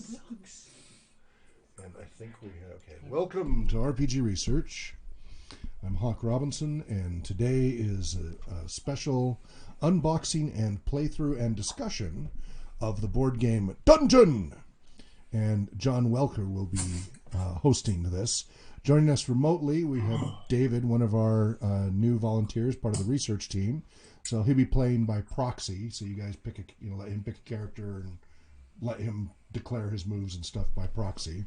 sucks. And I think we have... Okay, welcome to RPG Research. I'm Hawk Robinson, and today is a special unboxing and playthrough and discussion of the board game Dungeon. And John Welker will be hosting this. Joining us remotely, we have David, one of our new volunteers, part of the research team. So he'll be playing by proxy. So you guys pick let him pick a character and let him declare his moves and stuff by proxy.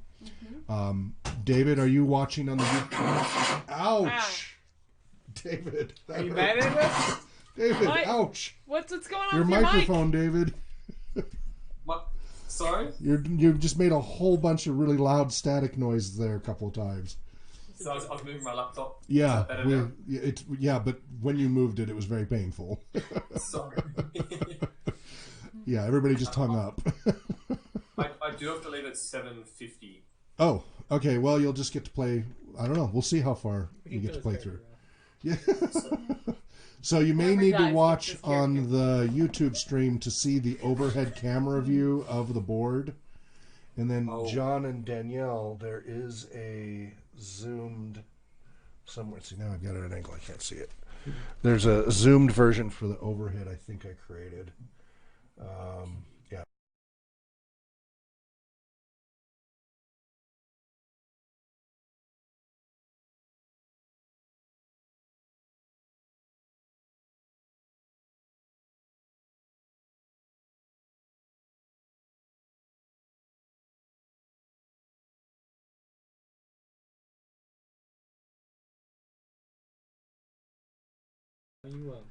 Mm-hmm. David, are you watching on the YouTube? Ouch! David, are you mad at us? David, what? Ouch! What's going on your with your microphone, mic? David? What? Sorry? You've just made a whole bunch of really loud static noises there a couple of times. So I was moving my laptop. Yeah, but when you moved it, it was very painful. Sorry. Yeah, everybody just hung up. I do have to leave at 7:50. Oh, okay. Well, you'll just get to play. I don't know. We'll see how far you get to play through. Yeah. So you may need to watch on the YouTube stream to see the overhead camera view of the board. And then John and Danielle, there is a zoomed somewhere. See, now I've got it at an angle. I can't see it. There's a zoomed version for the overhead I think I created. Yeah.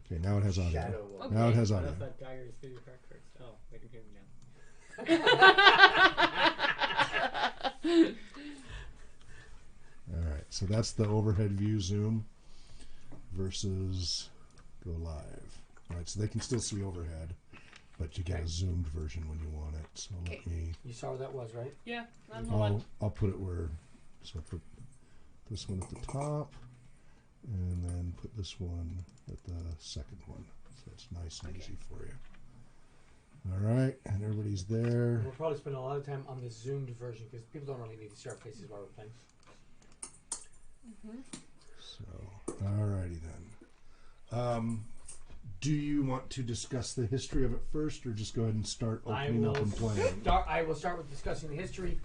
Okay, now it has audio. Okay. Now it has audio. That Geiger's video card first. Oh, they can hear me now. All right, so that's the overhead view zoom versus go live. All right, so they can still see overhead, but you get a zoomed version when you want it. So let me. You saw where that was, right? Yeah, I'm the one. I'll put it where. So put this one at the top, and then put this one at the second one, so it's nice and easy for you. All right, and everybody's there. We'll probably spend a lot of time on the zoomed version because people don't really need to see our faces while we're playing. So, all righty then. Do you want to discuss the history of it first, or just go ahead and start opening up and playing? I will start with discussing the history.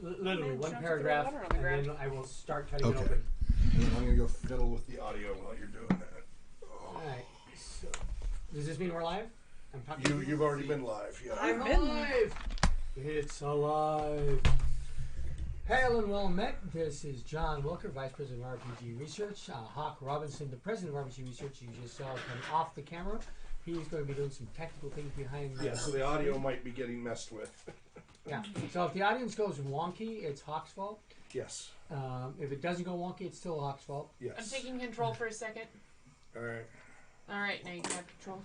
Literally one paragraph, and then I will start cutting it open. And then I'm going to go fiddle with the audio while you're doing that. Alright, so does this mean we're live? You've already been live, yeah. I'm alive! It's alive! Hail and well met. This is John Wilker, Vice President of RPG Research. Hawk Robinson, the President of RPG Research, you just saw come off the camera. He's going to be doing some technical things behind Yeah, so the audio might be getting messed with. Yeah, so if the audience goes wonky, it's Hawk's fault. Yes. If it doesn't go wonky, it's still Hawk's fault. Yes. I'm taking control for a second. All right. All right, now you can have control.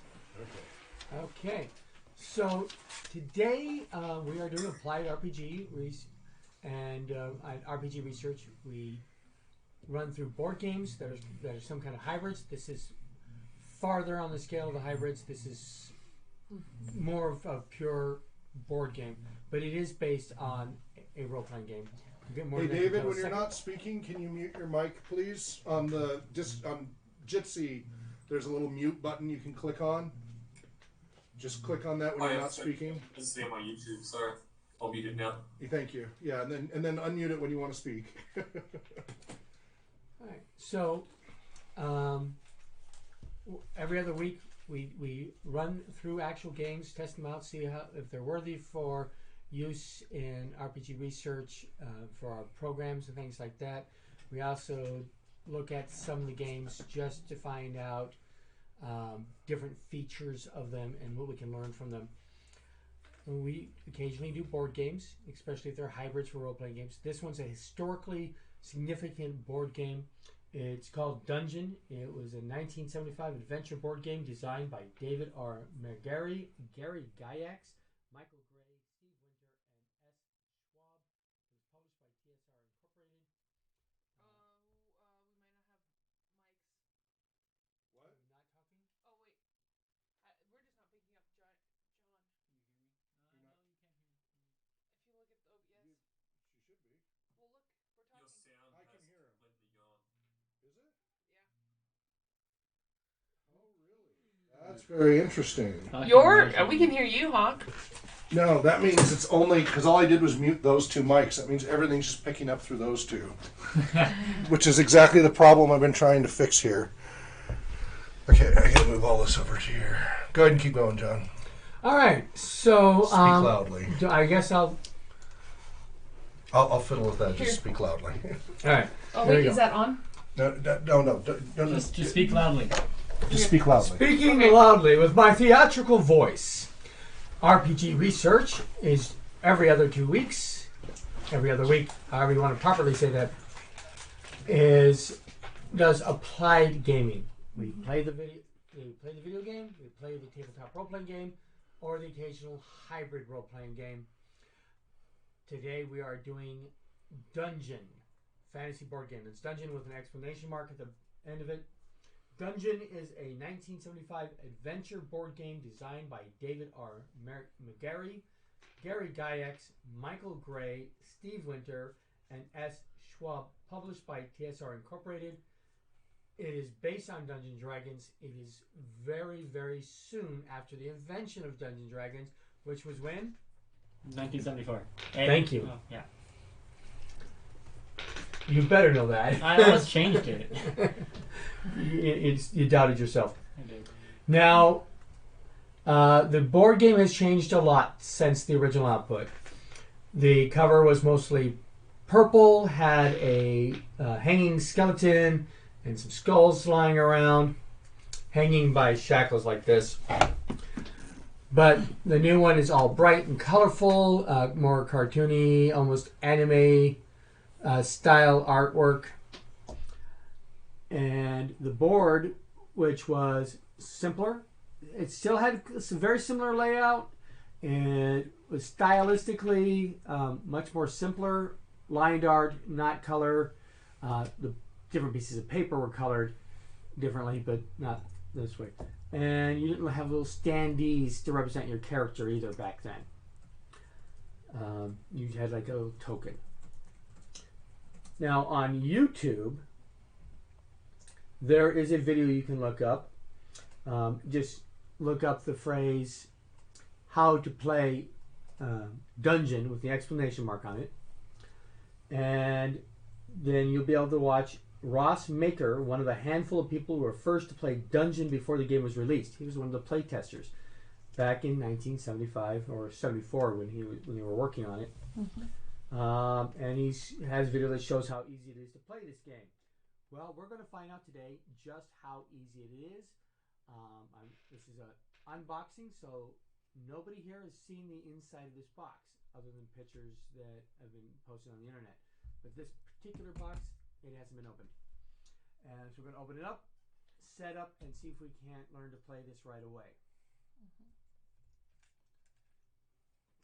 Okay. So today we are doing applied RPG and at RPG Research we run through board games that are some kind of hybrids. This is farther on the scale of the hybrids. This is more of a pure board game, but it is based on a role-playing game. Hey David, when you're not speaking, can you mute your mic, please? On Jitsi, there's a little mute button you can click on. Just click on that when you're not speaking. I can see on my YouTube, sorry. I'll mute it now. Thank you. Yeah, and then unmute it when you want to speak. All right. So every other week we run through actual games, test them out, see if they're worthy for use in RPG Research for our programs and things like that. We also look at some of the games just to find out different features of them and what we can learn from them. We occasionally do board games, especially if they're hybrids for role-playing games. This one's a historically significant board game. It's called Dungeon. It was a 1975 adventure board game designed by David R. McGarry, Gary Gygax, Michael Gray, Steve Winter, and S. Schwab. It was published by TSR Incorporated. We might not have mics. What? Are you not talking? Oh wait, we're just not picking up John. Can you hear me? No, you can't hear me. That's very interesting. We can hear you, Hawk. No, that means it's only because all I did was mute those two mics. That means everything's just picking up through those two, which is exactly the problem I've been trying to fix here. Okay, I gotta move all this over to here. Go ahead and keep going, John. All right, so Speak loudly. I guess I'll fiddle with that. Just speak loudly. All right. Oh There wait, you is go. that on? No. Just speak loudly. Just speak loudly. Speaking loudly with my theatrical voice. RPG research is every other 2 weeks, every other week, however you want to properly say that, does applied gaming. We play the video game, we play the tabletop role-playing game, or the occasional hybrid role-playing game. Today we are doing Dungeon, fantasy board game. It's Dungeon with an exclamation mark at the end of it. Dungeon is a 1975 adventure board game designed by David R. McGarry, Gary Gygax, Michael Gray, Steve Winter, and S. Schwab, published by TSR Incorporated. It is based on Dungeons & Dragons. It is very, very soon after the invention of Dungeons & Dragons, which was when? 1974. Thank you. Oh, yeah. You better know that. I almost changed it. You doubted yourself. I did. Now, the board game has changed a lot since the original output. The cover was mostly purple, had a hanging skeleton and some skulls lying around, hanging by shackles like this. But the new one is all bright and colorful, more cartoony, almost anime style artwork. And the board, which was simpler, it still had a very similar layout. It was stylistically much more simpler, lined art, not color. The different pieces of paper were colored differently, but not this way. And you didn't have little standees to represent your character either back then. You had like a little token. Now on YouTube, there is a video you can look up. Just look up the phrase "how to play Dungeon" with the exclamation mark on it, and then you'll be able to watch Ross Maker, one of a handful of people who were first to play Dungeon before the game was released. He was one of the play testers back in 1975 or 74 when they were working on it. And he has a video that shows how easy it is to play this game. Well, we're going to find out today just how easy it is. This is an unboxing, so nobody here has seen the inside of this box other than pictures that have been posted on the internet. But this particular box, it hasn't been opened. And so we're going to open it up, set up, and see if we can't learn to play this right away.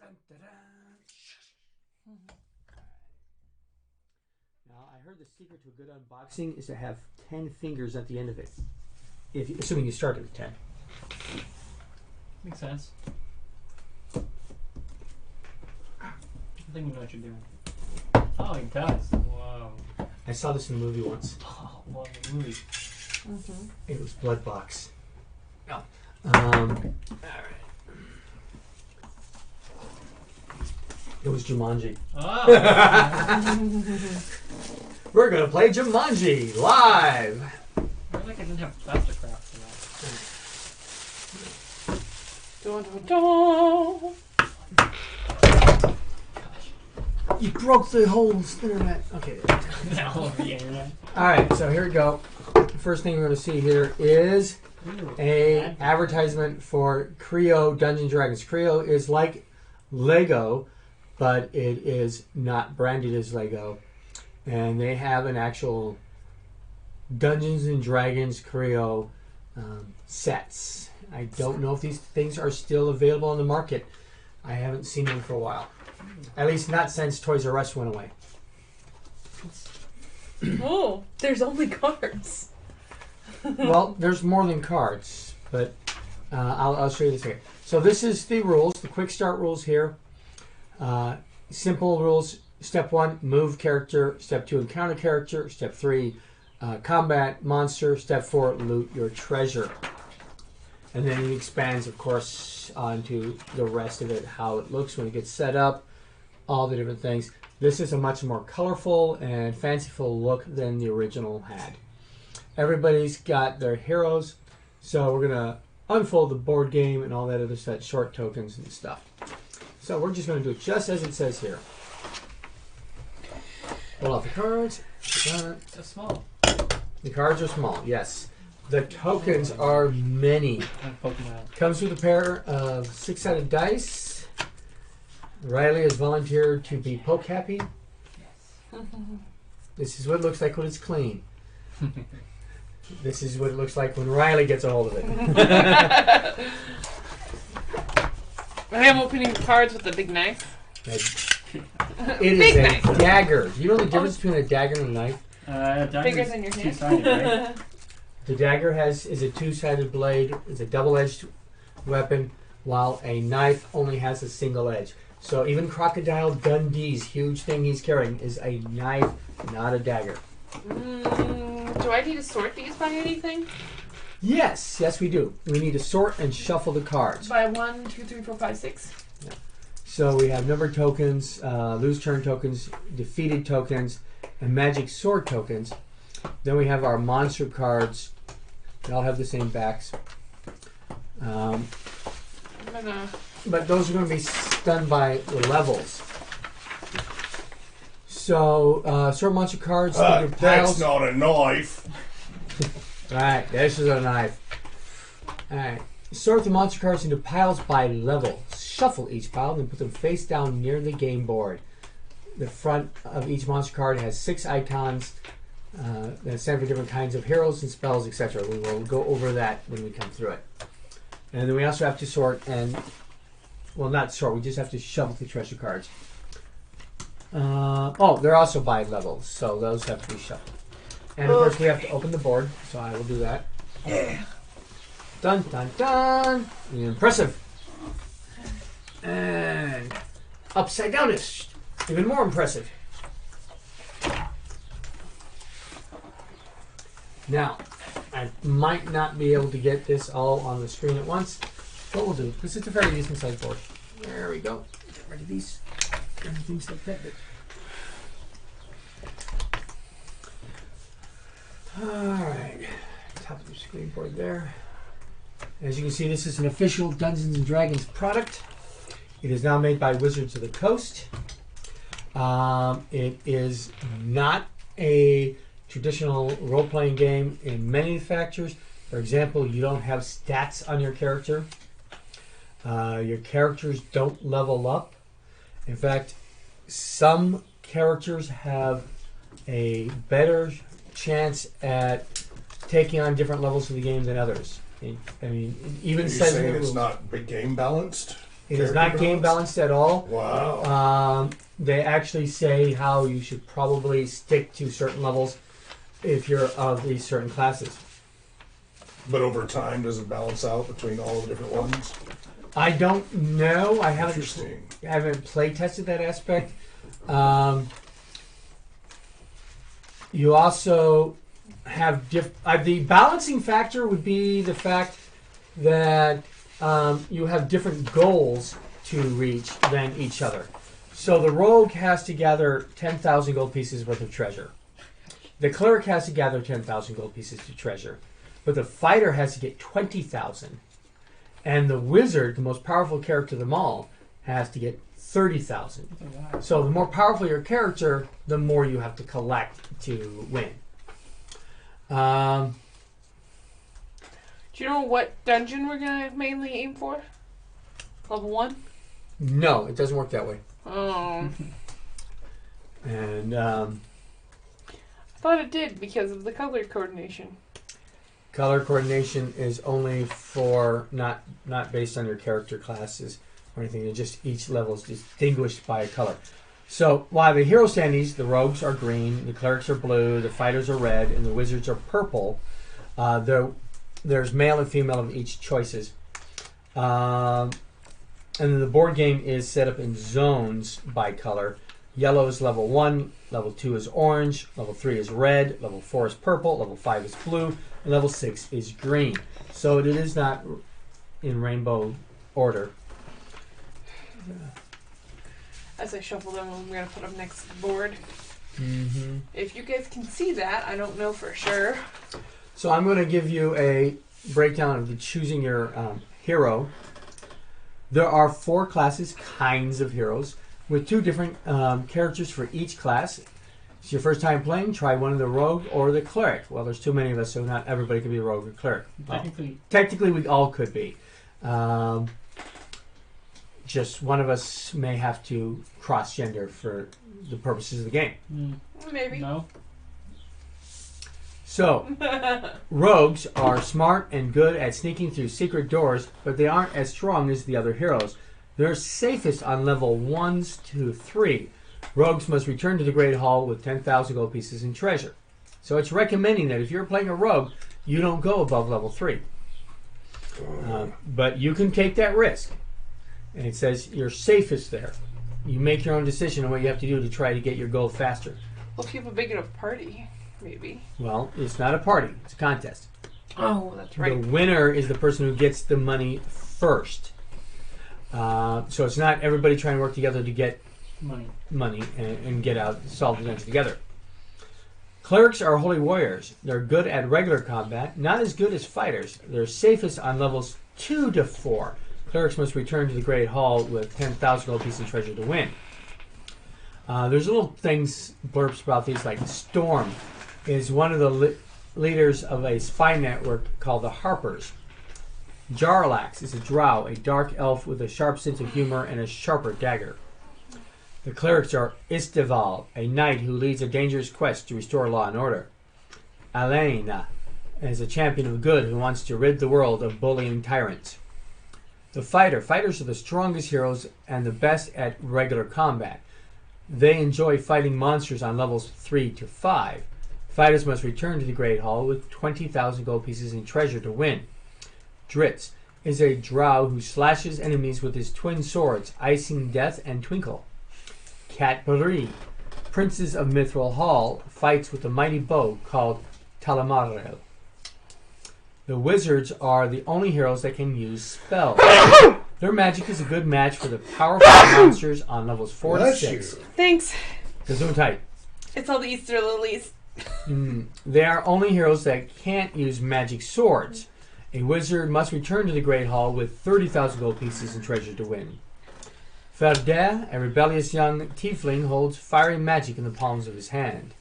Dun, dun, dun. Now, I heard the secret to a good unboxing is to have 10 fingers at the end of it. Assuming you started with 10. Makes sense. I think we know what you're doing. Oh, it does. Whoa. I saw this in a movie once. Oh, what movie? It was Blood Box. No. All right. It was Jumanji. Oh. We're going to play Jumanji live. I feel like I didn't have Plasticraft for that. Dun, dun, dun. You broke the whole internet. Okay. All over the internet. All right, so here we go. First thing we're going to see here is a advertisement for Creo Dungeons & Dragons. Creo is like Lego, but it is not branded as Lego. And they have an actual Dungeons & Dragons Creo sets. I don't know if these things are still available on the market. I haven't seen them for a while. At least not since Toys R Us went away. Oh, there's only cards. Well, there's more than cards, but I'll show you this here. So this is the rules, the quick start rules here. Simple rules. Step 1, move character. Step 2, encounter character. Step 3, combat monster. Step 4, loot your treasure. And then it expands, of course, onto the rest of it, how it looks when it gets set up, all the different things. This is a much more colorful and fanciful look than the original had. Everybody's got their heroes, so we're going to unfold the board game and all that other set, short tokens and stuff. So we're just going to do it just as it says here. Pull out the cards. So small. The cards are small, yes. The tokens are many. I'm poking out. Comes with a pair of 6-sided dice. Riley has volunteered to be poke happy. This is what it looks like when it's clean. This is what it looks like when Riley gets a hold of it. I am opening cards with a big knife. It is Big a knife. dagger. Do you know the difference between a dagger and a knife? Bigger than your hand. Two-sided, right? The dagger is a two-sided blade. It's a double-edged weapon, while a knife only has a single edge. So even Crocodile Dundee's huge thing he's carrying is a knife, not a dagger. Do I need to sort these by anything? Yes, we do. We need to sort and shuffle the cards. By 1, 2, 3, 4, 5, 6. So we have numbered tokens, lose turn tokens, defeated tokens, and magic sword tokens. Then we have our monster cards. They all have the same backs. I'm gonna. But those are going to be done by the levels. So, sword monster cards. Your That's piles. not a knife. Alright, this is a knife. Alright. Sort the monster cards into piles by level. Shuffle each pile, then put them face down near the game board. The front of each monster card has 6 icons that stand for different kinds of heroes and spells, etc. We will go over that when we come through it. And then we also have to sort and, well, not sort, we just have to shuffle the treasure cards. They're also by levels, so those have to be shuffled. And of course we have to open the board, so I will do that. Yeah. Dun dun dun! Impressive! And upside downish, even more impressive. Now, I might not be able to get this all on the screen at once. What we'll do, because it's a very decent sized board. There we go. Get rid of these things like that. Alright, top of the screen board there. As you can see, this is an official Dungeons & Dragons product. It is now made by Wizards of the Coast. It is not a traditional role-playing game in many manufacturers. For example, you don't have stats on your character. Your characters don't level up. In fact, some characters have a better chance at taking on different levels of the game than others. I mean, it even Are you says saying in the it's rules. not game balanced? It is not game balanced at all. Wow. They actually say how you should probably stick to certain levels if you're of these certain classes. But over time, does it balance out between all the different ones? I don't know. I haven't Interesting. play tested that aspect. You also have the balancing factor would be the fact that you have different goals to reach than each other. So the rogue has to gather 10,000 gold pieces worth of treasure. The cleric has to gather 10,000 gold pieces to treasure. But the fighter has to get 20,000. And the wizard, the most powerful character of them all, has to get 30,000. So the more powerful your character, the more you have to collect to win. Do you know what dungeon we're gonna mainly aim for? Level 1? No, it doesn't work that way. Oh. And I thought it did because of the color coordination. color coordination is only for not based on your character classes or anything. It's just each level is distinguished by a color. So while the hero standees, the rogues are green, the clerics are blue, the fighters are red, and the wizards are purple. There's male and female of each choices. And then the board game is set up in zones by color. Yellow is level 1, level 2 is orange, level 3 is red, level 4 is purple, level 5 is blue, and level 6 is green. So it is not in rainbow order. As I shuffle them, I'm going to put them next to the board. Mm-hmm. If you guys can see that, I don't know for sure. So I'm going to give you a breakdown of the choosing your hero. There are 4 classes, kinds of heroes, with 2 different characters for each class. It's your first time playing, try one of the rogue or the cleric. Well, there's too many of us, so not everybody can be a rogue or cleric. Technically, we all could be. Just one of us may have to cross-gender for the purposes of the game. Maybe. No. So, rogues are smart and good at sneaking through secret doors, but they aren't as strong as the other heroes. They're safest on level 1s to 3. Rogues must return to the Great Hall with 10,000 gold pieces in treasure. So it's recommending that if you're playing a rogue, you don't go above level 3. But you can take that risk. And it says you're safest there. You make your own decision on what you have to do to try to get your gold faster. Well, if you have a big enough party, maybe. Well, it's not a party. It's a contest. Oh, that's right. The winner is the person who gets the money first. So it's not everybody trying to work together to get money and get out, solve the dungeon together. Clerics are holy warriors. They're good at regular combat, not as good as fighters. They're safest on levels 2 to 4. Clerics must return to the Great Hall with 10,000 gold pieces and treasure to win. There's little things, blurbs about these, like Storm is one of the leaders of a spy network called the Harpers. Jarlax is a drow, a dark elf with a sharp sense of humor and a sharper dagger. The clerics are Istival, a knight who leads a dangerous quest to restore law and order. Alena is a champion of good who wants to rid the world of bullying tyrants. The fighters are the strongest heroes and the best at regular combat. They enjoy fighting monsters on levels 3 to 5. Fighters must return to the Great Hall with 20,000 gold pieces in treasure to win. Dritz is a drow who slashes enemies with his twin swords, Icing Death and Twinkle. Catbari, Princess of Mithril Hall, fights with a mighty bow called Talamarel. The wizards are the only heroes that can use spells. Their magic is a good match for the powerful monsters on levels 4 to 6. Thanks. Gesundheit. It's all the Easter lilies. They are only heroes that can't use magic swords. A wizard must return to the Great Hall with 30,000 gold pieces and treasure to win. Ferda, a rebellious young tiefling, holds fiery magic in the palms of his hand.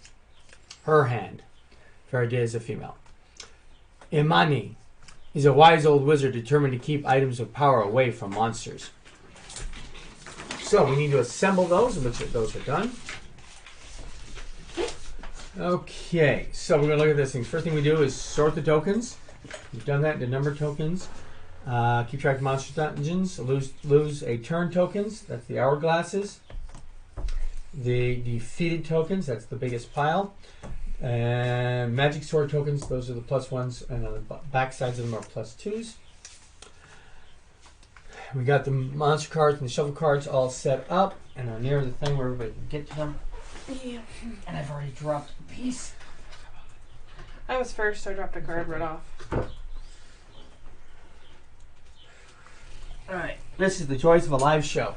Her hand. Ferda is a female. Imani is a wise old wizard determined to keep items of power away from monsters. So we need to assemble those, and those are done. Okay, so we're going to look at this thing. First thing we do is sort the tokens. We've done that into number tokens. Keep track of monster dungeons. Lose a turn tokens. That's the hourglasses. The defeated tokens. That's the biggest pile. And magic sword tokens. Those are the +1s, and on the back sides of them are +2s. We got the monster cards and the shuffle cards all set up, and are near the thing where everybody can get to them. Yeah. And I've already dropped a piece. I was first, so I dropped a card right off. Alright, this is the joys of a live show.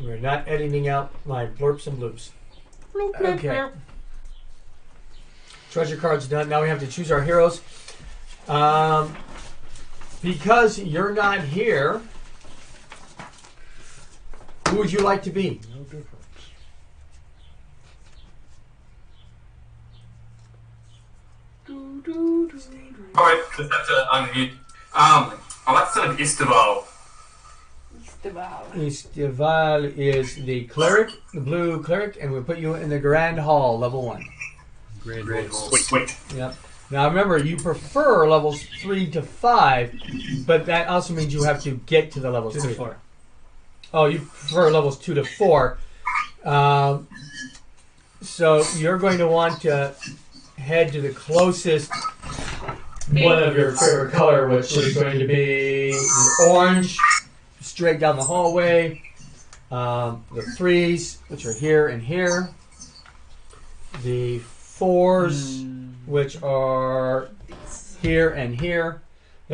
We're not editing out my blurps and bloops. Bloop, bloop, Okay. bloop. Treasure cards done. Now we have to choose our heroes. Because you're not here, who would you like to be? No difference. Alright, just have to unmute. I like the sound of Istival. Estival is the cleric, the blue cleric, and we'll put you in the Grand Hall, level 1. Wait. Yep. Now remember, you prefer levels 3 to 5, but that also means you have to get to the levels 2 2 to 4. Oh, you prefer levels 2 to 4. So you're going to want to head to the closest one of your favorite color, which is going to be the orange, straight down the hallway. The 3s, which are here and here. The 4s, which are here and here.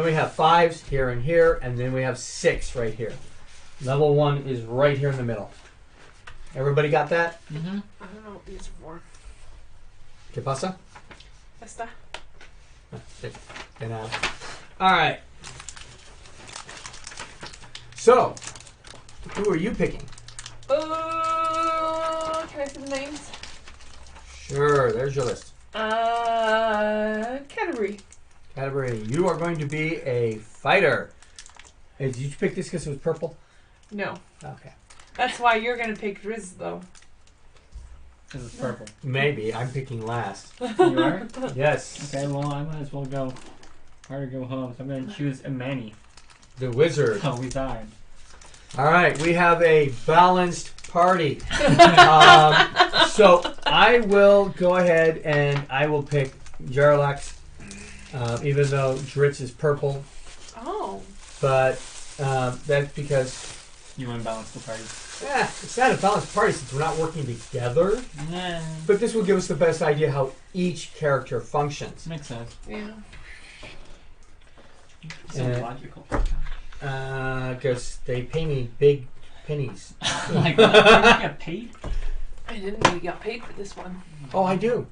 Then we have 5s here and here, and then we have 6 right here. Level 1 is right here in the middle. Everybody got that? Mm-hmm. I don't know what these are for. ¿Qué pasa? Esta. All right. So, who are you picking? Can I see the names? Sure, there's your list. Category. Category. You are going to be a fighter. Hey, did you pick this because it was purple? No. Okay. That's why you're gonna pick Riz though. This is purple. Maybe. I'm picking last. You are? Yes. Okay, well, I might as well go hard to go home. So I'm going to choose Imani. The wizard. Oh, we died. All right. We have a balanced party. So I will go ahead and I will pick Jarlax, even though Dritz is purple. Oh. But that's because You unbalanced the party. it's not a balanced party since we're not working together. Nah. But this will give us the best idea how each character functions. Makes sense. Yeah. So Uh, logical. Because they pay me big pennies. Like, what? You don't get paid? I didn't know you got paid for this one. Oh, I do.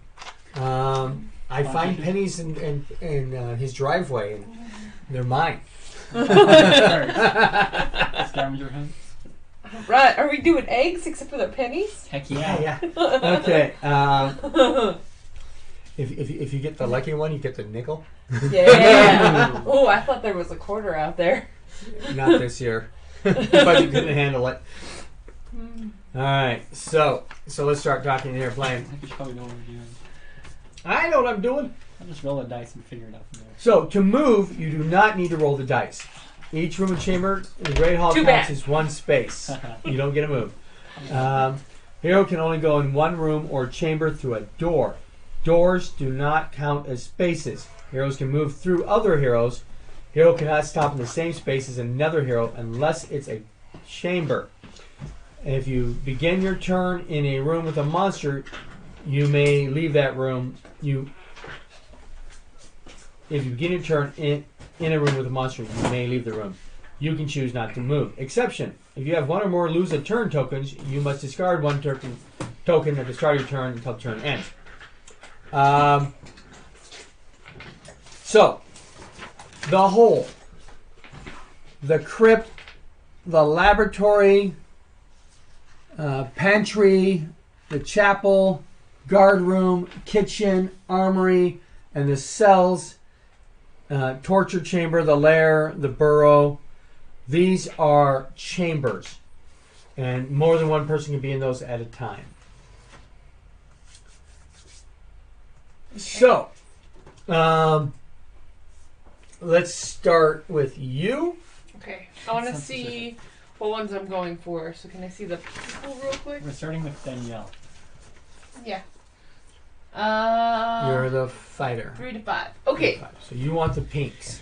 I find pennies in his driveway, and they're mine. Scavenger hunt? Right. Are we doing eggs except for their pennies? Heck yeah. Yeah. Okay. If you get the lucky one, you get the nickel. Yeah. Oh, I thought there was a quarter out there. Not this year. Budget couldn't handle it. All right. So let's start talking here. Playing. I think you should probably know what we're doing. I know what I'm doing. I'll just roll the dice and figure it out from there. So to move, you do not need to roll the dice. Each room and chamber in the Great Hall Too counts bad. as one space. You don't get a move. Hero can only go in one room or chamber through a door. Doors do not count as spaces. Heroes can move through other heroes. Hero cannot stop in the same space as another hero unless it's a chamber. And if you begin your turn in a room with a monster, you may leave that room. If you begin your turn in a room with a monster, you may leave the room. You can choose not to move. Exception: if you have one or more lose a turn tokens, you must discard one token at the start of your turn until the turn ends. So, the hole, the crypt, the laboratory, pantry, the chapel, guard room, kitchen, armory, and the cells, torture chamber, the lair, the burrow. These are chambers, and more than one person can be in those at a time. So, let's start with you. Okay. I want to see what ones I'm going for. So can I see the people real quick? We're starting with Danielle. Yeah. You're the fighter. 3 to 5. Okay. So you want the pinks.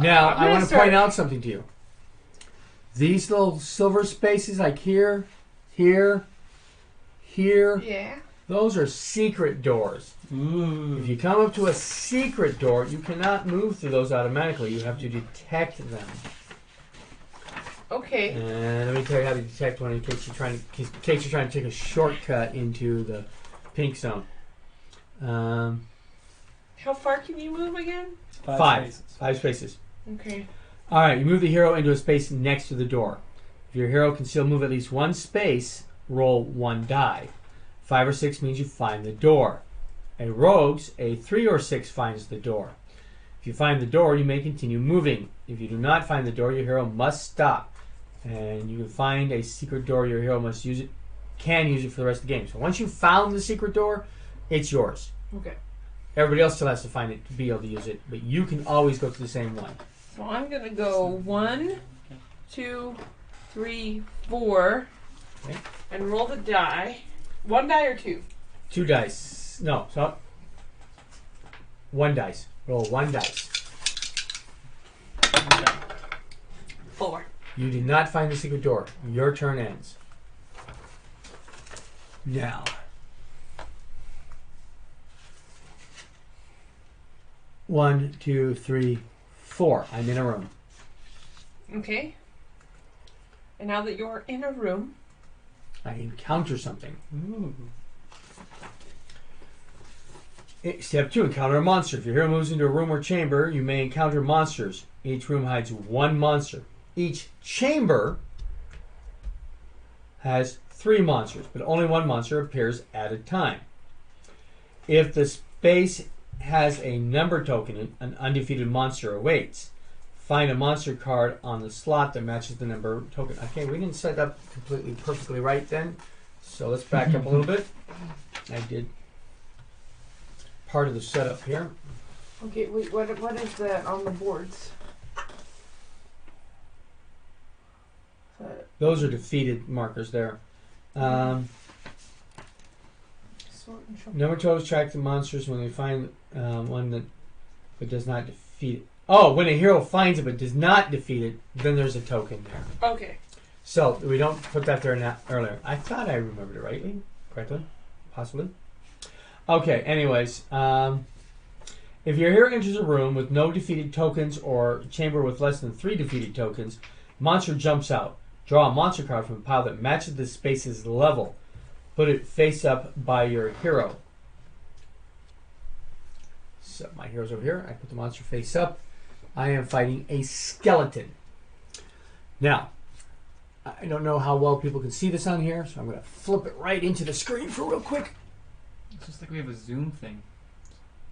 Now, I want to point out something to you. These little silver spaces, like here, here, here, Yeah. those are secret doors. Ooh. If you come up to a secret door, you cannot move through those automatically. You have to detect them. Okay. And let me tell you how to detect one in case you're trying to take a shortcut into the pink zone. How far can you move again? 5 spaces. 5 spaces. Okay. All right, you move the hero into a space next to the door. If your hero can still move at least one space, roll 1 die. 5 or 6 means you find the door. A rogue's, a 3 or 6 finds the door. If you find the door, you may continue moving. If you do not find the door, your hero must stop. And you can find a secret door, your hero can use it for the rest of the game. So once you've found the secret door, it's yours. Okay. Everybody else still has to find it to be able to use it, but you can always go to the same one. So I'm gonna go 1, 2, 3, 4, Okay. and roll the die. 1 die or 2? 2 dice. No, so 1 dice. Roll 1 dice. Okay. 4. You did not find the secret door. Your turn ends. Now. 1, 2, 3, 4. I'm in a room. Okay. And now that you're in a room, I encounter something. Ooh. Step 2, encounter a monster. If your hero moves into a room or chamber, you may encounter monsters. Each room hides one monster. Each chamber has 3 monsters, but only one monster appears at a time. If the space has a number token, an undefeated monster awaits. Find a monster card on the slot that matches the number token. Okay, we didn't set up completely perfectly right then, so let's back up a little bit. I did part of the setup here. okay, wait, what is that on the boards? Those are defeated markers there. Sort and shuffle. Number 12 tracks the monsters when they find one that but does not defeat it. Oh, when a hero finds it but does not defeat it, then there's a token there. Okay. So we don't put that there earlier. I thought I remembered it correctly, possibly. Okay. Anyways, if your hero enters a room with no defeated tokens or a chamber with less than 3 defeated tokens, monster jumps out. Draw a monster card from a pile that matches the space's level. Put it face up by your hero. So my hero's over here. I put the monster face up. I am fighting a skeleton. Now, I don't know how well people can see this on here, so I'm going to flip it right into the screen for real quick. It's just like we have a Zoom thing.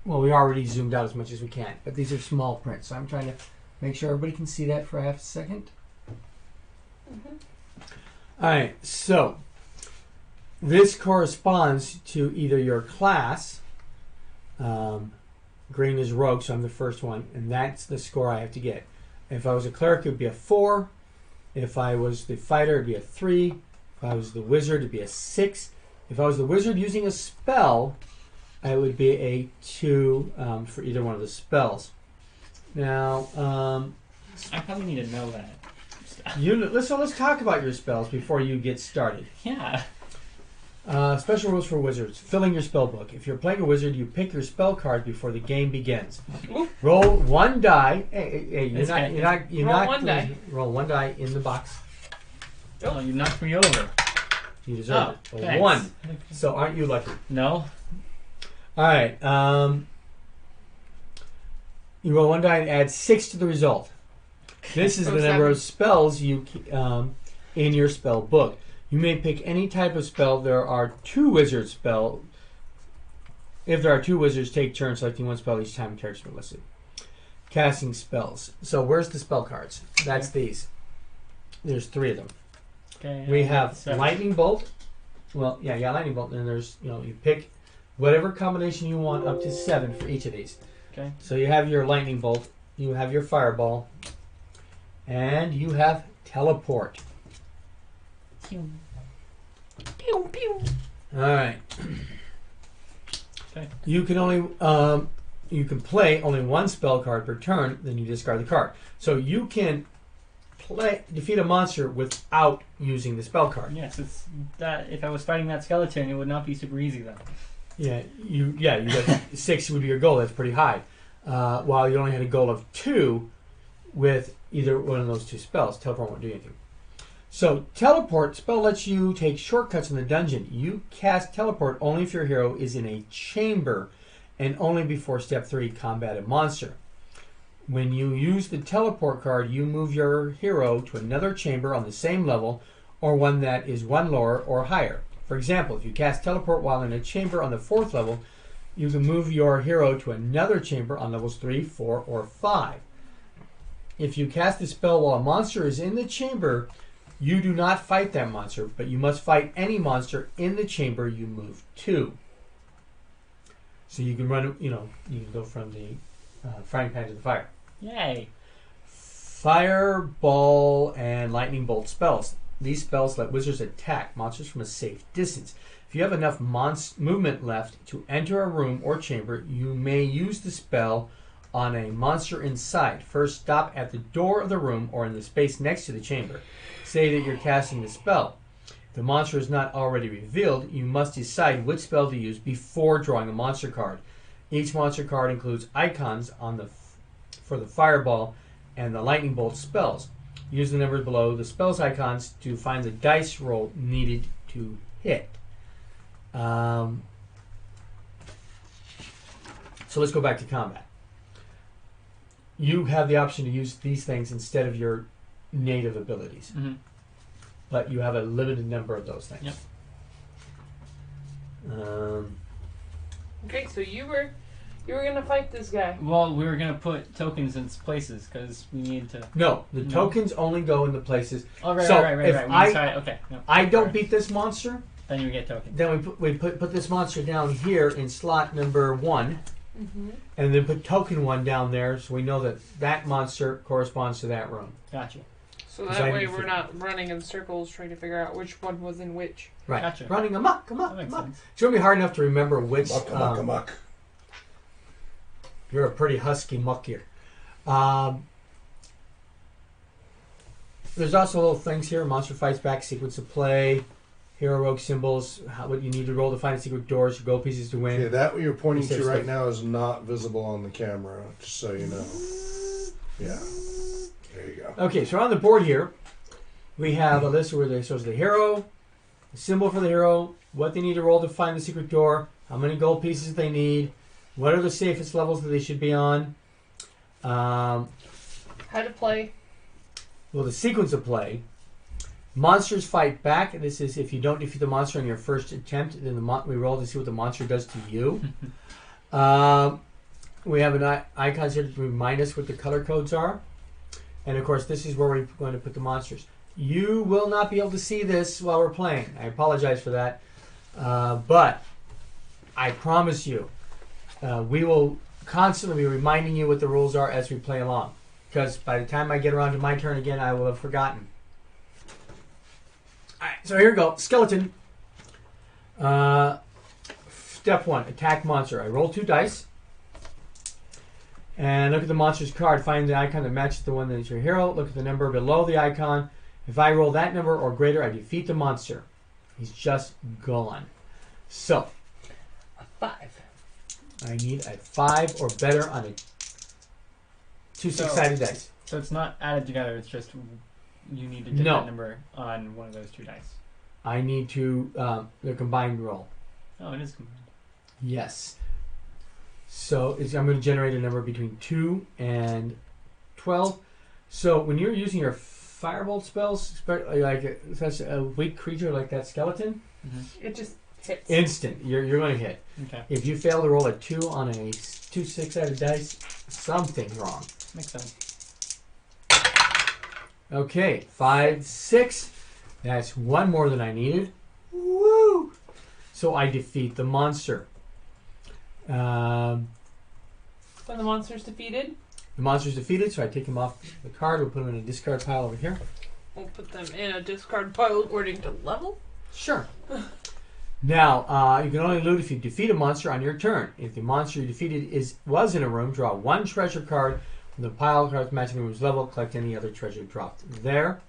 Well, we already zoomed out as much as we can, but these are small print, so I'm trying to make sure everybody can see that for a half a second. All right, so this corresponds to either your class. Green is rogue, so I'm the first one, and that's the score I have to get. If I was a cleric, it would be a 4. If I was the fighter, it would be a 3. If I was the wizard, it would be a 6. If I was the wizard using a spell, it would be a 2 for either one of the spells. Now, I probably need to know that. let's talk about your spells before you get started. Yeah. Special rules for wizards. Filling your spell book. If you're playing a wizard, you pick your spell card before the game begins. Roll 1 die. Hey, Roll 1 die in the box. Oh, you knocked me over. You deserve it. Roll Thanks. 1. So aren't you lucky? No. All right. You roll 1 die and add 6 to the result. This is the number of spells you in your spell book. You may pick any type of spell. There are 2 wizard spells. If there are 2 wizards, take turns selecting one spell each time characters are listed. Casting spells. So where's the spell cards? That's these. There's 3 of them. Okay. We have lightning bolt. Well, yeah, lightning bolt. And there's, you pick whatever combination you want up to 7 for each of these. Okay. So you have your lightning bolt, you have your fireball, and you have teleport. Pew. Pew pew. All right. Okay. You can only you can play only 1 spell card per turn. Then you discard the card. So you can defeat a monster without using the spell card. Yes, it's that. If I was fighting that skeleton, it would not be super easy though. Yeah, you got 6 would be your goal. That's pretty high. While you only had a goal of 2 with either one of those 2 spells. Teleport won't do anything. So, teleport spell lets you take shortcuts in the dungeon. You cast teleport only if your hero is in a chamber and only before step 3, combat a monster. When you use the teleport card, you move your hero to another chamber on the same level or one that is 1 lower or higher. For example, if you cast teleport while in a chamber on the 4th level, you can move your hero to another chamber on levels 3, 4, or 5. If you cast the spell while a monster is in the chamber, you do not fight that monster, but you must fight any monster in the chamber you move to. So you can run, you can go from the frying pan to the fire. Yay. Fireball and lightning bolt spells. These spells let wizards attack monsters from a safe distance. If you have enough movement left to enter a room or chamber, you may use the spell on a monster inside. First, stop at the door of the room or in the space next to the chamber. Say that you're casting the spell. If the monster is not already revealed, you must decide which spell to use before drawing a monster card. Each monster card includes icons on for the fireball and the lightning bolt spells. Use the numbers below the spells icons to find the dice roll needed to hit. So let's go back to combat. You have the option to use these things instead of your native abilities. Mm-hmm. But you have a limited number of those things. Yep. Okay, so you were gonna fight this guy. Well, we were gonna put tokens in places because we need to. No, the No. tokens only go in the places. Oh right, So, right. if We I- decided- okay. No, I don't sorry. beat this monster, Then you get tokens. then we put this monster down here in slot number 1, Mm-hmm. and then put token 1 down there, so we know that that monster corresponds to that room. Gotcha. So Because that I way need to we're figure- not running in circles trying to figure out which one was in which. Right. Gotcha. Running amok, That amok, makes amok. sense. It's going to be hard enough to remember which. Muck, muck, muck. You're a pretty husky muck here. There's also little things here. Monster fights back, sequence of play, hero rogue symbols, what you need to roll to find secret doors, your gold pieces to win. Okay, that what you're pointing Save to right stuff. now is not visible on the camera, just so you know. Yeah. There you go. Okay, so on the board here, we have a list where it shows the hero, the symbol for the hero, what they need to roll to find the secret door, how many gold pieces they need, what are the safest levels that they should be on, How to play. well, the sequence of play. Monsters fight back. This is if you don't defeat the monster on your first attempt, then we roll to see what the monster does to you. We have an icons here to remind us what the color codes are. And of course, this is where we're going to put the monsters. You will not be able to see this while we're playing. I apologize for that. But I promise you, we will constantly be reminding you what the rules are as we play along. Because by the time I get around to my turn again, I will have forgotten. Alright, so here we go. Skeleton. Step 1, attack monster. I roll 2 dice. And look at the monster's card. Find the icon that matches the one that is your hero. Look at the number below the icon. If I roll that number or greater, I defeat the monster. He's just gone. So, A 5. I need a 5 or better on a 2 So- six-sided dice. So it's not added together. It's just you need to get No. that number on one of those 2 dice. I need to, the combined roll. Oh, it is combined. Yes. So I'm going to generate a number between 2 and 12. So when you're using your firebolt spells, like such a weak creature like that skeleton, It just hits. instant, you're going to hit. Okay, If you fail to roll a 2 on a 2 6-sided dice, something's wrong. makes sense. Okay, 5, 6. That's 1 more than I needed. Woo! So I defeat the monster. When the monster's defeated, The monster's defeated, so I take him off the card. We'll put him in a discard pile over here. we'll put them in a discard pile according to level. Sure. Now, you can only loot if you defeat a monster on your turn. If the monster you defeated was in a room, draw 1 treasure card from the pile of cards matching the room's level. Collect any other treasure dropped there.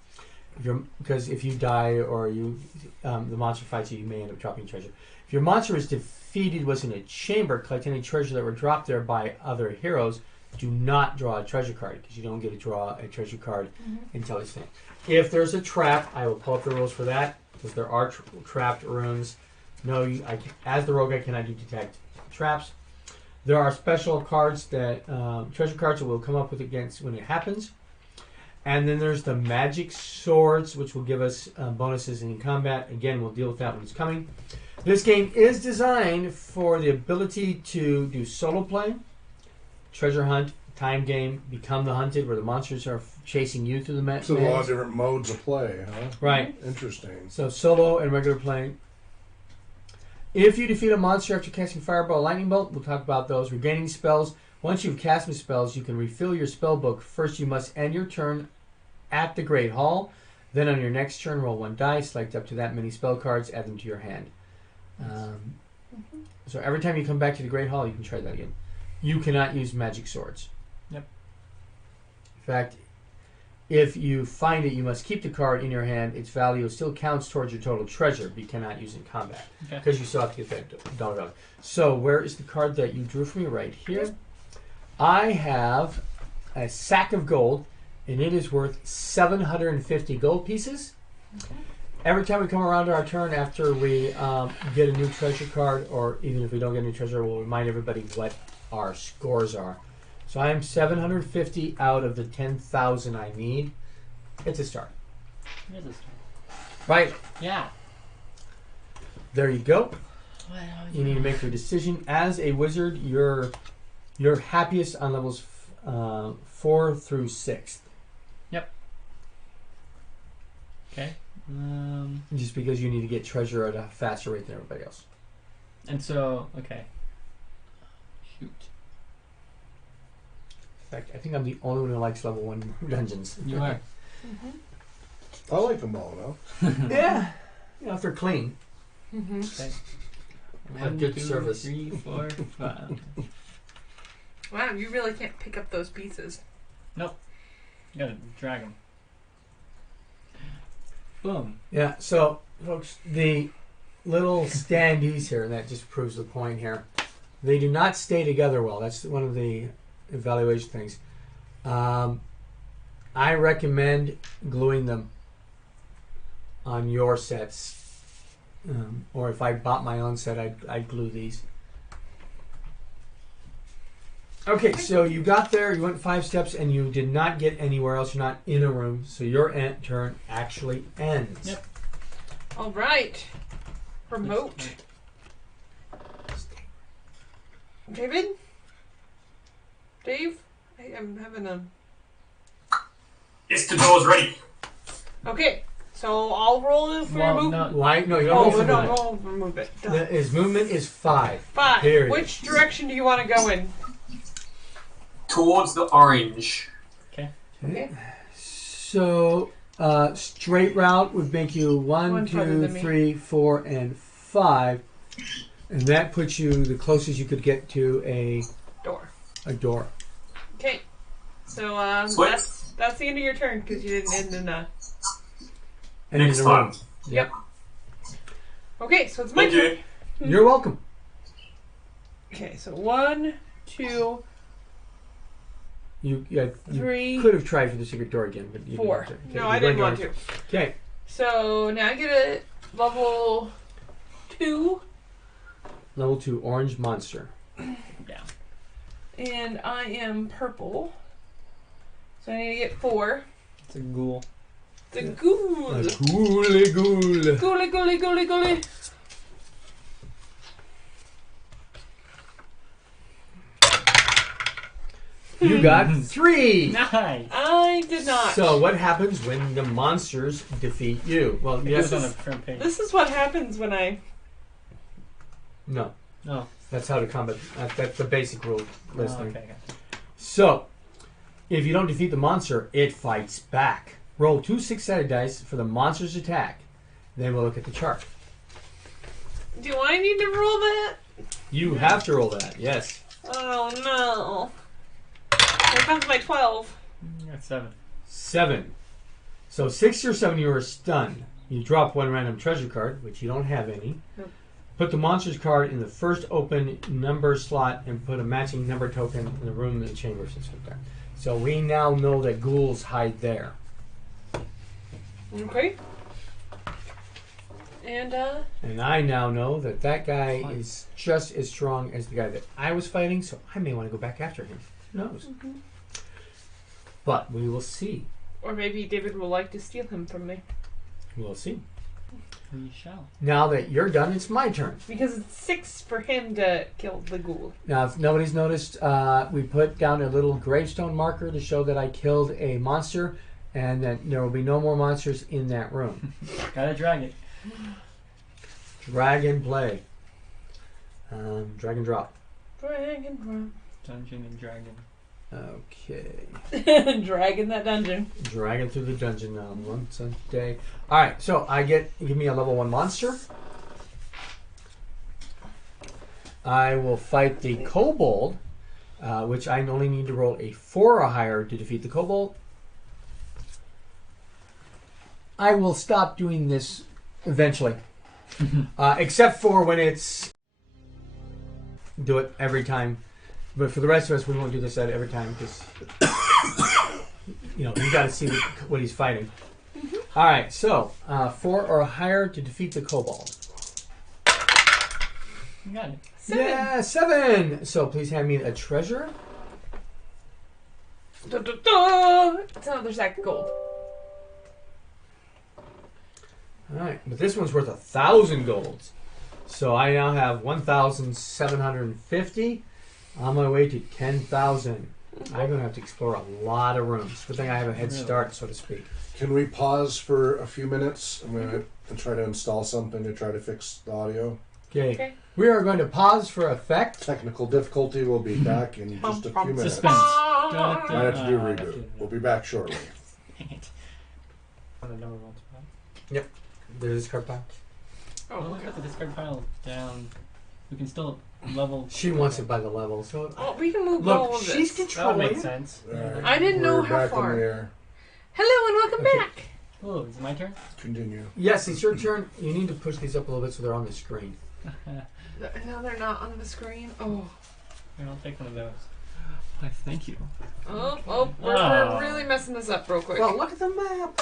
Because if you die or the monster fights you, you may end up dropping treasure. If your monster is defeated, was in a chamber, collect any treasure that were dropped there by other heroes. Do not draw a treasure card because you don't get to draw a treasure card until it's finished. If there's a trap, I will pull up the rules for that because there are trapped rooms. No, as the rogue, I cannot detect traps. There are special cards that treasure cards that we'll come up with against when it happens. And then there's the magic swords, which will give us bonuses in combat. Again, we'll deal with that when it's coming. This game is designed for the ability to do solo play, treasure hunt, time game, become the hunted, where the monsters are chasing you through the map. So a lot of different modes of play, huh? Right. Interesting. So solo and regular playing. If you defeat a monster after casting Fireball, Lightning Bolt, we'll talk about those. Regaining spells. Once you've cast some spells, you can refill your spell book. First, you must end your turn at the Great Hall. Then on your next turn, roll 1 die, select up to that many spell cards, add them to your hand. So every time you come back to the Great Hall, you can try that again. You cannot use magic swords. Yep. In fact, If you find it, you must keep the card in your hand. Its value still counts towards your total treasure, but you cannot use it in combat because you still have to get that dollar. So where is the card that you drew from me? Right here. I have a sack of gold, and it is worth 750 gold pieces. Every time we come around to our turn after we get a new treasure card, or even if we don't get a new treasure, we'll remind everybody what our scores are. So I am 750 out of the 10,000 I need. It's a start. It is a start. Right. Yeah. There you go. You need to make your decision. As a wizard, you're happiest on levels 4 through 6. Yep. Okay. Just because you need to get treasure at a faster rate than everybody else. And so, okay. Shoot. In fact, I think I'm the only one who likes level 1 dungeons. You are. I like them all now. Yeah. You know, if they're clean. Okay. Have 1, good 2, service. 3, 4, 5. Wow, you really can't pick up those pieces. You gotta drag them. Boom. Yeah, so, folks, the little standees here, that just proves the point here, they do not stay together well. That's one of the evaluation things. I recommend gluing them on your sets. Or if I bought my own set, I'd glue these. Okay, so you got there, you went 5 steps, and you did not get anywhere else. You're not in a room, so your turn actually ends. Yep. All right. Remote. David? Dave? I am having a... Yes, the door's ready. Okay, so I'll roll for your move. Why? No, you don't roll for movement. I'll remove it. Done. His movement is 5. 5. Period. Which direction do you want to go in? Towards the orange. Okay. So, straight route would make you 1, One farther 2, than me. 3, 4, and 5. And that puts you the closest you could get to a door. Okay. So Sweet. that's the end of your turn because you didn't end in a... And Next in the room. time. Yep. Okay, so it's my Thank turn. you. You're welcome. Okay, so 1, 2, You 3, could have tried for the secret door again, but you 4. didn't. Okay, No, you're I didn't going want to. Okay. So now I get a level 2, Level 2, orange monster. and I am purple. So I need to get 4. It's a ghoul. The ghoul. Ghouly ghoul. Ghouly, ghouly, ghouly, ghouly. You got 3. Nice. I did not. So what happens when the monsters defeat you? Well, It yes. goes on the front page. This is what happens when I... No. Oh. That's how to combat. That's the basic rule Oh, listing. okay. So, if you don't defeat the monster, it fights back. Roll 2 6-sided dice for the monster's attack. Then we'll look at the chart. Do I need to roll that? You have to roll that, yes. Oh no. Here comes my 12. That's 7. 7. So 6 or 7, you are stunned. You drop 1 random treasure card, which you don't have any. Nope. Put the monster's card in the first open number slot and put a matching number token in the room in the chamber. So we now know that ghouls hide there. Okay. And I now know that that guy is just as strong as the guy that I was fighting, so I may want to go back after him. Who knows? Mm-hmm. But we will see. Or maybe David will like to steal him from me. We'll see. We shall. Now that you're done, it's my turn. Because it's 6 for him to kill the ghoul. Now, if nobody's noticed, we put down a little gravestone marker to show that I killed a monster and that there will be no more monsters in that room. Gotta drag it. Dragon play. Dragon drop. Dragon Dungeon and dragon. Okay. run. Dragon that dungeon. Dragon through the dungeon once a day. Alright, so give me a level 1 monster. I will fight the kobold, which I only need to roll a 4 or higher to defeat the kobold. I will stop doing this eventually. Except for when it's do it every time. But for the rest of us, we won't do this at every time because you got to see what he's fighting. All right, so 4 or higher to defeat the kobold. You got it. 7. Yeah, 7. So please hand me a treasure. Da, da, da. It's another sack of gold. All right, but this one's worth 1,000 golds. So I now have 1,750. On my way to 10,000. I'm going to have to explore a lot of rooms. Good thing I have a head start, so to speak. Can we pause for a few minutes? I'm going to try to install something to try to fix the audio. Okay. We are going to pause for effect. Technical difficulty. We'll be back in just a few minutes. Suspense. Might have to do a reboot. We'll be back shortly. Dang it. On the number one spot. There's this card pile. Oh, Well, okay. put the discard pile down. We can still level. She wants it by the level, so Oh, we can move all look, of she's this. That would make controlling. sense. All right. I didn't know We're how back far. in the air. Hello and welcome Okay. back. Oh, is it my turn? Continue. Yes, it's your turn. You need to push these up a little bit so they're on the screen. Now they're not on the screen. Oh. I'll take one of those. Why, thank you. We're really messing this up real quick. Well, look at the map.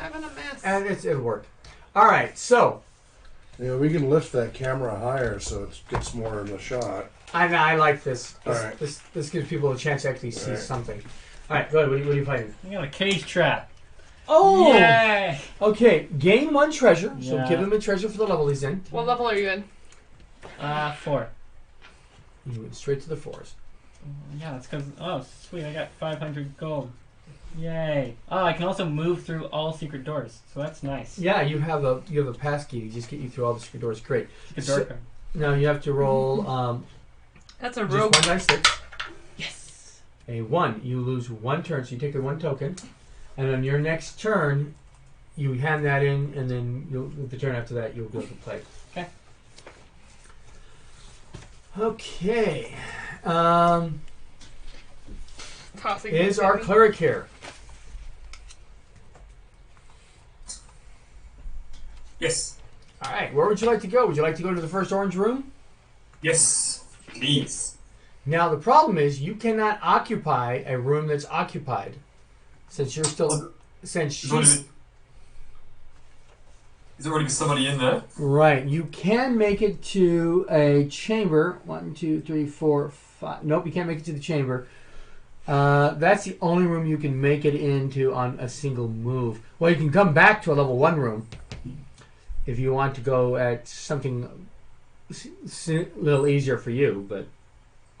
Having a mess. And it'll work. All right, so We can lift that camera higher so it gets more in the shot. I like this. All right. This gives people a chance to actually see All right. something. All right, go ahead. What are you fighting? I got a cage trap. Oh! Yay! Okay, gain 1 treasure. So Yeah. give him a treasure for the level he's in. What level are you in? 4. You went straight to the 4s. Yeah, that's because. Oh, sweet! I got 500 gold. Yay! Oh, I can also move through all secret doors, so that's nice. Yeah, you have a pass key to just get you through all the secret doors. Great. Secret door So- card. Now you have to roll That's a just rogue. 1d6. Yes. A 1. You lose 1 turn, so you take the 1 token, and on your next turn, you hand that in, and then the turn after that you'll go to play. Okay. Okay. Tossing Is it our to me. cleric here? Yes. All right. Where would you like to go? Would you like to go to the first orange room? Yes. Please. Now the problem is you cannot occupy a room that's occupied, since you're still since There's already, she's there's already somebody in there. right. You can make it to a chamber. 1, 2, 3, 4, 5. Nope, you can't make it to the chamber. That's the only room you can make it into on a single move. Well, you can come back to a level 1 room if you want to go at something a little easier for you. But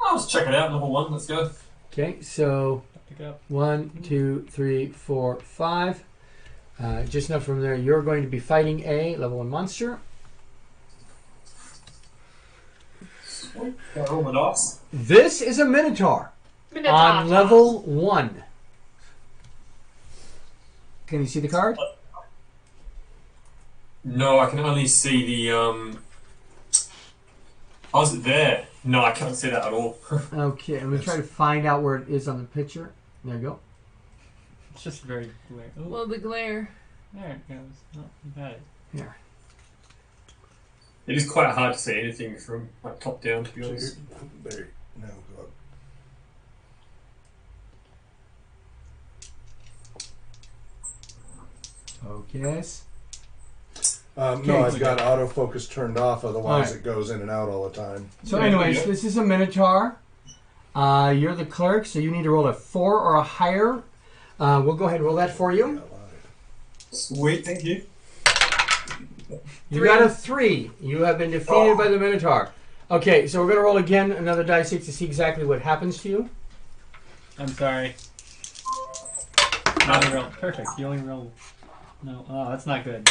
I'll just check it out. Level 1. Let's go. okay, so Pick it up. 1, 2, 3, 4, 5. Just enough from there. You're going to be fighting a level 1 monster. Got all my dice. This is a Minotaur on level 1. Can you see the card? No, I can only see the. Oh, is it there? No, I can't see that at all. Okay, I'm going to try to find out where it is on the picture. There you go. It's just very glare. Ooh, Well, the glare. there it goes. Oh, you got it. Here. It is quite hard to see anything from like top down, to be So honest. there. Now go up. Focus. No, I've got autofocus turned off. Otherwise, Alright. it goes in and out all the time. So, Yeah, anyways, yeah. this is a Minotaur. You're the cleric, so you need to roll a 4 or a higher. We'll go ahead and roll that for you. Sweet, thank you. You got a 3. You have been defeated by the Minotaur. Okay, so we're going to roll again another die 6 to see exactly what happens to you. I'm sorry. You only roll. Perfect. You only roll. No. Oh, that's not good.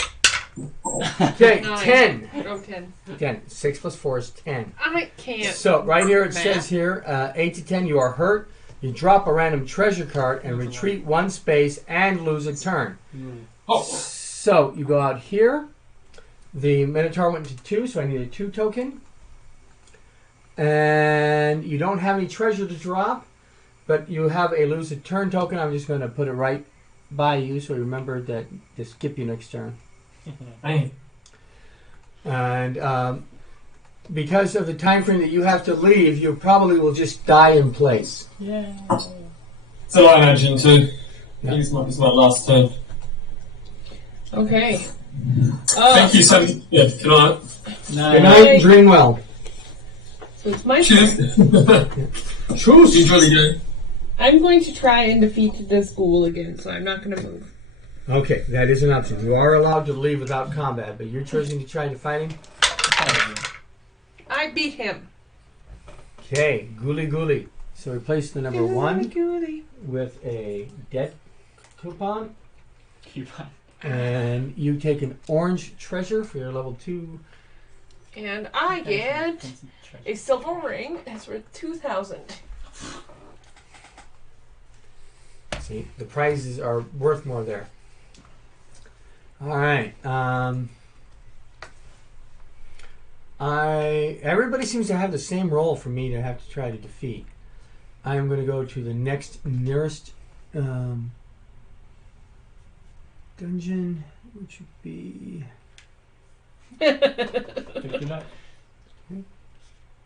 Okay, 9. 10. Oh, 10. 10. 6 plus 4 is 10. I can't. So right here it Math. says here, 8 to 10, you are hurt. You drop a random treasure card and retreat 1 space and lose a turn. Oh, So you go out here. The Minotaur went to 2, so I need a 2 token. And you don't have any treasure to drop, but you have a lose a turn token. I'm just going to put it right by you, so remember that to skip you next turn. Hey. And because of the time frame that you have to leave, you probably will just die in place. Yay. So I imagine too. It's my last turn. Okay. Thank you so much. Yeah, good night. Good night and dream well. So it's my turn. Cheers. Enjoy the game. I'm going to try and defeat this ghoul again, so I'm not going to move. Okay, that is an option. You are allowed to leave without combat, but you're choosing to try to fight him? I beat him. Okay, Ghoulie Ghoulie. So replace the number 1 Ghoulie. with a death coupon, Coupon. and you take an orange treasure for your level 2. And I get a silver ring. That's worth 2,000. See, the prizes are worth more there. All right. Everybody seems to have the same role for me to have to try to defeat. I am going to go to the next nearest dungeon, which would be 59.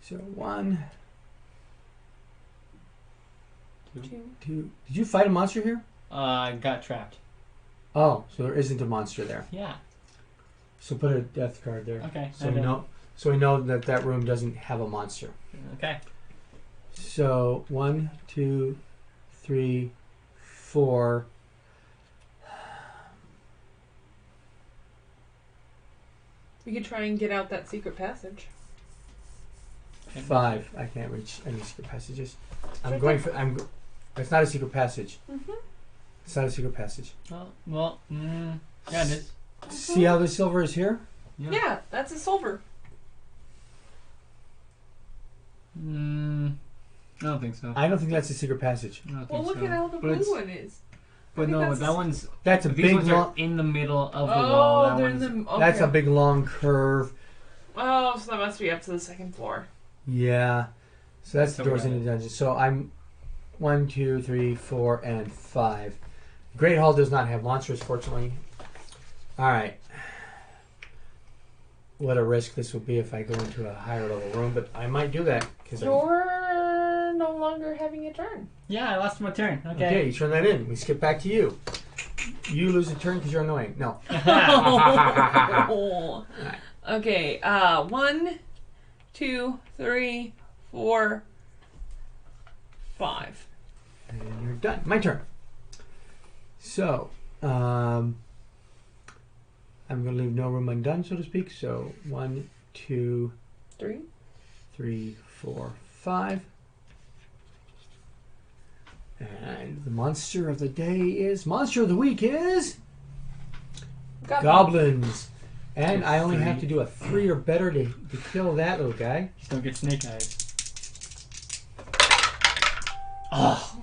so 1, Two. 2. Did you fight a monster here? Got trapped. Oh, so there isn't a monster there. Yeah. So put a death card there. Okay. So we know that that room doesn't have a monster. Okay. So 1, 2, 3, 4. We could try and get out that secret passage. 5. I can't reach any secret passages. I'm Okay. going for. It's not a secret passage. Mm-hmm. It's not a secret passage. Well, yeah, it is. See how the silver is here? Yeah, that's a silver. I don't think so. I don't think that's a secret passage. I don't Well, think look so. at how the But blue it's- one is. But think no, that's that a- one's. That's a These big ones long. are in the middle of the wall. Oh, That they're in one's. the. Okay. That's a big long curve. Oh, so that must be up to the second floor. Yeah. So that's the So we doors got into the dungeon. So I'm 1, 2, 3, 4, and 5. Great Hall does not have monsters, fortunately. All right. What a risk this will be if I go into a higher level room, but I might do that because You're no longer having a turn. Yeah, I lost my turn. okay, Okay. you turn that in. We skip back to you. You lose a turn because you're annoying. No. Okay, 1, 2, 3, 4, 5. And you're done. My turn. So, I'm going to leave no room undone, so to speak. So, 1, 2, 3. 3, 4, 5. And the monster of the day is... Monster of the week is... Goblins. And I only have to do a 3 or better to kill that little guy. Just don't get snake eyes.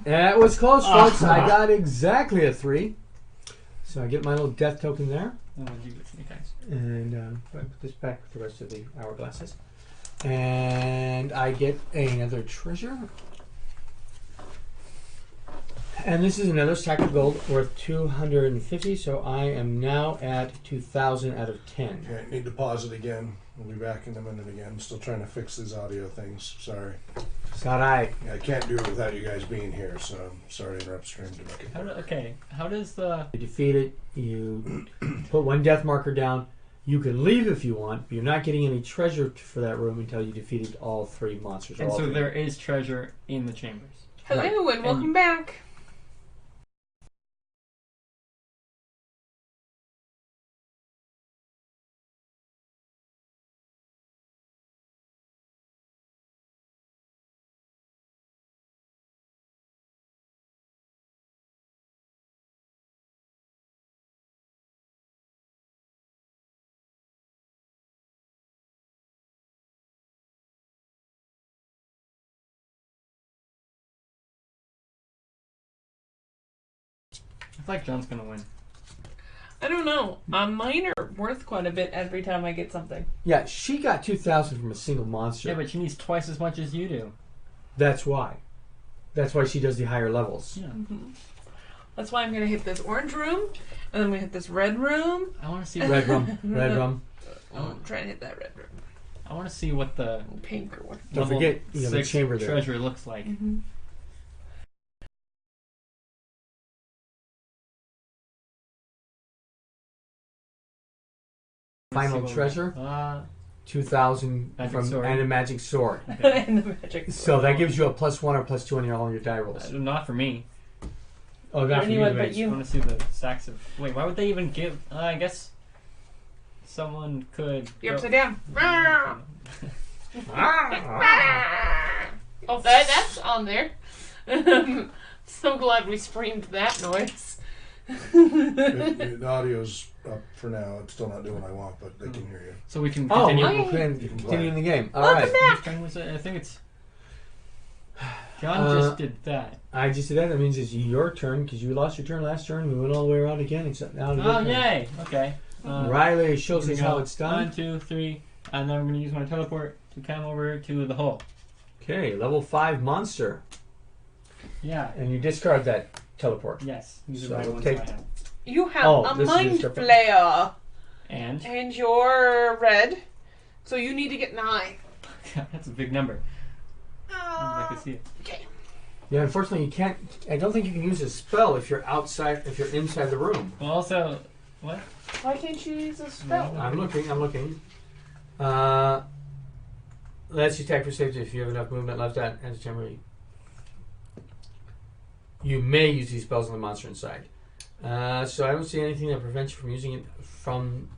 That was close, folks. I got exactly a 3. So I get my little death token there. Oh, you get snake eyes. And I put this back with the rest of the hourglasses. And I get another treasure. And this is another stack of gold worth 250. So I am now at 2,000 out of 10. Okay, need to pause it again. We'll be back in a minute again. Still trying to fix these audio things. Sorry. It's all right. I can't do it without you guys being here, so I'm sorry to interrupt stream to make it work. How does the... You defeat it. You put 1 death marker down. You can leave if you want, but you're not getting any treasure for that room until you defeated all 3 monsters. And all so 3. there is treasure in the chambers. Hello and welcome back. I feel like John's gonna win. I don't know. Mine are worth quite a bit every time I get something. Yeah, she got 2,000 from a single monster. Yeah, but she needs twice as much as you do. That's why. That's why she does the higher levels. Yeah. That's why I'm gonna hit this orange room, and then I'm gonna hit this red room. I want to see Red rum. Red rum. I'm trying to hit that red room. I want to see what the Pink or what? Don't level forget, you have a 6 chamber there. treasure looks like. Mm-hmm. Final Let's see what we treasure, got. 2,000 Magic from sword. and a magic sword. And the magic. So that gives you a +1 or +2 on all your die rolls. Not for me. Oh, not for you, Anyone the but mage. you. I want to see the stacks of. Wait, why would they even give? I guess someone could. You're go- upside down. Ah. Oh, that's on there. So glad we streamed that noise. The audio's up for now. It's still not doing what I want, but they can hear you. So we can Oh, continue. we're continuing the game. All right. Whose turn was it? I think it's. John just did that. I just did that. That means it's your turn because you lost your turn last turn. We went all the way around again, except now. Oh, yay! Okay. Riley shows us how it's 1, done. 2, 3, and then I'm going to use my teleport to come over to the hole. Okay, level 5 monster, Yeah. and you discard that teleport. Yes. These So are my we'll ones take- I have. You have Oh, a this is mind your turn. flayer, And and you're red, so you need to get 9. that's a big number. I can see it. Okay. Yeah, unfortunately, you can't. I don't think you can use a spell if you're outside. If you're inside the room. Well, also, what? Why can't you use a spell? I'm looking. Let's attack for safety if you have enough movement left at a temporary. You may use these spells on the monster inside. So I don't see anything that prevents you from using it from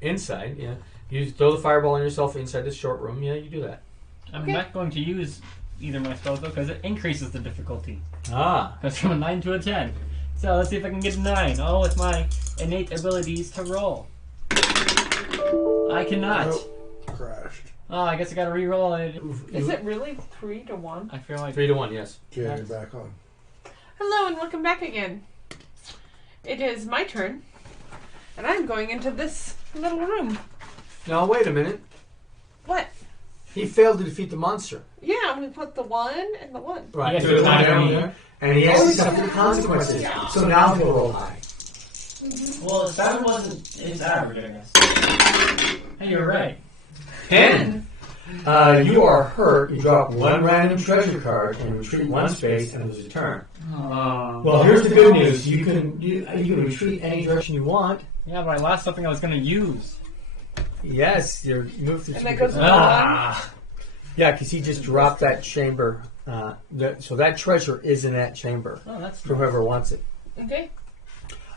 inside. Yeah, you throw the fireball on yourself inside this short room. Yeah, you do that. I'm Okay. not going to use either of my spells though because it increases the difficulty. Ah, Goes from a 9 to a 10. So let's see if I can get a 9. Oh, with my innate abilities to roll. I cannot. Nope. Crashed. Oh, I guess I gotta re-roll it. Is it really 3 to 1? I feel like 3 to 1? Yes. Okay, you're back on. Hello and welcome back again. It is my turn, and I'm going into this little room. Now wait a minute. What? He failed to defeat the monster. Yeah, we put the 1 and the 1. Right. Yes, so it's it's not down me. there, and he has to suffer the consequences. So now he'll roll high. well, that wasn't. It's average, I guess. Hey, you're right. 10. You are hurt. You drop 1 random treasure card and retreat 1 space and lose a turn. Well, here's the good news. You can retreat any direction you want. Yeah, but I lost something I was gonna use. Yes, you're moved through. And that goes Yeah, because he just dropped that chamber. So that treasure is in that chamber Oh, that's for whoever wants it. Okay.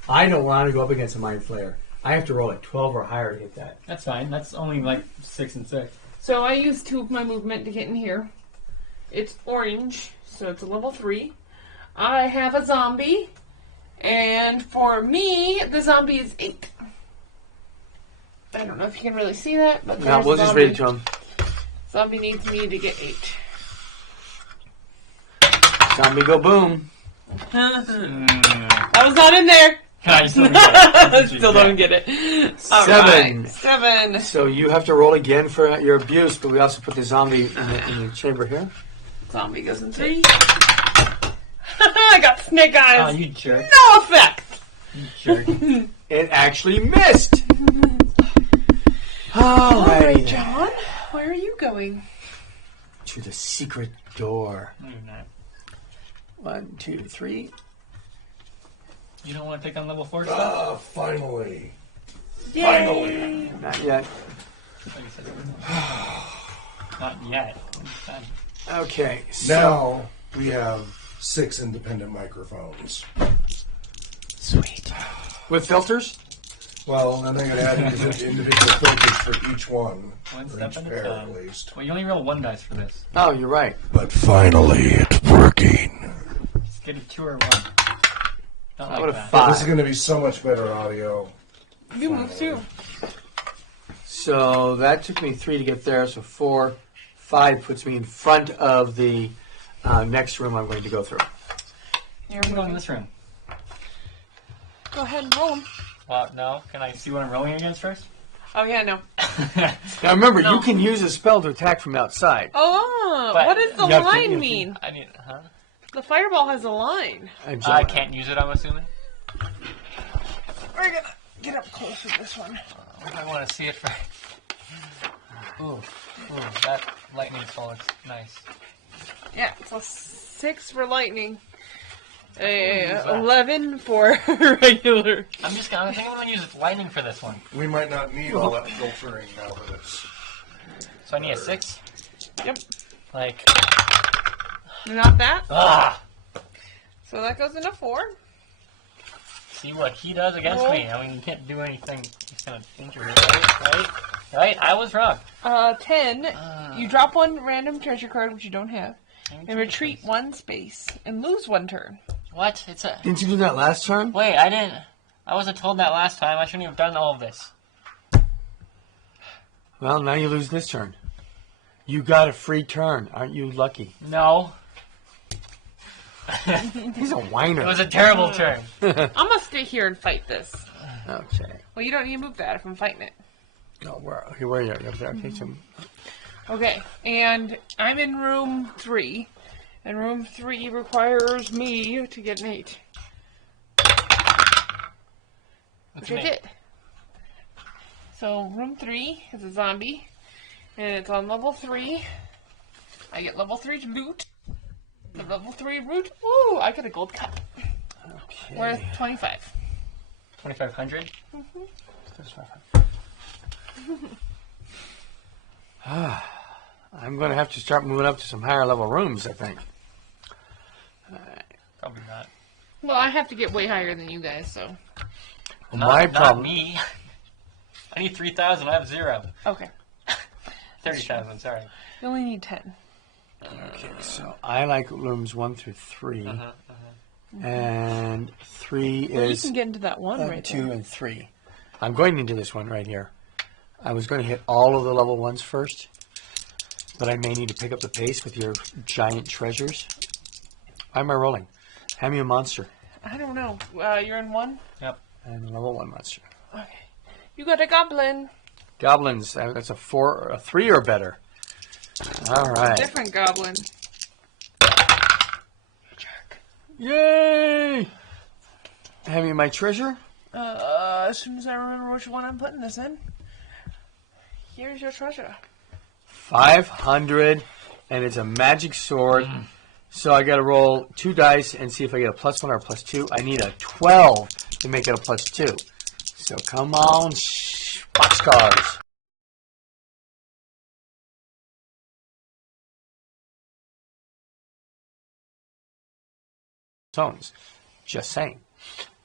I don't want to go up against a mind flayer. I have to roll like 12 or higher to get that. that's fine. That's only like 6 and 6. So I used 2 of my movement to get in here. It's orange, so it's a level 3. I have a zombie, and for me, the zombie is 8. I don't know if you can really see that, but there's a zombie. him. Zombie needs me to get 8. Zombie go boom. I was not in there. I still don't get it. Still don't get it. All 7. right, 7. So you have to roll again for your abuse, but we also put the zombie in the chamber here. Zombie goes in 3. I got snake Oh, eyes. you jerk. No effect. You jerk. It actually missed. All right, Alrighty then. John. Where are you going? To the secret door. No, you're not. 1, 2, 3. You don't want to take on level 4 stuff? Ah, finally. Yay. Not yet. Like I said, not yet. It's done. Okay. So Now we have 6 independent microphones. sweet. With filters? Well, and they could add individual filters for each one. One For step each at a pair, time. at least. Well, you only roll 1 dice for this. Oh, you're right. But finally, it's working. Just get a 2 or 1. Don't I like would've that. thought- This is going to be so much better audio. You move too. So that took me 3 to get there. So 4, 5 puts me in front of the next room I'm going to go through. Here I'm we going in go. this room. Go ahead and roll 'em. No. Can I see what I'm rolling against first? Oh yeah, no. Now remember, No. you can use a spell to attack from outside. Oh, But what does the you have to- line you- mean? I need, huh? The fireball has a line. I can't use it, I'm assuming. We're gonna get up close with this one. I want to see it for... Ooh, that lightning bolt looks nice. Yeah, it's a 6 for lightning. 11 for regular. I think I'm going to use lightning for this one. We might not need all that filtering now for this. So I need a 6? Yep. Like... Not that. Ah! So that goes into 4. See what he does against Roll. me. I mean, you can't do anything. He's going to injure me, right? I was wrong. 10. You drop one random treasure card, which you don't have, and retreat 1 space, and lose 1 turn. What? It's a... Didn't you do that last turn? Wait, I didn't... I wasn't told that last time. I shouldn't have done all of this. Well, now you lose this turn. You got a free turn. Aren't you lucky? No. He's a whiner. It was a terrible turn. I'm gonna stay here and fight this. Okay. Well, you don't need to move that if I'm fighting it. No, where are you? Up there. Okay, so Okay, and I'm in room 3, and room 3 requires me to get an 8. Which I did. So room 3 is a zombie, and it's on level 3. I get level 3 loot. The level 3 root. Ooh, I got a gold cup. okay. Worth 25. 2,500? I'm going to have to start moving up to some higher level rooms, I think. Probably not. Well, I have to get way higher than you guys, so. Well, Not problem. me. I need 3,000. I have 0. Okay. 30,000, sorry. You only need 10. Okay, so I like rooms 1 through 3, and 3 Well, you is can get into that one right 2 there. and 3. I'm going into this one right here. I was going to hit all of the level 1s first, but I may need to pick up the pace with your giant treasures. Why am I rolling? Hand me a monster. I don't know. You're in 1? Yep. And a level 1 monster. Okay. You got a goblin. Goblins, that's a 3 or better. All right. Different goblin. Yay! Hand me my treasure. As soon as I remember which one I'm putting this in. Here's your treasure. 500, and it's a magic sword. So I got to roll 2 dice and see if I get a +1 or a +2. I need a 12 to make it a +2. So come on, boxcars. Tones. Just saying.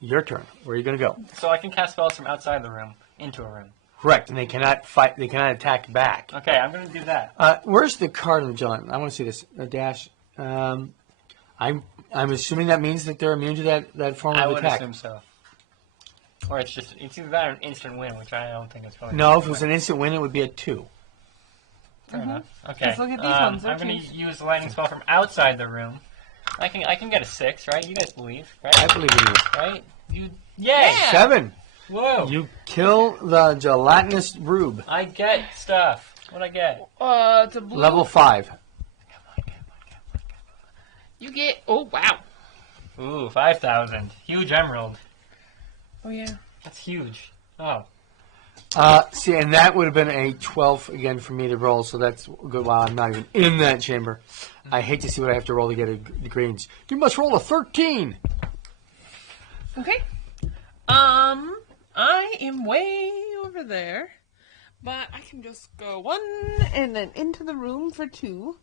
Your turn. Where are you going to go? So I can cast spells from outside the room into a room. Correct, and they cannot fight. They cannot attack back. Okay, I'm going to do that. Where's the card in the John? I want to see this. A dash. I'm assuming that means that they're immune to that form I of would attack. assume so. Or it's either that or an instant win, which I don't think is going to No, if it was an instant win, it would be a 2. Fair enough. Okay. Let's look at these ones. They're I'm going twos. to use the lightning spell from outside the room. I can get a 6, right? You guys believe, right? I believe in you. Right? Yay! Yeah. 7. Whoa! You kill the gelatinous rube. I get stuff. What'd I get? It's a blue. Level 5. You get. Oh wow. Ooh, 5,000. Huge emerald. Oh yeah. That's huge. Oh. See, and that would have been a 12 again for me to roll, so that's good. While I'm not even in that chamber, I hate to see what I have to roll to get the greens. You must roll a 13. Okay. I am way over there, but I can just go 1 and then into the room for 2.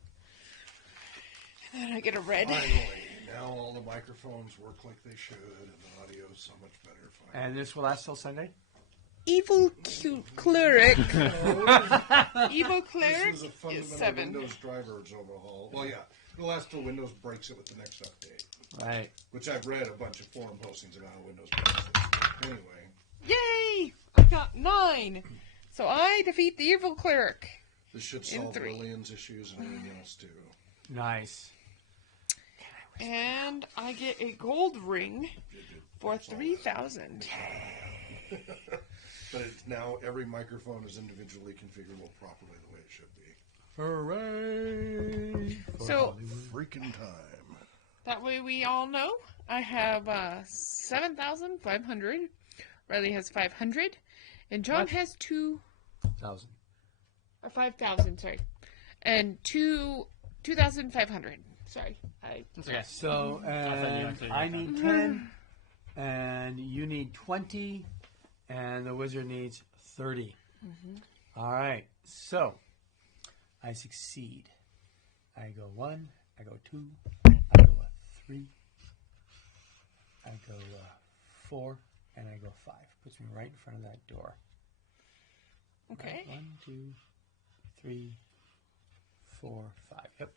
And then I get a red. Finally, now all the microphones work like they should, and the audio's so much better. Finally. And this will last till Sunday? Evil cleric. Evil This cleric is a fundamental is 7. Windows drivers overhaul. Well, yeah, it'll last till Windows breaks it with the next update. Right. Which I've read a bunch of forum postings about how Windows breaks it. Anyway. Yay! I got 9. So I defeat the evil cleric. This should In solve 3. Lillian's issues and everything else, too. Nice. And I get a gold ring for 3,000. But it's now every microphone is individually configurable properly the way it should be. Hooray! So Freaking time. That way we all know. I have 7,500. Riley has 500. And John What? has 1,000. or 5,000, sorry. And 2,500. Sorry. That's okay. So, thought you and actually I got need 10, and you need 20, and the wizard needs 30. All right. So, I succeed. I go 1, I go 2, I go 3, I go 4, and I go 5. Puts me right in front of that door. Okay. 1, 2, 3, 4, 5. Yep.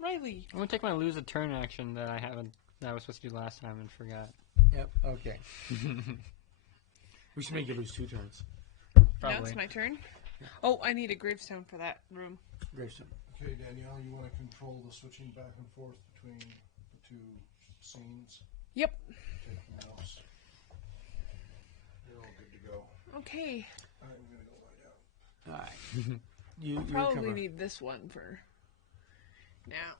Riley. I'm gonna take my lose a turn action that I was supposed to do last time and forgot. Yep. Okay. We should make you lose 2 turns. Now Probably. it's my turn. Oh, I need a gravestone for that room. Gravestone. Okay, Danielle, you want to control the switching back and forth between the 2 scenes? Yep. Take the mouse. You're all good to go. Okay. I'm going to go lie down. All right. you Probably recover. need this one for now.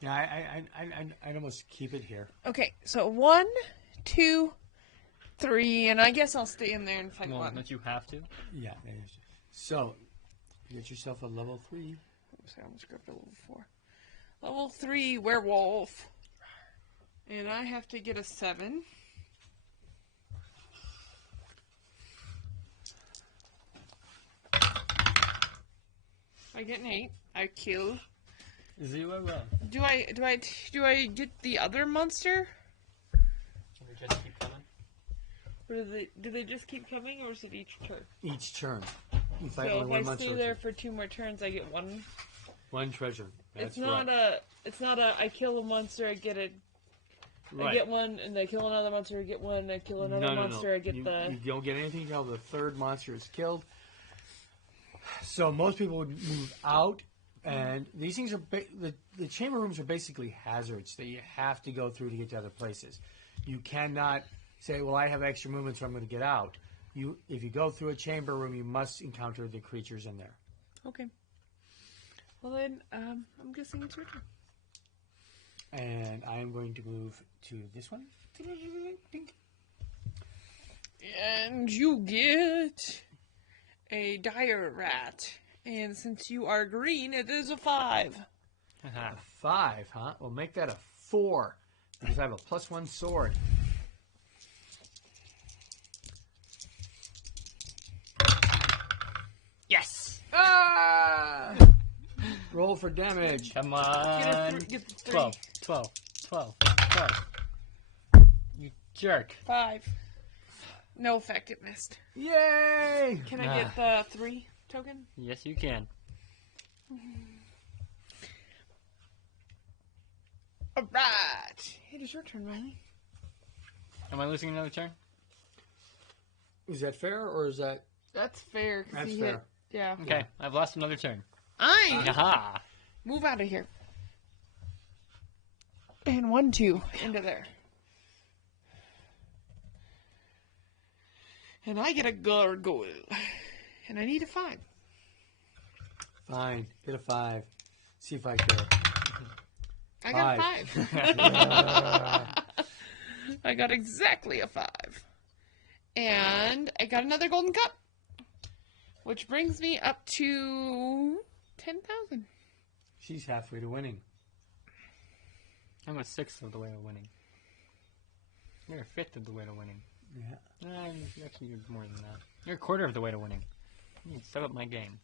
Yeah, I'd almost keep it here. Okay, so 1, 2, 3, and I guess I'll stay in there and fight Well, one. don't you have to? Yeah. So, get yourself a level 3. So I'm just going to level 4. Level 3 werewolf. And I have to get a 7. I get an 8. I kill. 0. Do I get the other monster? Can we just keep coming? Or do they just keep coming, or is it each turn? Each turn. You fight So only if one I monster. stay there for 2 more turns, I get one. One treasure. That's It's not right. I kill a monster, I get it. Right. I get one, and I kill another monster, I get one. I kill another monster, I get you, the. You don't get anything until the 3rd monster is killed. So most people would move out, and these things are the chamber rooms are basically hazards that you have to go through to get to other places. You cannot say, "Well, I have extra movement, so I'm going to get out." If you go through a chamber room, you must encounter the creatures in there. Okay. Well then, I'm guessing it's your turn. And I am going to move to this one. Dink. And you get a dire rat. And since you are green, it is a 5. A 5, huh? Well, make that a 4 because I have a +1 sword. Yes! Ah! Roll for damage. Come on. Get the 3. 12. You jerk. 5. No effect, it missed. Yay! Can I get the 3 token? Yes, you can. Alright. It is your turn, Riley. Am I losing another turn? Is that fair or is that? That's fair. 'Cause That's he fair. Hit. Yeah. Okay, I've lost another turn. I Yaha! move out of here. And 1, 2 into there. And I get a gargoyle. And I need a 5. Fine. Get a 5. See if I can. I got a 5. I got exactly a 5. And I got another golden cup. Which brings me up to 10,000. She's halfway to winning. I'm a 1/6 of the way to winning. You're a 5th of the way to winning. Yeah. Actually, you're more than that. You're a 1/4 of the way to winning. You need to step up my game.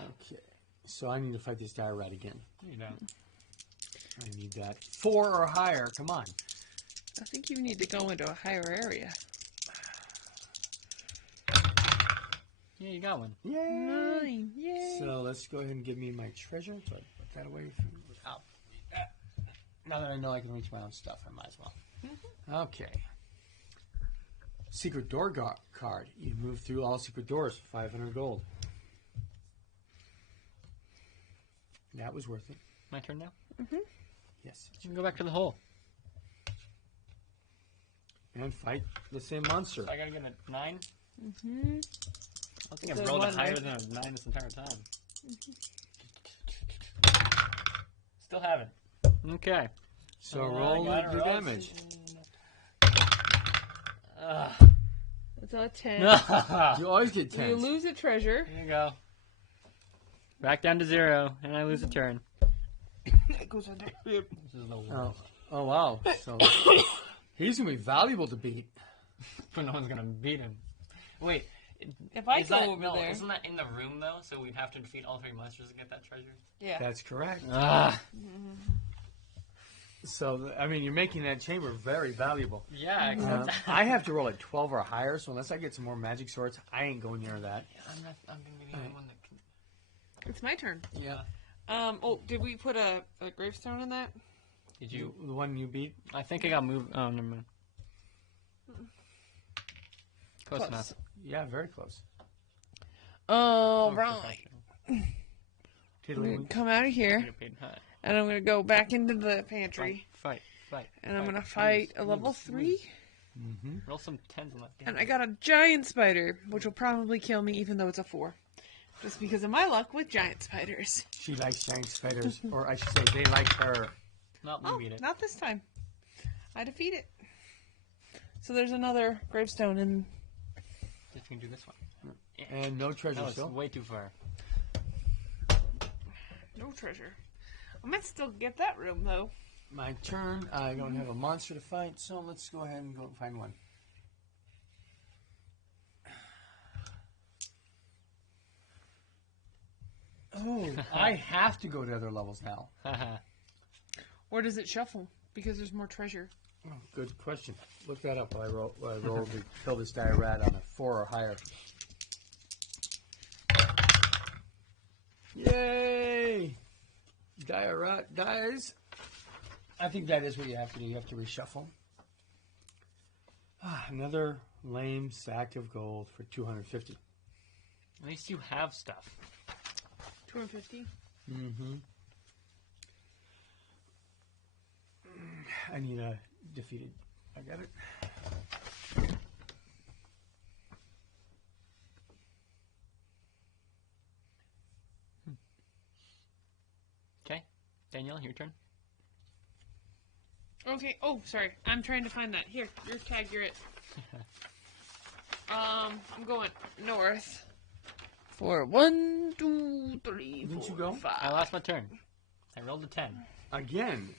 Okay. So I need to fight this dire rat again. You don't. I need that 4 or higher. Come on. I think you need to go into a higher area. Yeah, you got one. Yay! 9. Yay. So let's go ahead and give me my treasure. So I put that away without that. Now that I know I can reach my own stuff, I might as well. Okay. Secret door card. You move through all secret doors. 500 gold. That was worth it. My turn now? Yes. You can go back to the hole. And fight the same monster. I gotta get a 9? Mm-hmm. I don't think Is I've there rolled one higher there? than a 9 this entire time. Still haven't. Okay. So I roll gotta the roll damage. It's a 10. You always get You 10s. lose a treasure. Here you go. Back down to 0, and I lose a turn. It goes under. This is the Oh. Oh, wow. So he's going to be valuable to beat. But no one's gonna beat him. Wait. If I is go that, over no, there. Isn't that in the room though? So we'd have to defeat all 3 monsters to get that treasure. Yeah. That's correct. Ah. So, I mean, you're making that chamber very valuable. Yeah. Except I have to roll a 12 or higher, so unless I get some more magic swords, I ain't going near that. I'm gonna be the only one that can. It's my turn. Yeah. Oh, did we put a gravestone in that? Did you? The one you beat? I think I got moved. Oh, never mind. Close Close. enough. Yeah, very close. Oh, Oh, right. I'm Tiddly. gonna come out of here, Get paid high. and I'm gonna go back into the pantry, Fight. and I'm gonna fight a level 3. Mm-hmm. Roll some 10s on that. And I got a giant spider, which will probably kill me, even though it's a 4. Just because of my luck with giant spiders. She likes giant spiders, or I should say, they like her. Not we Oh, beat it. not this time. I defeat it. So there's another gravestone, and Just gonna do this one. And no treasure That was still. way too far. no treasure. I might still get that room, though. My turn. I don't have a monster to fight, so let's go ahead and go find one. Oh, I have to go to other levels now. Or does it shuffle? Because there's more treasure. Oh, good question. Look that up while I roll to kill this dire rat on a 4 or higher. Yay! Dire rat dies. I think that is what you have to do. You have to reshuffle. Another lame sack of gold for 250. At least you have stuff. 250? Mm-hmm. I need a defeated. I got it. Okay, Danielle, your turn. Okay. Oh, sorry. I'm trying to find that. Here, your tag. You're it. I'm going north. For 1, 2, 3, Didn't 4, you go? 5. I lost my turn. I rolled a 10. Again,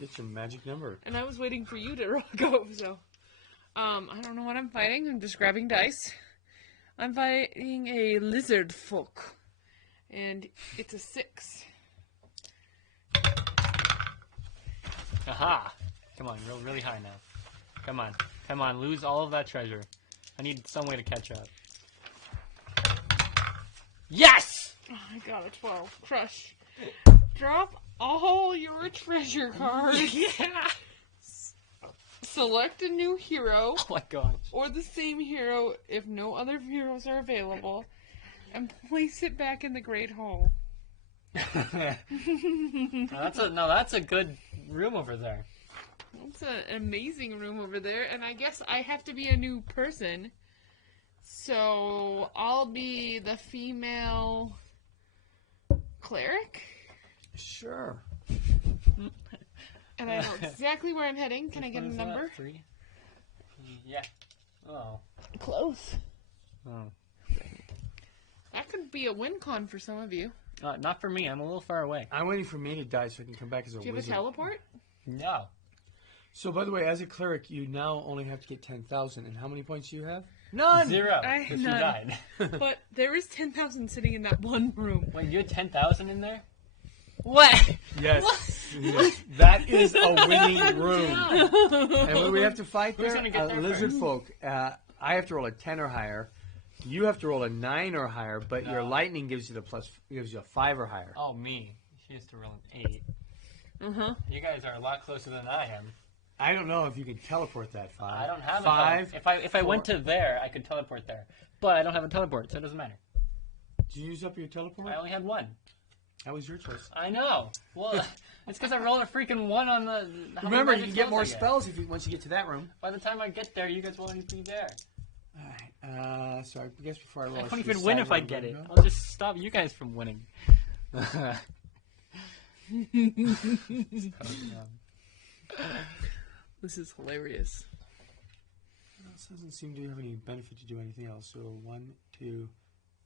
it's your magic number. And I was waiting for you to go, so. I don't know what I'm fighting. I'm just grabbing dice. I'm fighting a lizard folk. And it's a 6. Aha! Come on, roll really high now. Come on, lose all of that treasure. I need some way to catch up. Yes! Oh, I got a 12. Crush. Drop all your treasure cards. Yeah! Select a new hero, Oh my gosh. or the same hero if no other heroes are available, and place it back in the Great Hall. That's a good room over there. It's an amazing room over there, and I guess I have to be a new person. So I'll be the female cleric, Sure. and I know exactly where I'm heading. Can I get a What is that? number? 3? Yeah. Oh. Close. Oh. That could be a win con for some of you. Not for me. I'm a little far away. I'm waiting for me to die so I can come back as a Do you have a wizard. teleport? No. So, by the way, as a cleric, you now only have to get 10,000. And how many points do you have? None! 0. I- If you none. died. But there is 10,000 sitting in that one room. Wait, you had 10,000 in there? What? Yes. Yes. That is a winning room. And what do we have to fight Who's there? gonna get there Lizard first? folk. I have to roll a 10 or higher. You have to roll a 9 or higher, but your No. lightning gives you gives you a 5 or higher. Oh, me. She has to roll an 8. Uh-huh. You guys are a lot closer than I am. I don't know if you can teleport that far. I don't have 5. a teleport. If I went to there, I could teleport there. But I don't have a teleport, so it doesn't matter. Did you use up your teleport? I only had 1. That was your choice. I know. Well, it's because I rolled a freaking 1 on the... how many Remember, you magic can get more I spells once you get to that room. By the time I get there, you guys will already be there. Alright, so I guess before I roll, I should won't even decide win if where I I'm get gonna it. go. I'll just stop you guys from winning. This is hilarious. This doesn't seem to have any benefit to do anything else. So 1, 2,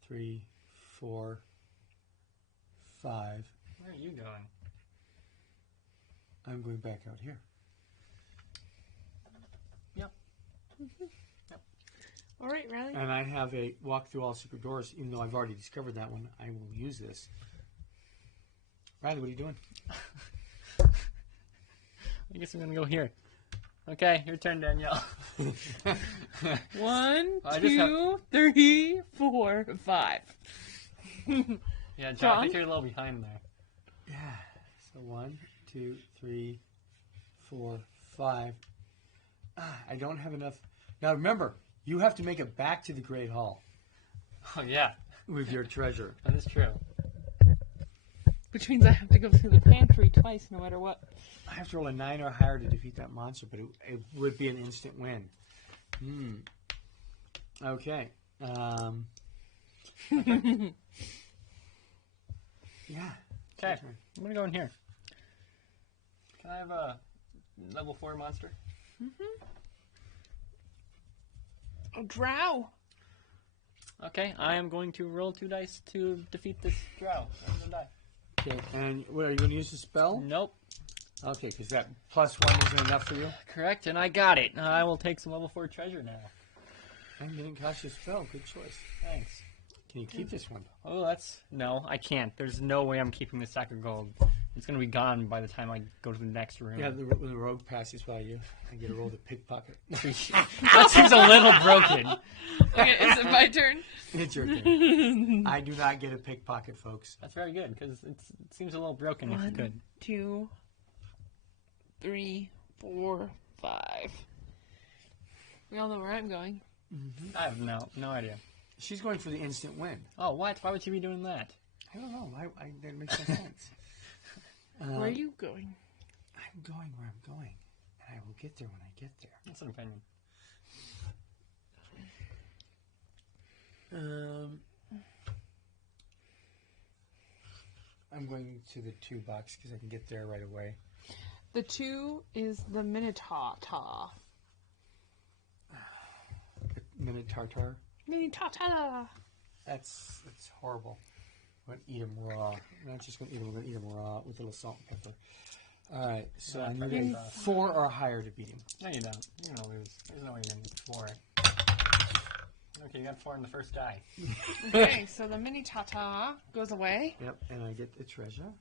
3, 4, 5. Where are you going? I'm going back out here. Yep. All right, Riley. And I have a walk through all secret doors. Even though I've already discovered that one, I will use this. Riley, what are you doing? I guess I'm gonna go here. Okay, your turn, Danielle. 1, I just 2, 3, 4, 5. Yeah, John, I John? think you're a little behind there. Yeah. So 1, 2, 3, 4, 5. I don't have enough. Now remember, you have to make it back to the Great Hall Oh yeah, with your treasure. that is true. Which means I have to go through the pantry twice, no matter what. I have to roll a 9 or higher to defeat that monster, but it would be an instant win. Okay. Yeah. Okay, I'm gonna go in here. Can I have a level 4 monster? A drow. Okay, I am going to roll 2 dice to defeat this drow. I'm gonna die. Okay. And what, are you going to use the spell? Nope. Okay, because that +1 isn't enough for you. Correct, and I got it. I will take some level 4 treasure now. And didn't cost you a spell. Good choice. Thanks. Can you keep this one? Oh, no, I can't. There's no way I'm keeping this sack of gold. It's gonna be gone by the time I go to the next room. Yeah, when the rogue passes by you, I get a roll to pickpocket. That seems a little broken. Okay, is it my turn? It's your turn. I do not get a pickpocket, folks. That's very good because it seems a little broken. If you 1, could. 2, 3, 4, 5. We all know where I'm going. I have no idea. She's going for the instant win. Oh, what? Why would she be doing that? I don't know. That makes no sense. Where are you going? I'm going where I'm going, and I will get there when I get there. That's an opinion. I'm going to the 2 box because I can get there right away. The 2 is the Minotaur. Minute tartar. Minotaur. That's horrible. I'm going to eat them raw. I'm not just going to eat them. I'm going to eat them raw with a little salt and pepper. All right. So Yeah, I forget need a that. 4 or higher to beat him. No, you don't. You're gonna lose. There's no way you're gonna get 4. Okay, you got 4 in the first die. Okay, so the Minotaur goes away. Yep. And I get the treasure.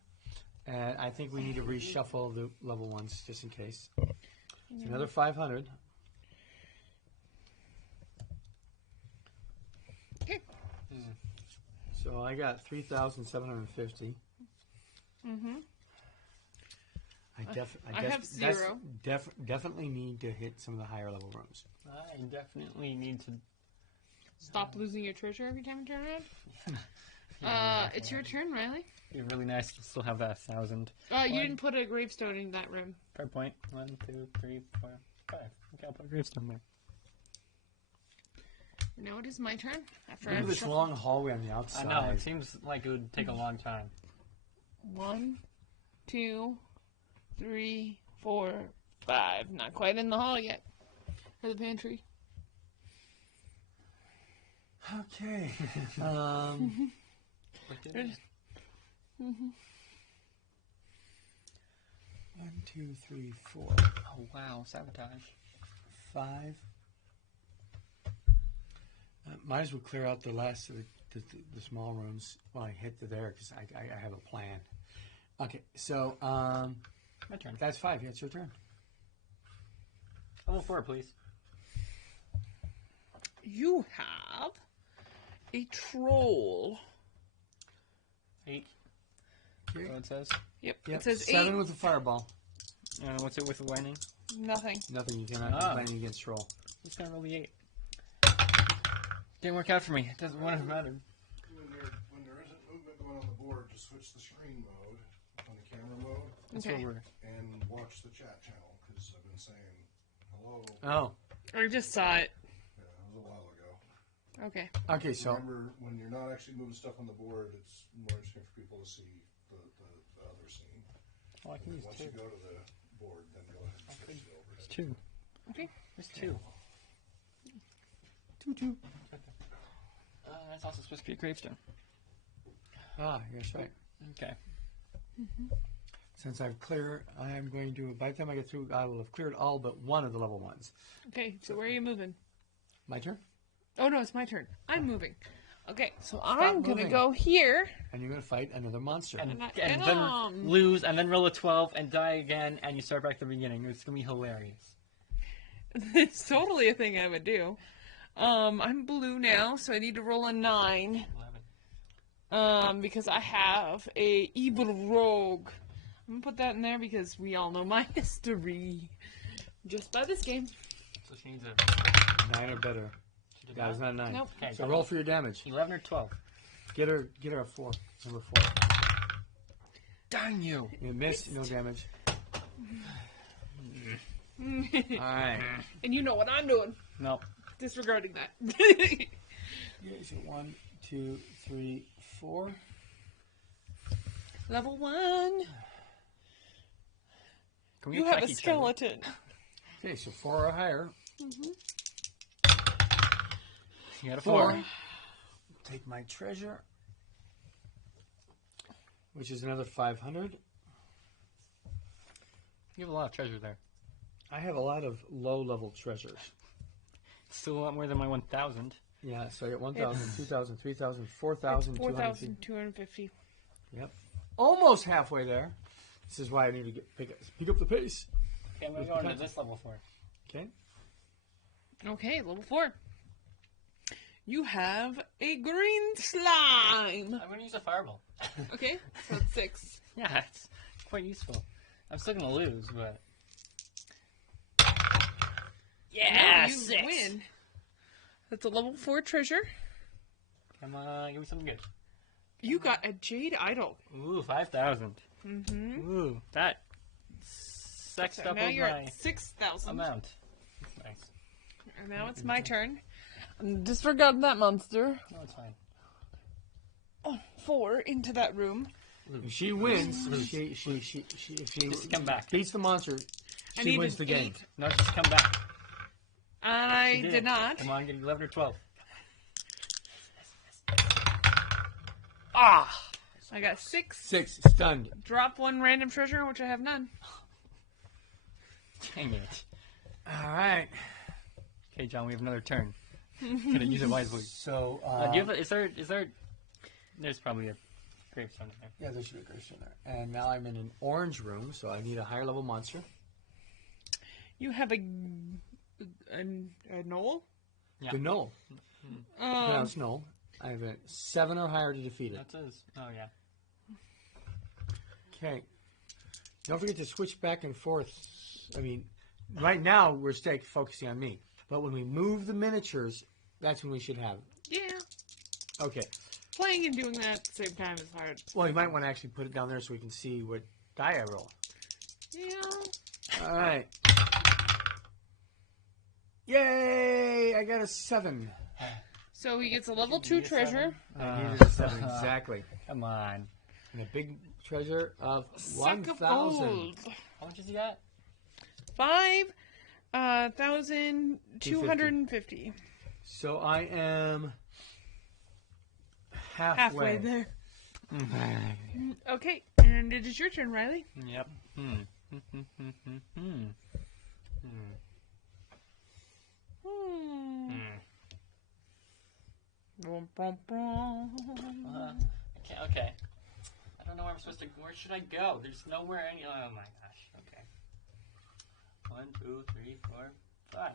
And I think we need to reshuffle the level ones just in case. It's another 500. Okay. So I got 3,750. Mm-hmm. I have 0. Definitely need to hit some of the higher level rooms. I definitely need to. Stop losing your treasure every time you turn around. It's your turn, Riley. It'd be really nice to still have that 1,000. You didn't put a gravestone in that room. Fair point. 1, 2, 3, 4, 5. Okay, I'll put a gravestone there. Now it is my turn. After Look at I've this shuffled. long hallway on the I outside. know, it seems like it would take a long time. 1, 2, 3, 4, 5. Not quite in the hall yet. Or the pantry. Okay. Mm-hmm. 1, 2, 3, 4, Oh, wow, sabotage. 5. Might as well clear out the last of the small rooms while I hit there because I have a plan. Okay, so My turn. that's 5. Yeah, it's your turn. Level 4, please. You have a troll. 8. Okay. What it says. Yep. Yep. It says 7 8. with a fireball. What's it with the winning? Nothing. Nothing. You cannot Ah. complain against roll. Just gonna roll the 8. Didn't work out for me. It doesn't matter. When there isn't movement going on the board, just switch the screen mode on the camera mode That's Okay. what we're. and watch the chat channel because I've been saying hello. Oh. I just saw it. Yeah, it was a while ago. Okay. Okay, so Remember, when you're not actually moving stuff on the board, it's more interesting for people to see the other scene. Well, I can use Once 2. you go to the board, then go ahead and switch it over. It's 2. Okay. There's 2. 2-2. That's also supposed to be a gravestone. Ah, that's right. Okay. Since I've cleared, I am going to, by the time I get through, I will have cleared all but one of the level 1s. Okay, so where are you moving? My turn? Oh, no, it's my turn. I'm moving. Okay, so I'm going to moving. go here. And you're going to fight another monster. And I- then and, lose, and then roll a 12, and die again, and you start back at the beginning. It's going to be hilarious. It's totally a thing I would do. I'm blue now, so I need to roll a 9. 11. Because I have a evil rogue. I'm gonna put that in there because we all know my history. Just by this game. So she needs a 9 or better. That is not a 9. Nope. Okay, So roll for your damage. 11 or 12. Get her a 4. Number 4. Darn you! You missed, no damage. Alright. And you know what I'm doing. Nope. Disregarding that. Okay, so 1, 2, 3, 4. Level 1. Can we You attack have a each other? skeleton. Okay, so 4 or higher. You got a 4. 4. Take my treasure, which is another 500. You have a lot of treasure there. I have a lot of low-level treasures. Still a lot more than my 1,000. Yeah, so I got 1,000, 2,000, 3,000, 4,000, 250. 4,250. Yep. Almost halfway there. This is why I need to pick up the pace. Okay, I'm going to go into this level 4. Okay. Okay, level 4. You have a green slime. I'm going to use a fireball. Okay, so it's 6. Yeah, it's quite useful. I'm still going to lose, but... Yeah, you win. That's a level 4 treasure. Come on, give me something good. You got a jade idol. Ooh, 5,000. Mm-hmm. Ooh, that sexed So up now with you're my at 6,000. amount. That's nice. And now it's my turn. Disregard that monster. No, it's fine. 4 into that room. If she wins, if she Just come back. beats the monster, I she need wins an the game. 8. No, just come back. And I You did not. Come on, get 11 or 12. Ah! I got 6. 6, stunned. Drop 1 random treasure, which I have none. Dang it. All right. Okay, John, we have another turn. Gotta use it wisely. So, Do you have is there... There's probably a gravestone in there. yeah, there should be a gravestone there. And now I'm in an orange room, so I need a higher level monster. You have a knoll? Yeah. The Knoll. Pronounced Knoll. I have a 7 or higher to defeat it. That says... Oh, yeah. Okay. Don't forget to switch back and forth. I mean, right now we're focusing on me. But when we move the miniatures, that's when we should have. Yeah. Okay. Playing and doing that at the same time is hard. Well, you might want to actually put it down there so we can see what die I roll. Yeah. All right. Yay! I got a 7. So he gets a level 2 Need a treasure. I needed a 7, exactly. Come on. And a big treasure of Sack of 1,000. gold. How much has he got? 5,250. So I am Halfway halfway. there. Mm-hmm. Okay, and it is your turn, Riley. Yep. Okay. I don't know where I'm supposed to. Where should I go? There's nowhere any. Oh my gosh. Okay. 1, 2, 3, 4, 5.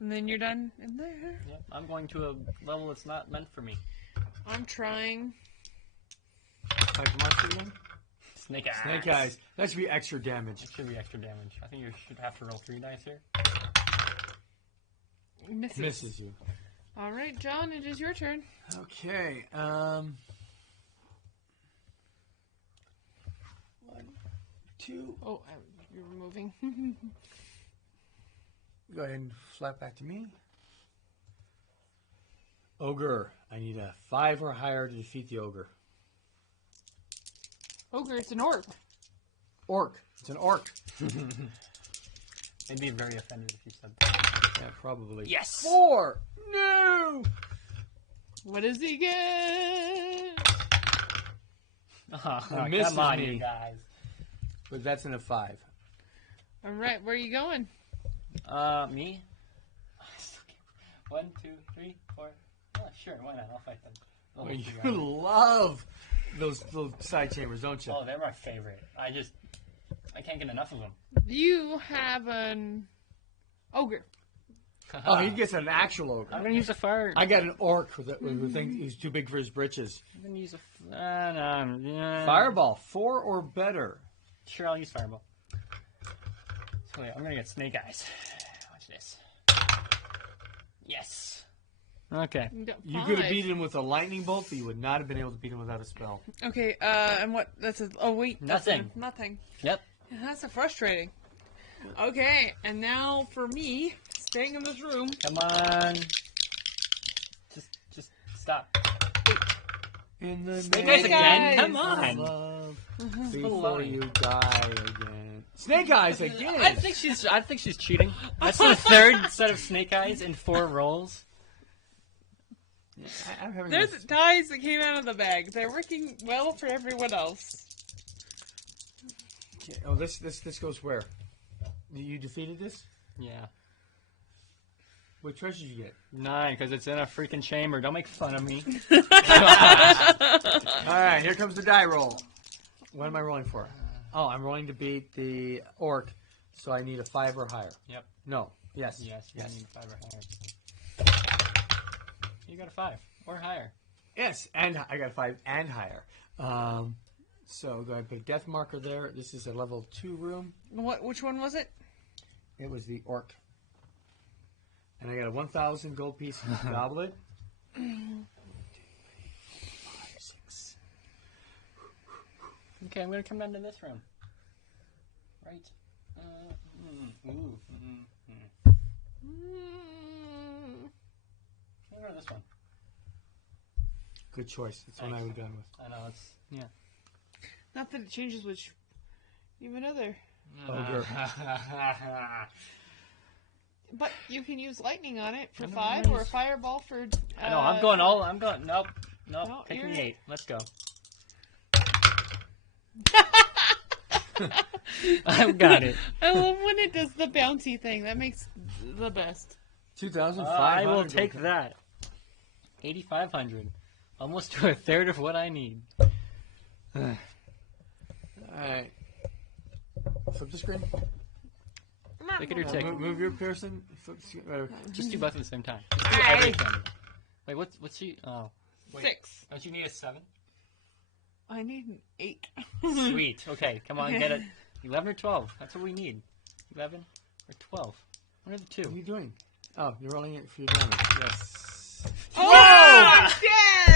And then you're done in there. Yep. I'm going to a level that's not meant for me. I'm trying. Fight the monster again? Snake eyes. Snake eyes. That should be extra damage. It should be extra damage. I think you should have to roll 3 dice here. Misses. Misses you. All right, John, it is your turn. Okay. 1, 2. Oh, you're moving. Go ahead and flap back to me. Ogre. I need a 5 or higher to defeat the ogre. Ogre, it's an orc. Orc. It's an orc. They'd be very offended if you said that. Yeah, probably. Yes! 4! No! What does he get? Oh, misses come on, me. you guys. But that's in a 5. All right, where are you going? Me? 1, 2, 3, 4. Oh, sure, why not? I'll fight them. Oh, you love those little side chambers, don't you? Oh, they're my favorite. I can't get enough of them. You have an ogre. Oh, he gets an actual ogre. I'm gonna use a fire. I got an orc who thinks he's too big for his britches. I'm gonna use a. No. Fireball, 4 or better. Sure, I'll use fireball. So wait, I'm gonna get snake eyes. Watch this. Yes. Okay. You could have beaten him with a lightning bolt, but you would not have been able to beat him without a spell. Okay, and what? That's a. Oh wait. that's Nothing. Nothing. Yep. That's a frustrating. Okay, and now for me, staying in this room. Come on. Just stop. In the Snake eyes again? Eyes. Come on. love, Before before you die again. Snake eyes again. I think she's cheating. That's the third set of snake eyes in 4 rolls. I'm having There's this- dice that came out of the bag. They're working well for everyone else. Okay, oh, this goes where? You defeated this? Yeah. What treasure did you get? 9, because it's in a freaking chamber. Don't make fun of me. All right, here comes the die roll. What am I rolling for? Oh, I'm rolling to beat the orc, so I need a 5 or higher. Yep. No. Yes. Yes. You Yes. need 5 or higher. You got a 5 or higher. Yes, and I got a 5 and higher. So go ahead and put a death marker there. This is a level 2 room. Which one was it? It was the orc. And I got a 1,000 gold piece goblet. 1, 2, 3, 4, 5, 6. Okay, I'm gonna come down to this room. Right. I'm gonna go to this one. Good choice. That's one I would have gone with. I know it's Not that it changes which. Even other. Ogre. But you can use lightning on it for I know, 5 or a nice. fireball for. I know. I'm going. Nope. No, Take you're- me 8. Let's go. I've got it. I love when it does the bouncy thing. That makes the best. 2,500. I will take that. 8,500. Almost to a third of what I need. All right. Flip the screen. Look at her take. Move your person. Flip the screen. Just do both at the same time. Just do Aye. everything. Wait, what's she? Oh, wait. 6. Don't you need a 7? I need an 8. Sweet. Okay, come on, get it. 11 or 12. That's what we need. 11 or 12. One of the 2. What are you doing? Oh, you're rolling it for your damage. Yes. Oh, I'm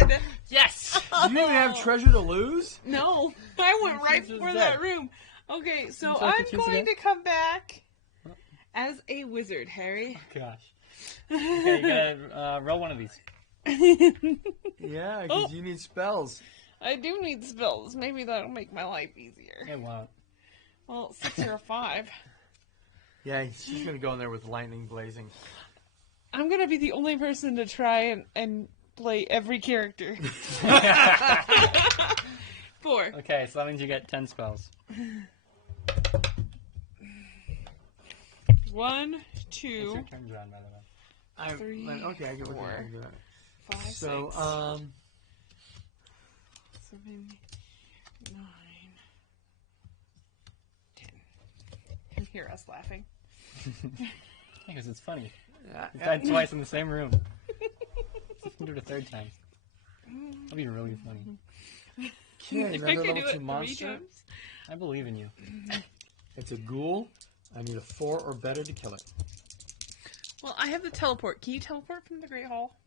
dead! Yes. You didn't even have treasure to lose? No, I went right This is for dead. that room. Okay, so Would you like I'm to choose going again? to come back as a wizard, Harry. Gosh. Okay, you gotta roll one of these. Yeah, because you need spells. I do need spells. Maybe that'll make my life easier. It won't. Well, 6 or a 5. Yeah, she's going to go in there with lightning blazing. I'm gonna be the only person to try and play every character. 4. Okay, so that means you get 10 spells. 1, It's 2, your turn, John, by the way. 3, Okay, I get what 4, you're doing. 5, So, 6, 7, 9, 10. You hear us laughing. Because it's funny. We died twice in the same room. You can do it a third time. That'd be really funny. Okay, If I another could level do 2 it 3 monster. times. I believe in you. It's a ghoul. I need a 4 or better to kill it. Well, I have the teleport. Can you teleport from the Great Hall?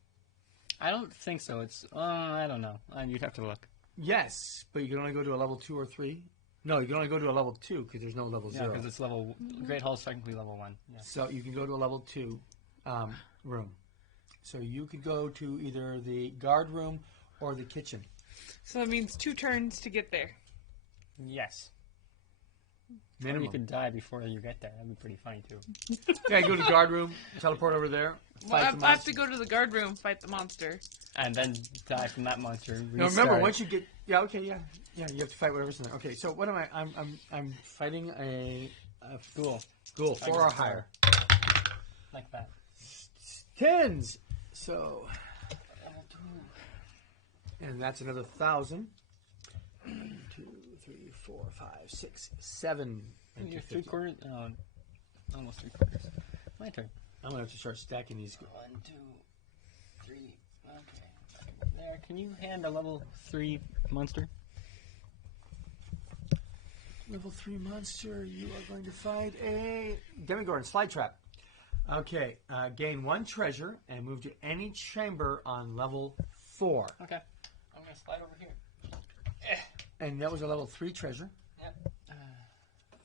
I don't think so. It's, I don't know. You'd have to look. Yes, but you can only go to a level 2 or 3. No, you can only go to a level 2 because there's no level Yeah, 0. because it's level, Great Hall's technically level 1. Yeah. So you can go to a level 2 room. So you could go to either the guard room or the kitchen. So that means 2 turns to get there. Yes. Or Minimum. you could die before you get there. That'd be pretty funny too. Yeah, go to the guard room, teleport over there. Well, Fight the I have to monster. go to the guard room, fight the monster. And then die from that monster. No, remember restart. once you get you have to fight whatever's in there. Okay, so what am I? I'm fighting a Ghoul. ghoul 4 or higher. Like that. 10s. So, and that's another 1,000. 1, 2, 3, 4, 5, 6, 7. And You're 250. 3/4. Almost 3/4. My turn. I'm gonna have to start stacking these. 1, 2, 3. Okay. There. Can you hand a level 3 monster? Level 3 monster. You are going to fight a Demogorgon slide trap. Okay. Gain 1 treasure and move to any chamber on level 4. Okay. I'm gonna slide over here. And that was a level 3 treasure. Yep.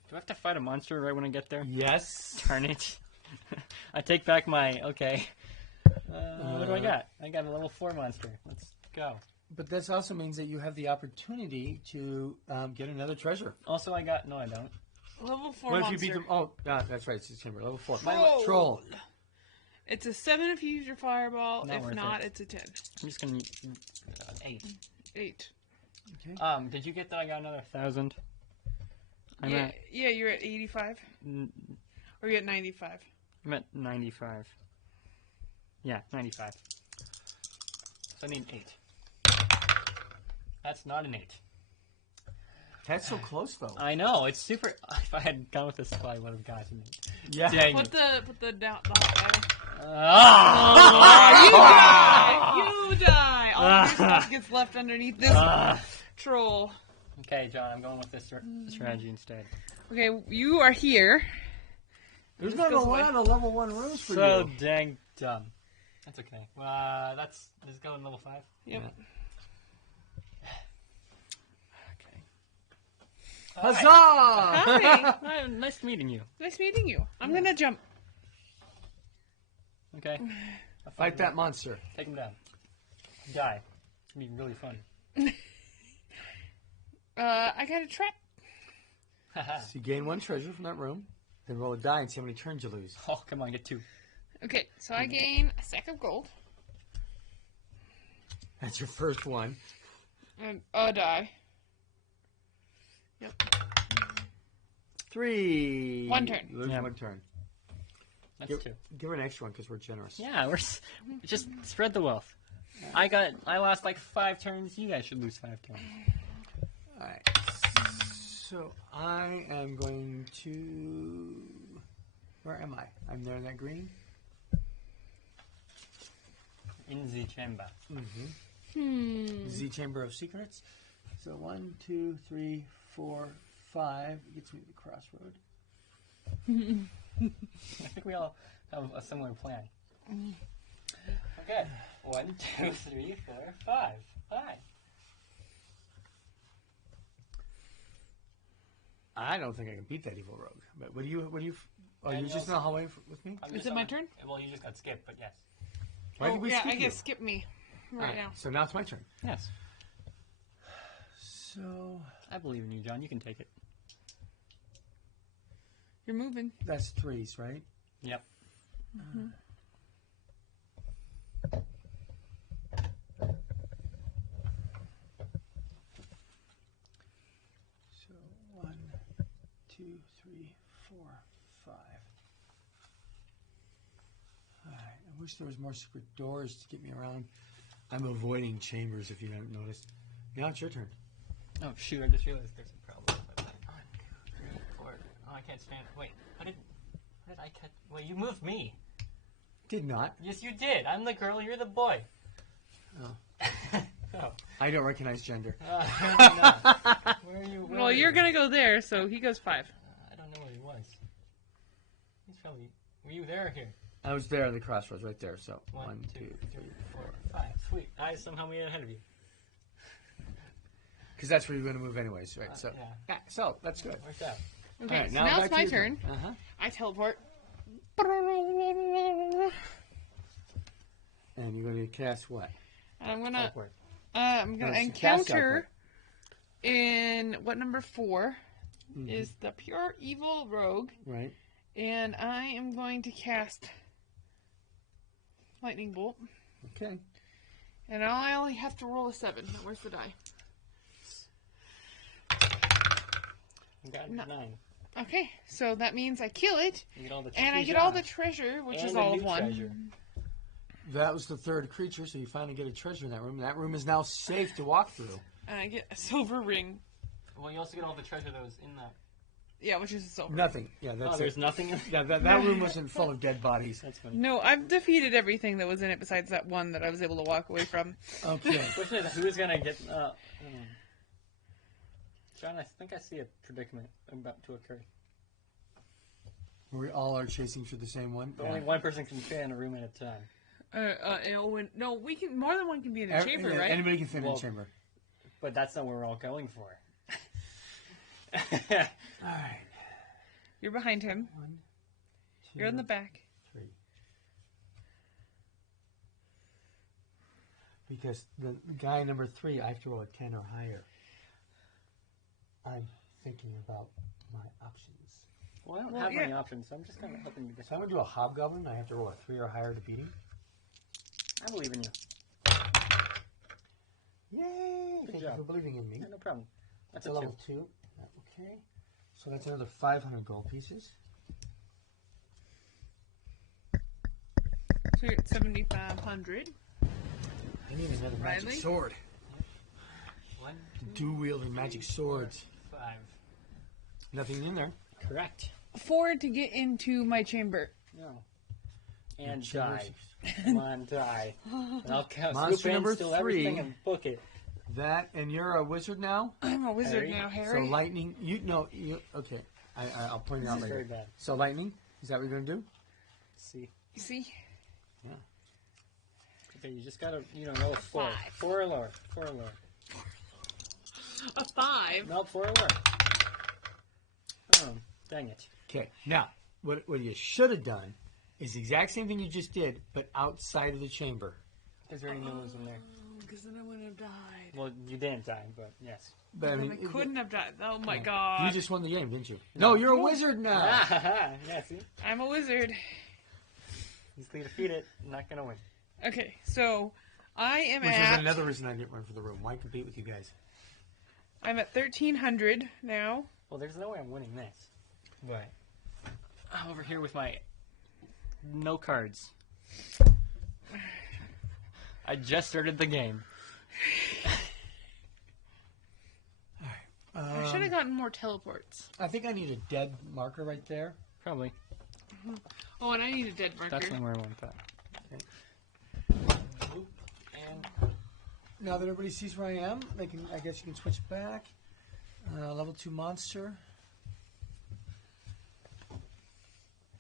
Do I have to fight a monster right when I get there? Yes. Darn it. I take back my. Okay. What do I got? I got a level 4 monster. Let's go. But this also means that you have the opportunity to get another treasure. Also, I got. No, I don't. Level 4 What if monster. you beat them? Oh, that's right. It's chamber level 4. Troll. Troll. It's a 7 if you use your fireball. Not If worth not, it. it's a 10. I'm just gonna. 8. 8. Did you get that? I got another 1,000. I'm Yeah, at. yeah, you're at 85. Or you're at 95. I'm at 95. Yeah, 95. So I need 8. That's not an 8. That's so close, though. I know, it's super. If I had gone with this spell, I would have gotten it. Yeah. Dang Put it. the down the hot Ah! You die! All your stuff gets left underneath this troll. Okay, John, I'm going with this strategy instead. Okay, you are here. There's This not a goes away. lot of level 1 rooms for So you. dang dumb. That's okay. Let's go in level 5. Yep. Okay. Huzzah! Hi. Nice meeting you. Nice meeting you. I'm gonna jump. Okay. Fight that monster. Take him down. Die. It's gonna be really fun. I got a trap. So you gain 1 treasure from that room, then roll a die and see how many turns you lose. Oh, come on, get 2. Okay, so I gain a sack of gold That's your first one. and a die. 3. 1 turn. You lose Yeah. 1 turn. That's Give, 2. give her an extra one because we're generous. Yeah, we're just spread the wealth. I lost like 5 turns. You guys should lose 5 turns. Alright. So I am going to. Where am I? I'm there in that green. In the chamber. Z Chamber of Secrets. So 1, 2, 3, 4, 5 gets me to the crossroad. I think we all have a similar plan. Okay. 1, 2, 3, 4, 5. 5. I don't think I can beat that evil rogue. But what do you? Oh, And you're just in the hallway with me? I'm Is just it my on- turn? Well, you just got skipped, but yes. Why did we yeah, skip I you? guess skip me right now. So now it's my turn. Yes. So I believe in you, John. You can take it. You're moving. that's 3s, right? Yep. So 1, 2, 3, 4, 5. Alright, I wish there was more secret doors to get me around. I'm avoiding chambers if you haven't noticed. Now it's your turn. Oh shoot! I just realized there's a problem. 1, 2, 3, 4. Oh, I can't stand. Wait, how did I catch? Wait, you moved me. Did not. Yes, you did. I'm the girl. You're the boy. Oh. Oh. I don't recognize gender. Apparently not. Where are you? Where Well, are you're you? gonna go there, so he goes 5. I don't know where he was. He's probably. Were you there or here? I was there at the crossroads, right there. So 1, 2, 3, 4, 5. Sweet. I somehow made it ahead of you. because that's where you're going to move anyways, right? So Yeah. so that's good. Worked out. Okay, All right, so now back it's to my your turn. Uh-huh. I teleport. And you're going to cast what? And I'm gonna Teleport. I'm gonna Yes, cast encounter in what number 4? is the Pure Evil Rogue. Right. And I am going to cast Lightning Bolt. Okay. And I only have to roll a 7. Now, where's the die? You got No. 9. Okay, so that means I kill it, You get all the and I get all the treasure, which and is a all new of 1. treasure. That was the third creature, so you finally get a treasure in that room. That room is now safe to walk through. And I get a silver ring. Well, you also get all the treasure that was in that. Yeah, which is a silver Nothing. Yeah, that's Oh, there's it. nothing in Yeah, that room wasn't full of dead bodies. That's funny. No, I've defeated everything that was in it besides that one that I was able to walk away from. Okay. Question is, who's gonna get? John, I think I see a predicament about to occur. We all are chasing for the same one. But only one person can stay in a room at a time. No, we can. More than one can be in a chamber, right? Anybody can fit in Well, a chamber. But that's not what we're all going for. All right. You're behind him. 1, 2, You're in the back. 3. Because the guy number 3, I have to roll a 10 or higher. I'm thinking about my options. Well, I don't Well, have yeah. many options, so I'm just kind of helping you So I'm decide. going to do a hobgoblin. I have to roll a 3 or higher to beat him. I believe in you. Yay! Thank you job. for believing in me. Yeah, no problem. That's a It's a level 2. Okay. So that's another 500 gold pieces. So you're at 7,500. I need another magic Riley? sword. 1, Dual-wielding magic swords. 5. Nothing in there. Correct. 4 to get into my chamber. No. And Chamber die. Come on, die. And I'll count. Monster Swoop in, number steal 3. everything, and book it. That, and you're a wizard now? I'm a wizard Harry? now, Harry. So lightning, okay. I'll point it out This is later. very bad. So lightning, is that what you're going to do? Let's see. See? Okay, you just gotta, roll a 4. 5. 4 or lower. 4 or lower. A 5. Nope, 4 or lower. Oh, dang it. Okay, now, what you should have done is the exact same thing you just did, but outside of the chamber. Because we already knew it was in there. Because then I wouldn't have died. Well, you didn't die, but yes. But Then I it- couldn't have died. Oh my yeah. god. You just won the game, didn't you? No, you're a wizard now. Yeah, see? I'm a wizard. Easily defeated. Not gonna win. Okay, so I am Which is at another reason I didn't run for the room. Why compete with you guys? I'm at 1,300 now. Well, there's no way I'm winning this. But I'm over here with my no cards. I just started the game. I should have gotten more teleports. I think I need a dead marker right there. Probably. Oh, and I need a dead marker. That's where I want that. And now that everybody sees where I am, I guess you can switch back. Level 2 monster.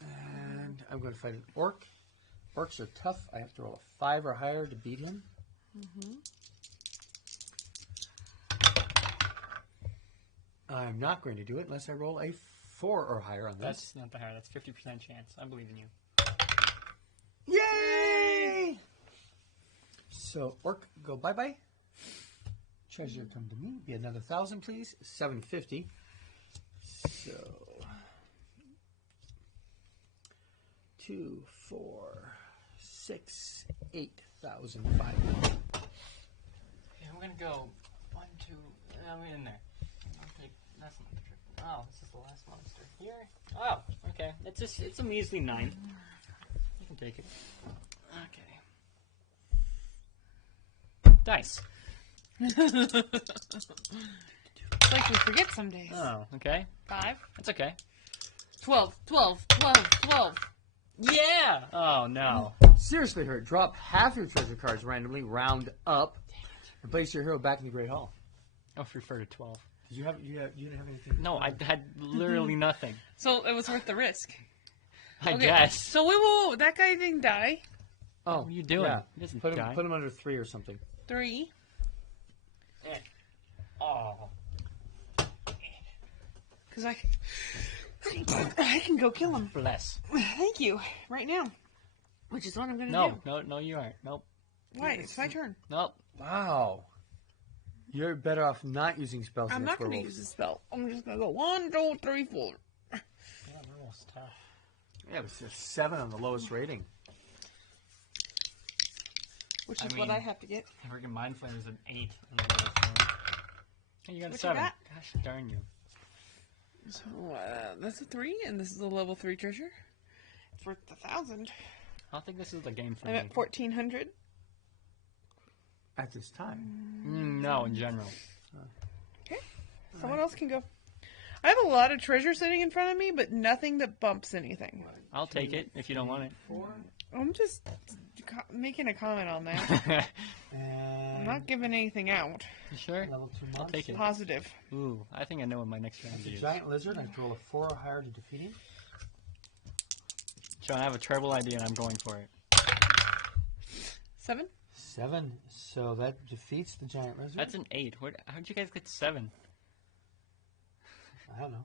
And I'm going to fight an orc. Orcs are tough. I have to roll a 5 or higher to beat him. I'm not going to do it unless I roll a 4 or higher on this. That's not the higher. That's 50% chance. I believe in you. Yay! So, orc, go bye-bye. Treasure come to me. Be another 1,000, please. 750. So, 2, 4, 6, 8,500. Yeah, I'm gonna go 1, 2. I'm in there. Okay, that's not the trick. Oh, this is the last monster here. Oh, okay. It's a measly 9. You can take it. Okay. Dice. It's like we forget some days. Oh, okay. 5, That's okay. 12, 12, 12, 12. Yeah! Oh, no. Seriously, Hurt, drop half your treasure cards randomly, round up, and place your hero back in the Great Hall. I'll refer to 12. Did you didn't have anything? No, I had literally nothing. So it was worth the risk. I Okay, guess. So whoa, that guy didn't die. Oh, What are you doing? Yeah. He doesn't Put die. him under 3 or something. 3. Oh. Because I can go kill him. Bless. Thank you. Right now. Which is what I'm going to No, do. no, you aren't. Nope. Why? It's my turn. Nope. Wow. You're better off not using spells. I'm not going to werewolves. use a spell. I'm just going to go 1, 2, 3, 4. Yeah, werewolf's tough. Yeah, it was a 7 on the lowest rating. Which I is what mean- I have to get. Freaking Mind Flayer is an 8 on the lowest one. Hey, you got a What you 7. got? Gosh darn you. So that's a 3, and this is a level 3 treasure. It's worth 1,000. I don't think this is the game for I'm me. at 1,400. At this time. No, in general. Okay. Someone else can go. I have a lot of treasure sitting in front of me, but nothing that bumps anything. I'll take it if you don't want it. 4. I'm just making a comment on that. I'm And not giving anything out. You sure? level 2 monster. I'll take it. Positive. Ooh, I think I know what my next strategy is. Giant lizard. I have to roll a 4 or higher to defeat him. John, I have a terrible idea and I'm going for it. 7? 7. So that defeats the giant lizard. That's an 8. How'd you guys get 7? I don't know.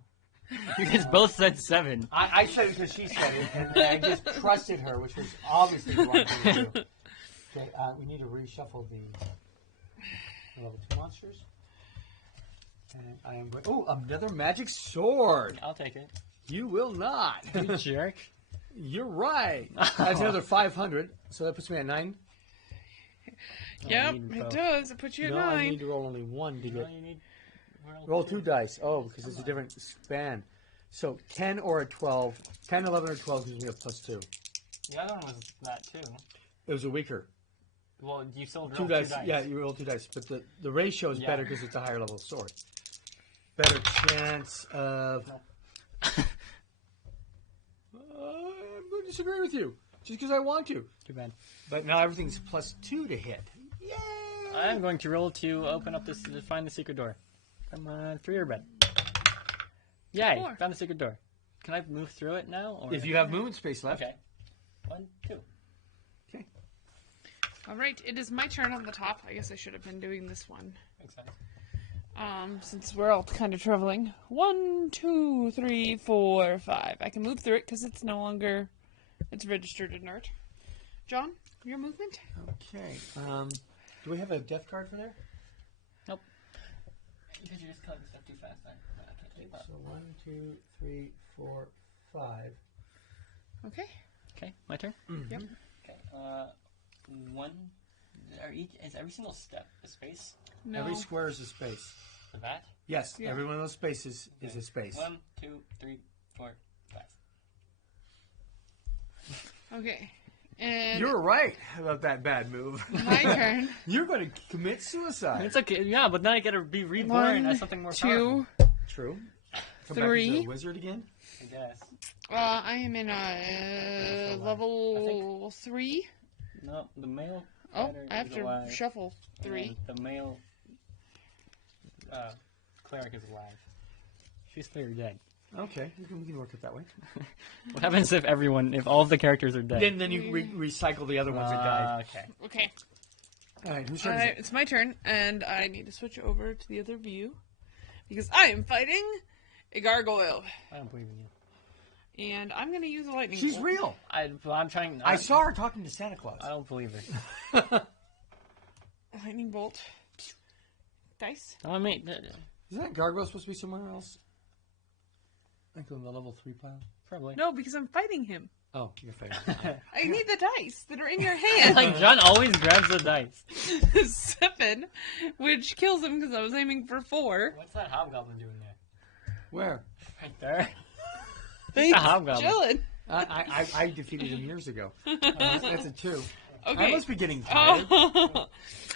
You guys both said 7. I said it because she said it, and I just trusted her, which was obviously the wrong thing to do. Okay, we need to reshuffle the level 2 monsters. And I am going. Oh, another magic sword! I'll take it. You will not. You jerk. You're right. That's another 500, so that puts me at 9. Yep, you need it both. does. It puts you at No, I need 9. to roll only 1 to No, get. you need... Roll 2 dice. Oh, because it's a different span. So 10 or a 12. 10, 11, or 12 gives me a +2. The other one was that too. It was a weaker. Well, you still rolled 2 dice. Yeah, you roll 2 dice. But the ratio is Yeah. better because it's a higher level sword. Better chance of. I'm going to disagree with you. Just because I want to. Too bad. But now everything's +2 to hit. Yay! I'm going to roll to open up this to find the secret door. Come on, 3 or bed. Yay! 4. Found the secret door. Can I move through it now? Or... If you have movement space left. Okay. 1, 2. Okay. All right, it is my turn on the top. I guess I should have been doing this one. Makes sense. Since we're all kind of traveling. 1, 2, 3, 4, 5. I can move through it because it's no longer... It's registered inert. John, your movement? Okay. Do we have a death card for there? Nope. Because you're just cutting stuff too fast. I can't keep up. So 1, 2, 3, 4, 5. Okay. Okay, my turn? Yep. Okay, is every single step a space No. Every square is a space. for that? Yes, Yeah. every one of those spaces is a space. 1, 2, 3, 4, 5. Okay. And You're right about that bad move. my turn. You're going to commit suicide. It's okay, yeah, but then I gotta be reborn 1, as something more 2. powerful. True. Come 3. back as a wizard again. I guess. I am in level 3. No, the male. Oh, fighter I have is to alive, shuffle 3. and the male cleric is alive. She's 3 or dead. Okay, we can work it that way. What happens if all of the characters are dead? Then you recycle the other ones that died. Okay. Okay. All right, whose turn is it? It's my turn, and I need to switch over to the other view because I am fighting a gargoyle, I don't believe in you. and I'm going to use a lightning She's bolt. real. I'm trying. I saw her talking to Santa Claus. I don't believe it. A lightning bolt. Dice. I mean, Isn't that gargoyle supposed to be somewhere else? I think on the level 3 pile. probably. No, because I'm fighting him. Oh, you're fair. I need the dice that are in your hand. Like John always grabs the dice. 7, which kills him because I was aiming for 4. What's that hobgoblin doing there? Where? Right there. He's a hobgoblin. chilling. I defeated him years ago. That's a 2. Okay. I must be getting tired. Oh.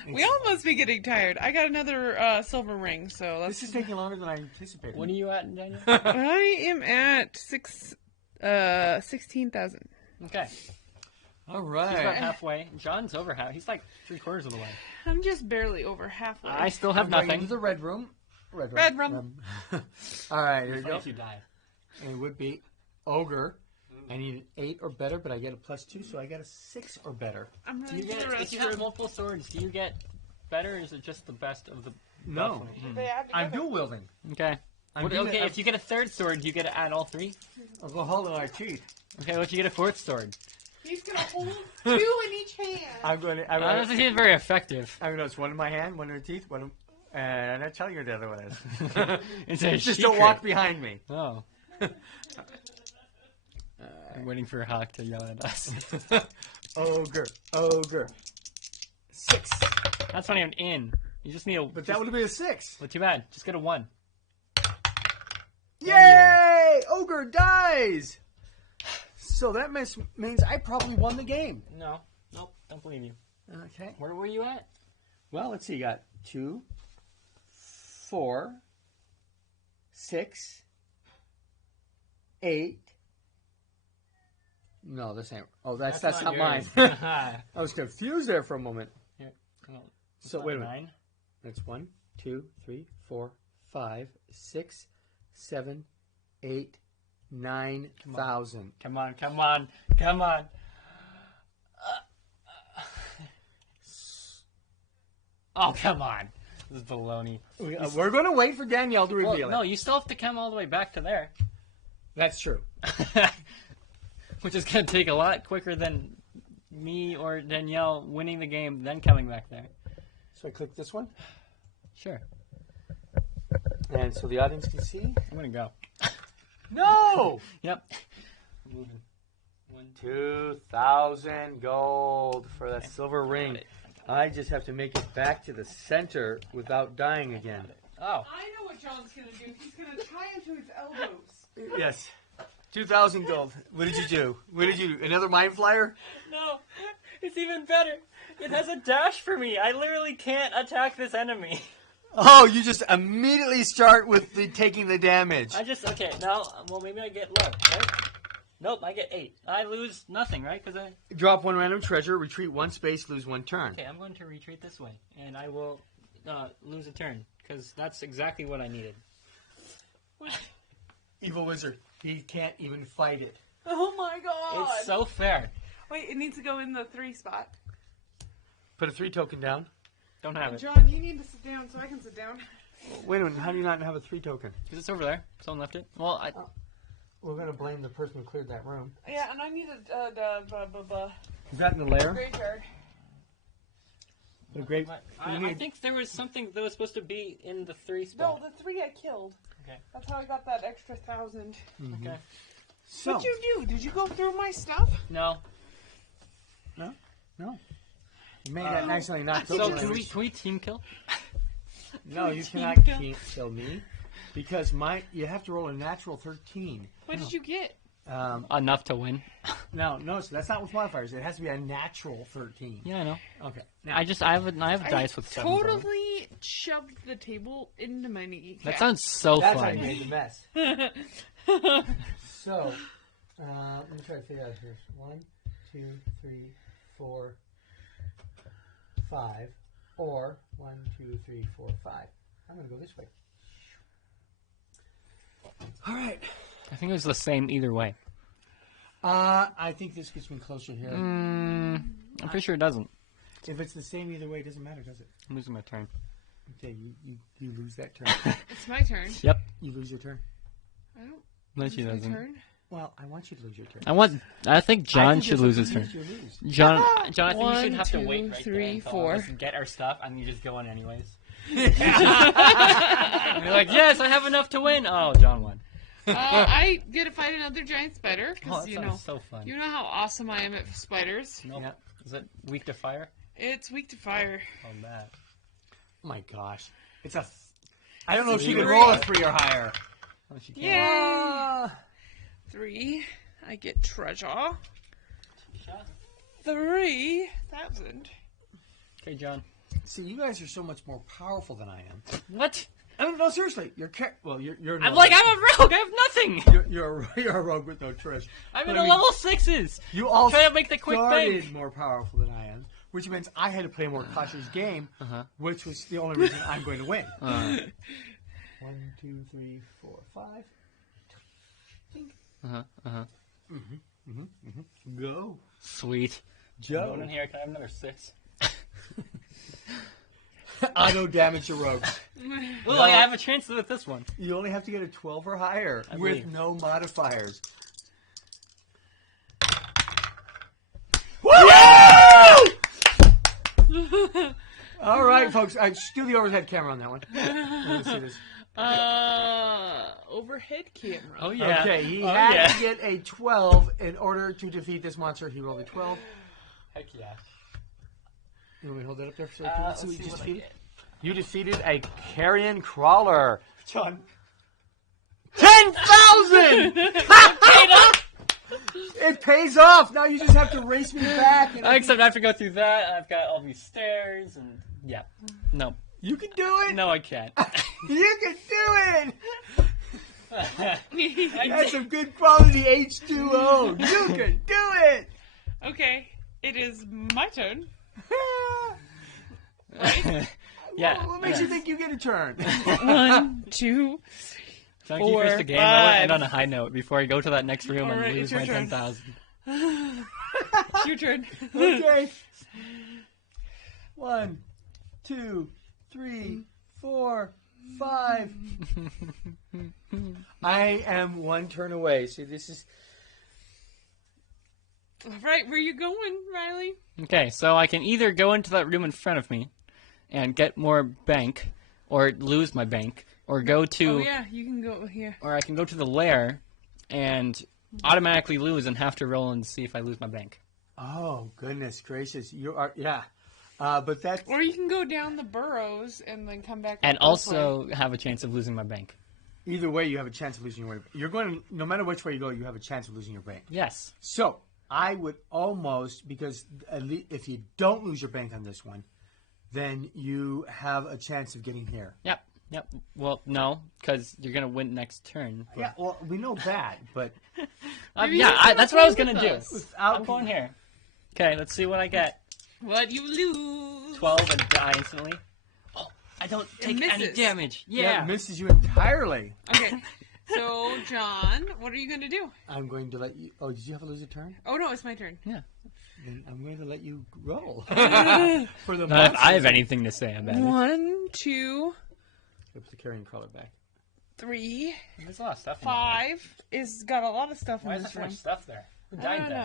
We all must be getting tired. I got another silver ring, so This is taking longer than I anticipated. What are you at, Daniel? I am at 16,000. Okay. All He's right. about halfway. John's over half. He's like 3/4 of the way. I'm just barely over halfway. I still have I'm going nothing. into the red room. Red room. All right, here we Funny go. if you die. And it would be ogre. I need an 8 or better, but I get a +2, so I got a 6 or better. I'm Do going you to get? the If you have restroom. multiple swords, do you get better, or is it just the best of the? No, best one? They add I'm together. dual wielding. Okay. I'm doing Okay, it- if you get a 3rd sword, do you get to add all 3? I'll go hold on our teeth. Okay, what if you get a 4th sword? He's going to hold 2 in each hand. I'm going to. That doesn't seem very effective. I'm going to. It's one in my hand, one in her teeth, one in, And I tell you the other one is. It's a Just secret. don't walk behind me. Oh. I'm waiting for Hawk to yell at us. Ogre. 6. That's not even in. You just need a. But that would have been a 6. Well, too bad. Just get a 1. Yay! Ogre dies! So that means I probably won the game. No. Nope. Don't believe you. Okay. Where were you at? Well, let's see. You got 2, 4, 6, 8. No, this ain't. Oh, that's not mine. yours. I was confused there for a moment. Here. Well, So wait a minute. 9. That's 1, 2, 3, 4, 5, 6, 7, 8, 9,000. Come on. Come on. Come on. Oh, come on. This is baloney. We're going to wait for Danielle to reveal Well, it. no, you still have to come all the way back to there. That's true. Which is going to take a lot quicker than me or Danielle winning the game, then coming back there. So I click this one, Sure. and so the audience can see. I'm going to go. No! Yep. Moving. 1, 2. 2,000 gold for that silver ring. I just have to make it back to the center without dying again. Oh. I know what John's gonna do. He's gonna tie him to his elbows. Yes. 2,000 gold. What did you do? What did you do? Another mind flyer? No. It's even better. It has a dash for me. I literally can't attack this enemy. Oh, you just immediately start with taking the damage. Okay, now, well, maybe I get low, right? Nope, I get 8. I lose nothing, right? Because Drop 1 random treasure, retreat 1 space, lose 1 turn. Okay, I'm going to retreat this way, and I will lose a turn, because that's exactly what I needed. Evil wizard. He can't even fight it. Oh my god! It's so fair. Wait, it needs to go in the 3 spot. Put a 3 token down. Don't have it. John, you need to sit down so I can sit down. Wait a minute. How do you not have a 3 token? Because it's over there. Someone left it. Well, We're going to blame the person who cleared that room. Yeah, and I need a Is that in the lair? graveyard. The great. I think there was something that was supposed to be in the 3 spot. No, the 3 I killed. Okay. That's how I got that extra 1,000. Okay. So, What'd you do? Did you go through my stuff? No. no. You made that nicely not So can we team kill? No, you team cannot kill? kill me because you have to roll a natural 13. What did you get? Enough to win. No, so that's not with modifiers. It has to be a natural 13. Yeah, I know. Okay. I have dice with 7. totally shoved the table into my knee. That sounds so That's how fun. you made the mess. So, let me try to figure out here. 1, 2, 3, 4, 5. Or 1, 2, 3, 4, 5. I'm going to go this way. All right. I think it was the same either way. I think this gets me closer here. I'm pretty sure it doesn't. If it's the same either way, it doesn't matter, does it? I'm losing my turn. Okay, you lose that turn. It's my turn. Yep. You lose your turn. I don't. No, It's she my doesn't. turn. Well, I want you to lose your turn. I think John think should there's lose a his turn. chance you lose. John, I think we 1, should have to 2, wait right 3, there until 4. all of us get our stuff, and you just go on anyways. And you're like, yes, I have enough to win. Oh, John won. I get to fight another giant spider Oh, because that you know sounds so fun. you know how awesome I am at spiders. Nope. Yeah. Is it weak to fire? It's weak to fire. Oh, bad. Oh my gosh. It's a. I don't know if she Three. can roll a 3 or higher. Oh, she can't. Yay! 3. I get treasure. 3,000. Okay, John. See, you guys are so much more powerful than I am. What? I don't know, seriously. You're you're. I'm like, I'm a rogue. I have nothing. You're a rogue with no treasure. I'm But in I the mean, level 6s. You all Trying to make the quick started bank. more powerful than I am, which means I had to play a more cautious game, which was the only reason I'm going to win. 1, 2, 3, 4, 5. Go, Sweet. Joe. Going in here. Can I have another 6? Auto damage your rogue. Well, I have a chance with this one. You only have to get a 12 or higher I with believe. no modifiers. All right, folks. Do the overhead camera on that one. Let me see this. Overhead camera. Oh yeah. Okay, he Oh, had yeah. to get a 12 in order to defeat this monster. He rolled a 12. Heck yeah. You want me to hold that up there so Let's we see just what I defeated? get. You defeated a carrion crawler. John. 10,000! It pays off. Now you just have to race me back. And Except I have to go through that. I've got all these stairs and yeah. No. you can do it. No, I can't. You can do it. I That's some good quality H2O. You can do it. Okay, it is my turn. Yeah. What makes you think you get a turn? 1, 2. Don't you finish the game? I want to end on a high note before I go to that next room and Alright, lose it's my your turn. 10,000. It's your turn. Okay. 1, 2, 3, 4, 5. I am one turn away. See, this is. All right, where you going, Riley? Okay, so I can either go into that room in front of me and get more bank, or lose my bank, or go to, Oh yeah, you can go here. or I can go to the lair and automatically lose and have to roll and see if I lose my bank. Oh goodness gracious! You are but that's Or you can go down the burrows and then come back. And up this way. also have a chance of losing my bank. either way. You have a chance of losing your way. You're going to, no matter which way you go, you have a chance of losing your bank. Yes. So I would almost, because at least if you don't lose your bank on this one, then you have a chance of getting here. Yep. Yep. Well, no, because you're gonna win next turn. But- Yeah, well, we know that, but Maybe yeah, you can that's what I was play gonna with do. us. without I'm going here. Okay, let's see what I get. What you lose? 12 and die instantly. Oh, I don't take any misses. damage. yeah, Yeah. it misses you entirely. Okay, so John, what are you gonna do? I'm going to let you. Oh, did you have to lose a turn? Oh no, it's my turn. Then I'm going to let you roll for the Not if I have monsters. anything to say about it. 1, 2, Put the carrying crawler back. 3, There's a lot of stuff. 5. Is got a lot of stuff in Why is there this so room. much stuff there? Who I died don't there?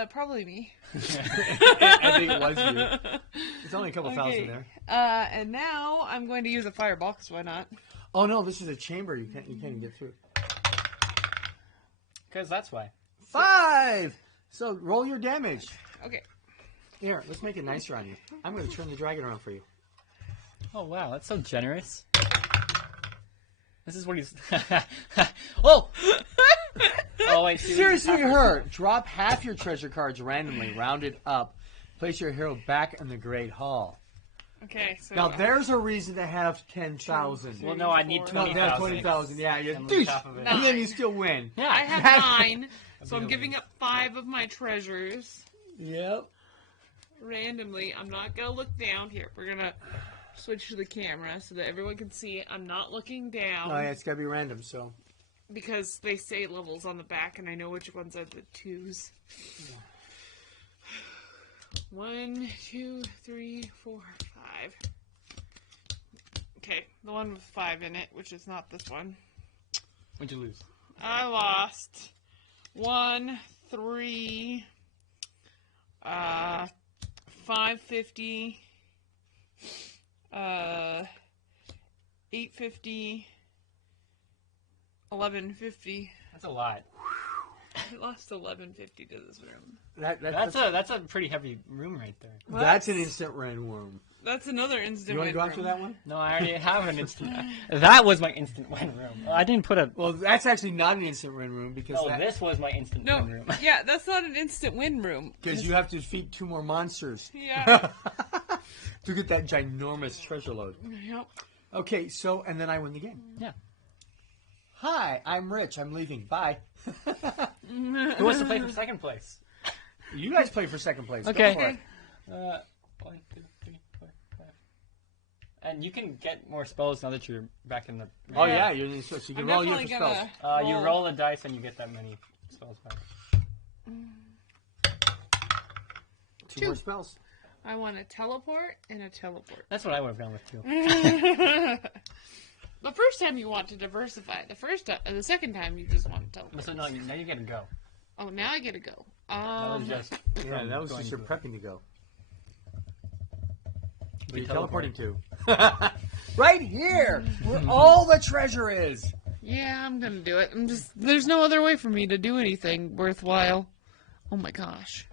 know. Probably me. I think it was you. There's only a couple thousand there. And now I'm going to use a fireball, because why not? Oh no, this is a chamber. You can't even get through. Because that's why. 5. So roll your damage. Okay. Here, let's make it nicer on you. I'm going to turn the dragon around for you. Oh wow, that's so generous. This is what he's. Oh. Oh wait. see, Seriously, her. Drop half your treasure cards randomly, rounded up. Place your hero back in the Great Hall. Okay, so Now there's a reason to have 10,000. Well, no, I need No, No, 20,000. that's 20,000. Yeah, you And douche. top of it. And then you still win. Yeah. I have 9, so I'm giving up 5 of my treasures Yep. randomly. I'm not gonna look down here. We're gonna switch to the camera so that everyone can see. I'm not looking down Oh yeah, it's got to be random. So because they say levels on the back, and I know which ones are the 2s. 1, 2, 3, 4, 5. Okay, the one with 5 in it, which is not this one. What'd you lose? I lost 1, 3, 550, 850, 1150. That's a lot. I lost 1150 to this room. That's a pretty heavy room right there. that's an instant random worm. That's another instant. You want to go win after room. that one? No, I already have an instant. That was my instant win room. I didn't put a. Well, that's actually not an instant win room because No, this was my instant No, win room. yeah, that's not an instant win room. because you have to defeat 2 more monsters Yeah. to get that ginormous treasure load. Yep. Okay, so and then I win the game. Yeah. Hi, I'm rich. I'm leaving. Bye. Who wants to play for second place? You guys play for second place. Go Okay. for it. 1, 2, 3, 4, 5. And you can get more spells now that you're back in the. Oh yeah, you're in the switch. You can I'm roll your definitely spells. gonna. You roll a dice and you get that many spells back. 2 more spells. I want a teleport and a teleport. That's what I would have gone with too. The first time you want to diversify. The second time you just want to teleport. So no, now you get to go. Oh, now I get to go. That was just. Yeah, that was going just your to it. prepping to go. Where are you teleporting to? Right here, where all the treasure is. Yeah, I'm gonna do it. There's no other way for me to do anything worthwhile. Oh my gosh.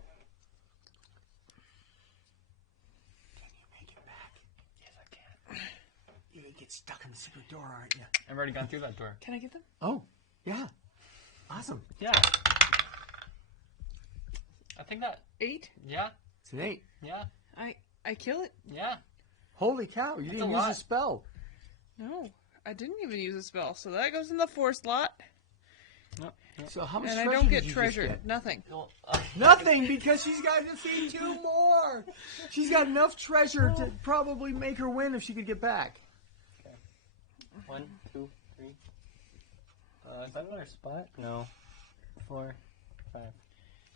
Can you make it back? Yes, I can. You get stuck in the secret door, aren't you? I've already gone through that door. Can I get them? Oh, yeah. Awesome. Yeah. I think that. 8? Yeah. It's an 8. Yeah. I kill it? Yeah. Holy cow, you That's didn't a use a lot. spell. No, I didn't even use a spell, so that goes in the 4 slot. No. So how much And I treasure don't did get you just treasure. get? Nothing. Well, Nothing, because she's got to defeat 2 more. She's got enough treasure to probably make her win if she could get back. 1, 2, 3. Is that another spot? No. 4, 5.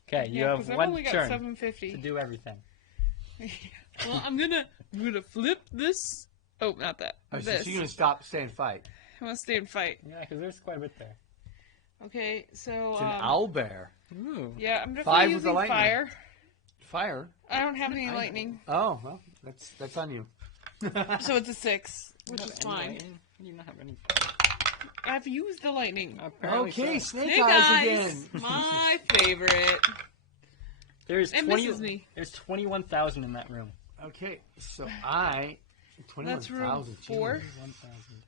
Okay, you Yeah, have 'cause I've one only got turn 750. to do everything. Well, I'm gonna flip this. Oh, not that. Oh, so This. she's going to stop, stay and fight. I'm gonna stay and fight. Yeah, because there's quite a bit there. Okay, so It's an owl bear. Ooh. yeah, I'm 5 definitely with the using lightning. fire. Fire? I don't have any lightning, Oh, well, that's on you. so it's a 6, which is Any fine. lightning? You don't have any. I've used the lightning. Apparently Okay, so. Snake Snake Eyes Eyes, again. my favorite. There's It 20. misses me. There's 21,000 in that room. Okay, so That's room 21,000. 4. 1,000.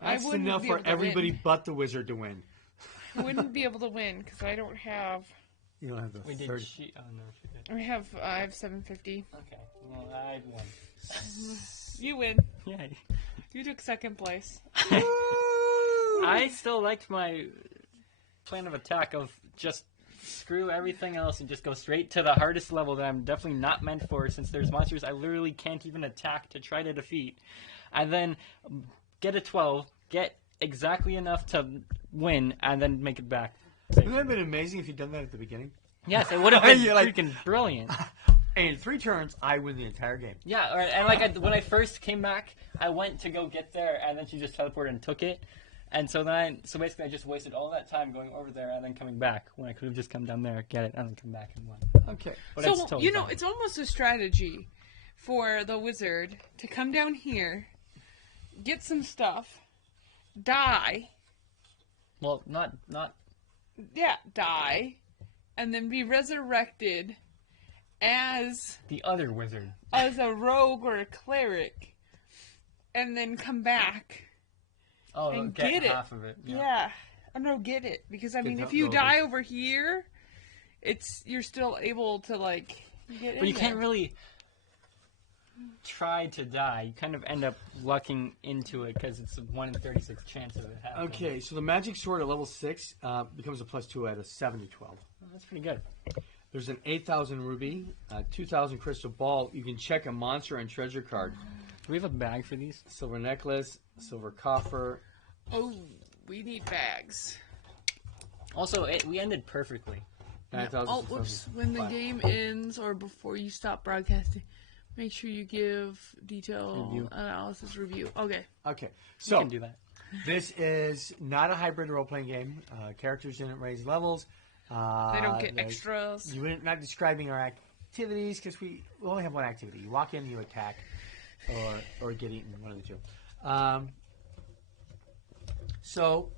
I That's wouldn't enough be for able to everybody win. but the wizard to win. I wouldn't be able to win because I don't have. You don't have the We did 30. cheat. Oh no, she did. I have 750. Okay. Well, I won. You win. Yay. You took second place. I still liked my plan of attack of just screw everything else and just go straight to the hardest level that I'm definitely not meant for, since there's monsters I literally can't even attack to try to defeat. And then get a 12, get exactly enough to win, and then make it back. Wouldn't that have been amazing if you'd done that at the beginning? Yes, it would have been You're like- freaking brilliant. And in 3 turns, I win the entire game. Yeah, and like when I first came back, I went to go get there, and then she just teleported and took it. And so basically I just wasted all that time going over there and then coming back when I could have just come down there, get it, and then come back and win. Okay. But it's So, totally you know, fine. it's almost a strategy for the wizard to come down here, get some stuff, die, Well, not die, and then be resurrected as the other wizard. a rogue or a cleric, and then come back. Oh, And get get it. half of it. Yeah. Oh, no, get it. Because, I Get mean, that if you rogue. die over here, you're still able to, like, get in But you can't there. really try to die. You kind of end up lucking into it because it's a 1 in 36 chance of it happening. Okay, so the magic sword at level 6 becomes a +2 at a 7 to 12. Well, that's pretty good. There's an 8,000 ruby, 2,000 crystal ball. You can check a monster and treasure card. Do we have a bag for these? Silver necklace, silver coffer. Oh, we need bags. Also, we ended perfectly. 9,000. Oh, whoops. When the game ends or before you stop broadcasting, make sure you give detailed Review. analysis review. Okay. Okay, We so can do that. this is not a hybrid role-playing game. Characters didn't raise levels. They don't get there's- extras. We're not describing our activities because we only have one activity. You walk in, you attack, or get eaten, one of the two. So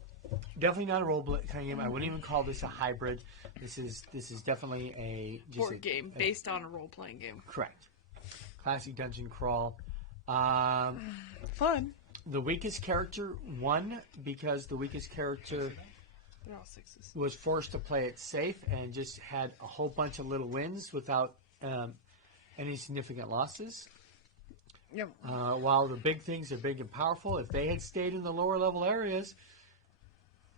definitely not a role-playing game. I wouldn't even call this a hybrid. This is definitely just Board a game based on a role playing game. Correct. Classic dungeon crawl. Fun. The weakest character won because the weakest character They're all 6s. was forced to play it safe and just had a whole bunch of little wins without any significant losses. Yep. While the big things are big and powerful, if they had stayed in the lower level areas,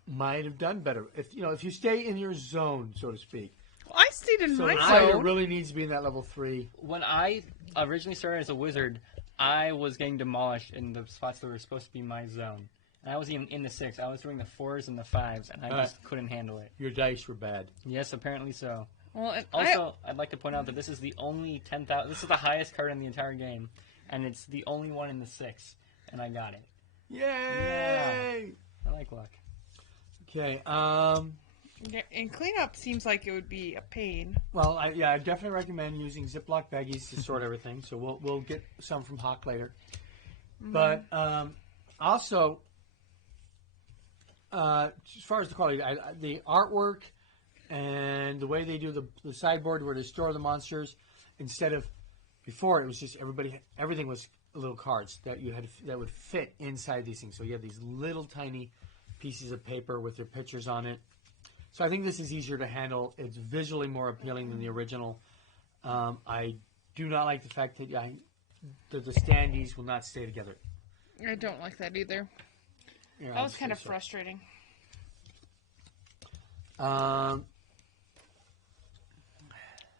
might have done better. If you stay in your zone, so to speak. I stayed in So my the fighter zone. really needs to be in that level 3. When I originally started as a wizard, I was getting demolished in the spots that were supposed to be my zone. And I was even in the 6. I was doing the 4s and the 5s, and I just couldn't handle it. Your dice were bad. Yes, apparently so. Well, and Also, I'd like to point out that this is the only 10,000. This is the highest card in the entire game, and it's the only one in the 6, and I got it. Yay! I like luck. Okay. Yeah, and cleanup seems like it would be a pain. Well, I definitely recommend using Ziploc baggies to sort everything. So we'll get some from Hawk later. But also, as far as the quality, the artwork and the way they do the sideboard where they store the monsters, instead of before it was just everything was little cards that you had that would fit inside these things. So you have these little tiny pieces of paper with their pictures on it. So I think this is easier to handle. It's visually more appealing than the original. I do not like the fact that the standees will not stay together. I don't like that either. Yeah, That was kind of frustrating.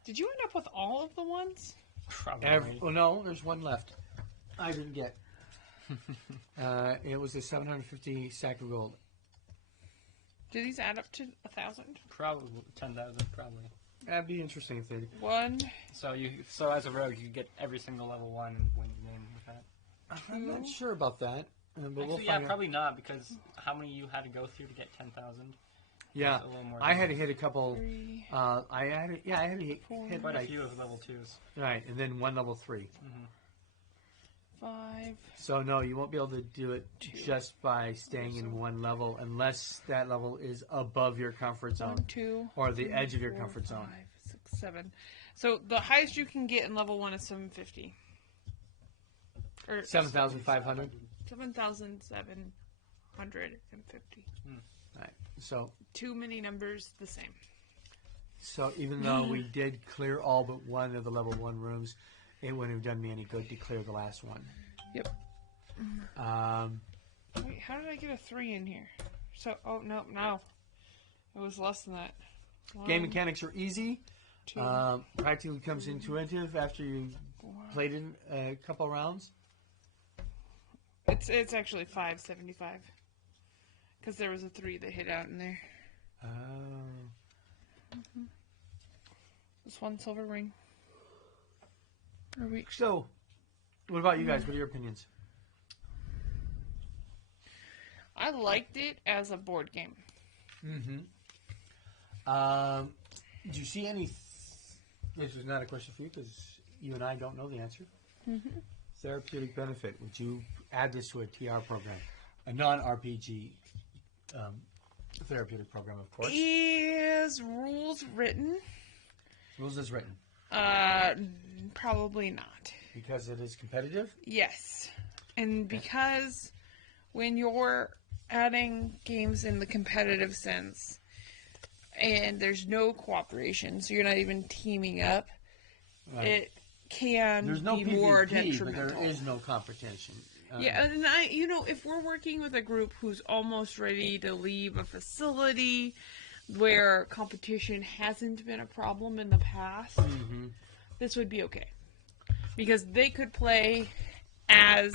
Did you end up with all of the ones? Probably. Oh no, there's one left. I didn't get. It was a 750 sack of gold. Do these add up to 1,000? Probably 10,000. Probably. That'd be interesting if they did. One. So as a rogue, you get every single level 1 and win the game with that. I'm not sure about that. But Actually, we'll yeah, find out. probably not, because how many you had to go through to get 10,000? Yeah, a little more I had to hit a couple. 3. I had to hit Quite a like, few of level 2s. right, and then one level 3. 5. So no, you won't be able to do it just by staying in one level unless that level is above your comfort zone 1, 2. or the edge of your 4, comfort zone. 5, 6, 7. So the highest you can get in level 1 is 750. Or 7,500. 7,750. Right. So Too many numbers the same. even though we did clear all but one of the level 1 rooms, it wouldn't have done me any good to clear the last one. Yep. Wait, how did I get a 3 in here? So, no. It was less than that. Game 1, mechanics are easy. 2, Practically becomes intuitive after you played in a couple rounds. It's actually 575. Because there was a 3 that hit out in there. Oh. This 1 silver ring. Are we... So, what about you guys? What are your opinions? I liked it as a board game. Do you see any... This is not a question for you because you and I don't know the answer. Therapeutic benefit. Would you add this to a TR program? A non-RPG therapeutic program, of course. Is rules written? Rules as written. Probably not. Because it is competitive? Yes. And because when you're adding games in the competitive sense and there's no cooperation, so you're not even teaming up, Right. it can There's no be PvP, more but detrimental. there is no competition. Yeah, and if we're working with a group who's almost ready to leave a facility where competition hasn't been a problem in the past, this would be okay. Because they could play as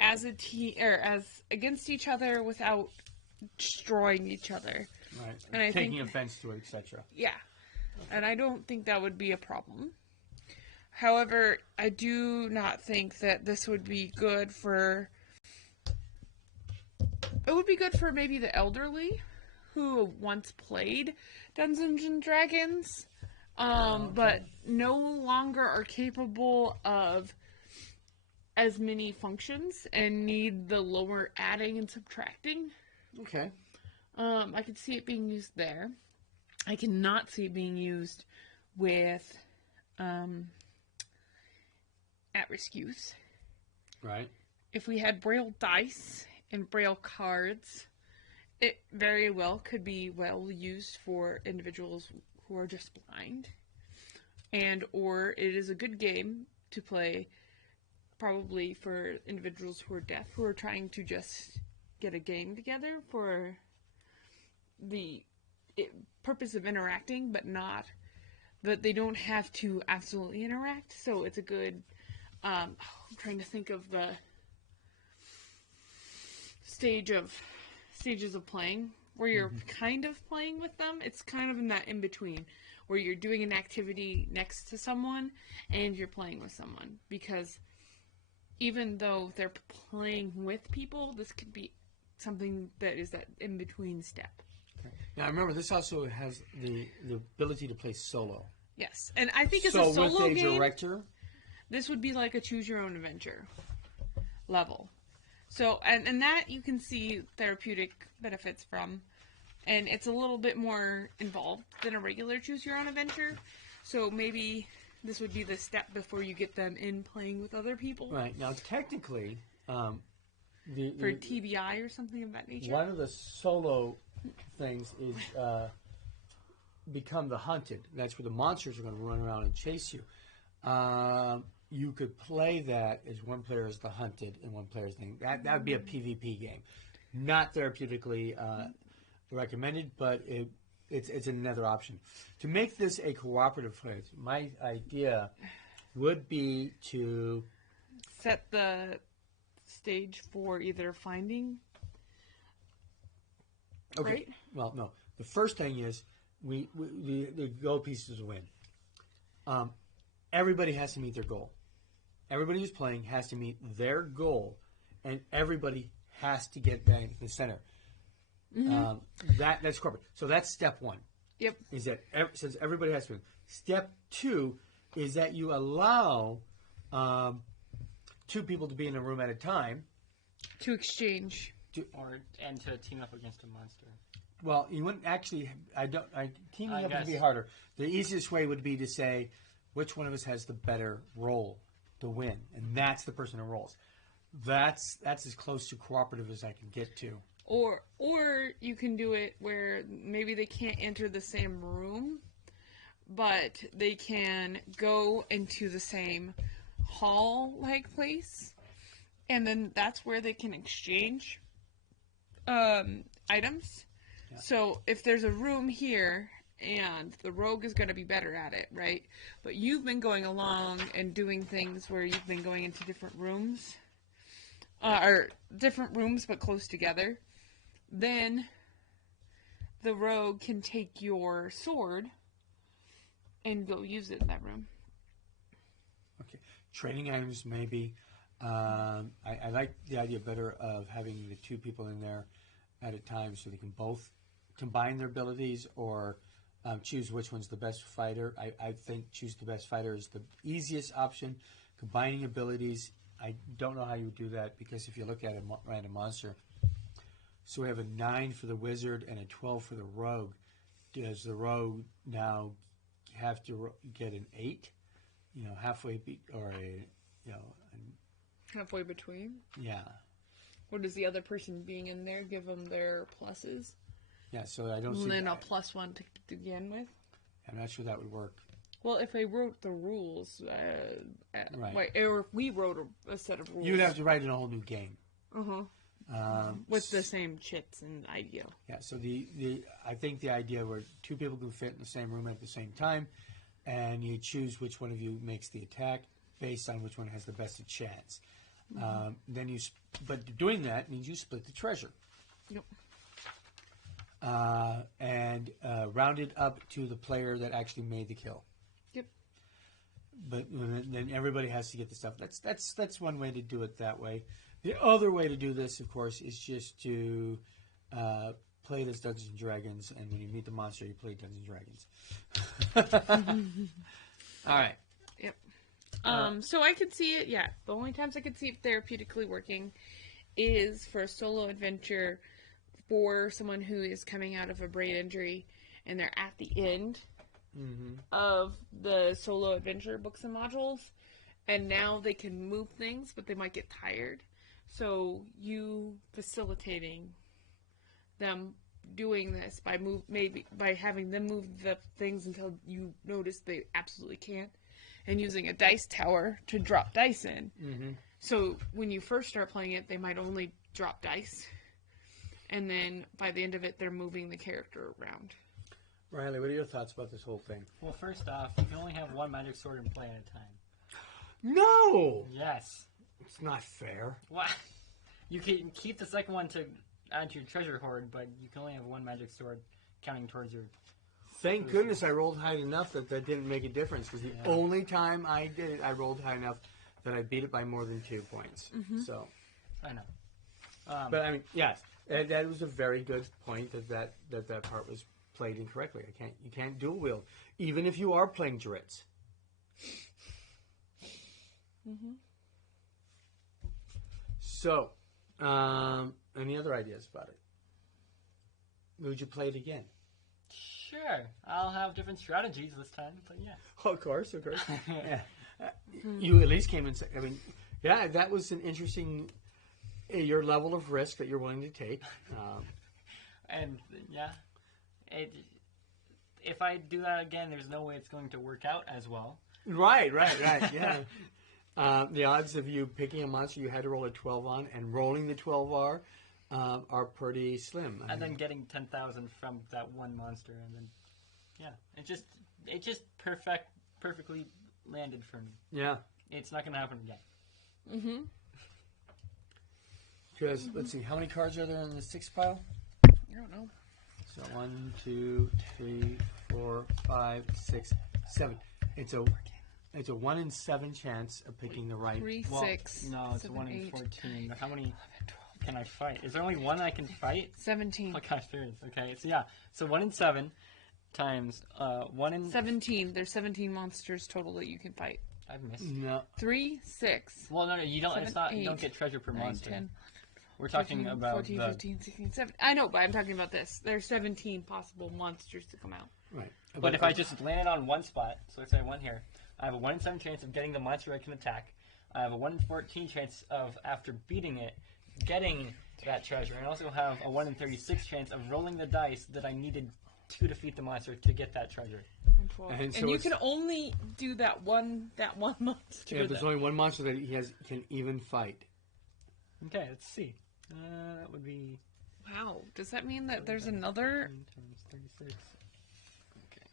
a team or as against each other without destroying each other. Right. And I Taking think- offense to it, etc. Yeah. And I don't think that would be a problem. However, I do not think that this would be good for... It would be good for maybe the elderly who once played Dungeons and Dragons, but no longer are capable of as many functions and need the lower adding and subtracting. Okay. I could see it being used there. I cannot see it being used with at-risk use. Right. If we had Braille dice and Braille cards, it very well could be well used for individuals who are just blind. And or it is a good game to play probably for individuals who are deaf, who are trying to just get a game together for the purpose of interacting, but not that they don't have to absolutely interact. So it's a good I'm trying to think of the stages of playing where you're kind of playing with them. It's kind of in that in between where you're doing an activity next to someone and you're playing with someone, because even though they're playing with people, this could be something that is that in between step. Now remember, this also has the ability to play solo. Yes, and I think as So a solo with a game, director, this would be like a choose your own adventure level. So, and that you can see therapeutic benefits from. And it's a little bit more involved than a regular choose your own adventure. So maybe this would be the step before you get them in playing with other people. right now, technically, For TBI or something of that nature. one of the solo things is become the hunted. That's where the monsters are going to run around and chase you. You could play that as one player is the hunted and one player is the thing. That would be a PvP game. Not therapeutically recommended, but it's another option. To make this a cooperative play, my idea would be to Set the stage for either finding. okay. Right? Well, no. The first thing is the gold pieces win. Everybody has to meet their goal. Everybody who's playing has to meet their goal, and everybody has to get back to the center. That's corporate. So that's step one. Yep. Is that since everybody has to win. Step two is that you allow two people to be in a room at a time. To exchange. And to team up against a monster. Well, you wouldn't actually. Teaming up would be guess. harder. The easiest way would be to say which one of us has the better roll to win, and that's the person who rolls. That's as close to cooperative as I can get to. Or you can do it where maybe they can't enter the same room, but they can go into the same hall-like place, and then that's where they can exchange items. Yeah. So if there's a room here, and the rogue is going to be better at it, right? But you've been going along and doing things where you've been going into different rooms, or different rooms but close together. Then the rogue can take your sword and go use it in that room. Okay, trading items maybe. I like the idea better of having the two people in there at a time, so they can both combine their abilities or choose which one's the best fighter. I think choose the best fighter is the easiest option. Combining abilities, I don't know how you would do that, because if you look at a random monster, so we have a 9 for the wizard and a 12 for the rogue. Does the rogue now have to get an 8? Halfway or Halfway between? Yeah. Or does the other person being in there give them their pluses? Yeah, so I don't see And then that. a +1 to begin with? I'm not sure that would work. Well, if they wrote the rules, Right. or if we wrote a set of rules. You'd have to write in a whole new game. With the same chits and idea. Yeah, so I think the idea where two people can fit in the same room at the same time, and you choose which one of you makes the attack based on which one has the best chance. But doing that means you split the treasure. Yep. And round it up to the player that actually made the kill. Yep. But then everybody has to get the stuff. That's one way to do it that way. The other way to do this, of course, is just to play it as Dungeons and Dragons, and when you meet the monster, you play Dungeons and Dragons. All right. Yep. So I could see it, yeah. The only times I could see it therapeutically working is for a solo adventure for someone who is coming out of a brain injury and they're at the end of the solo adventure books and modules, and now they can move things, but they might get tired. So you facilitating them doing this by having them move the things until you notice they absolutely can't, and using a dice tower to drop dice in. So when you first start playing it, they might only drop dice, and then by the end of it, they're moving the character around. Riley, what are your thoughts about this whole thing? Well, first off, you can only have one magic sword in play at a time. No! Yes. It's not fair. What? You can keep the second one to add to your treasure hoard, but you can only have one magic sword counting towards your... Thank goodness I rolled high enough that didn't make a difference, because the only time I did it, I rolled high enough that I beat it by more than 2 points. So, I know. but I mean, yes, And that was a very good point that part was played incorrectly. You can't dual wield, even if you are playing Dritz. Mm-hmm. So, any other ideas about it? Would you play it again? Sure, I'll have different strategies this time, but yeah. Of course. Yeah. You at least came and said, I mean, yeah, that was an interesting, your level of risk that you're willing to take. And yeah, if I do that again, there's no way it's going to work out as well. Right, yeah. The odds of you picking a monster you had to roll a 12 on and rolling the 12R are pretty slim. And then getting 10,000 from that one monster, and then it just perfectly landed for me. Yeah. It's not going to happen again. Mm-hmm. Because let's see, how many cards are there in the 6 pile? I don't know. So 1, 2, 3, 4, 5, 6, 7. It's a 1 in 7 chance of picking the right. 3, Well, 6. No, it's 7, 1 in 8, 14. How many can I fight? Is there only one I can fight? 17. Oh gosh, there is. Okay, so yeah. So 1 in 7 times 1 in... 17. There's 17 monsters total that you can fight. I've missed. No. 3, 6. Well, no, you don't. 7, It's not. 8, You don't get treasure per 9, monster. 10, We're talking 15, about 14, the... 15, 16, 17. I know, but I'm talking about this. There's 17 possible monsters to come out. Right. But if I just landed on one spot, so let's say I went here, I have a 1 in 7 chance of getting the monster I can attack. I have a 1 in 14 chance of, after beating it, getting that treasure. And I also have a 1 in 36 chance of rolling the dice that I needed to defeat the monster to get that treasure. And 12. And so And you it's- can only do that one monster. Yeah, there's only one monster that can even fight. Okay, let's see. That would be... Wow. Does that mean that there's another? 10 times 36. Okay.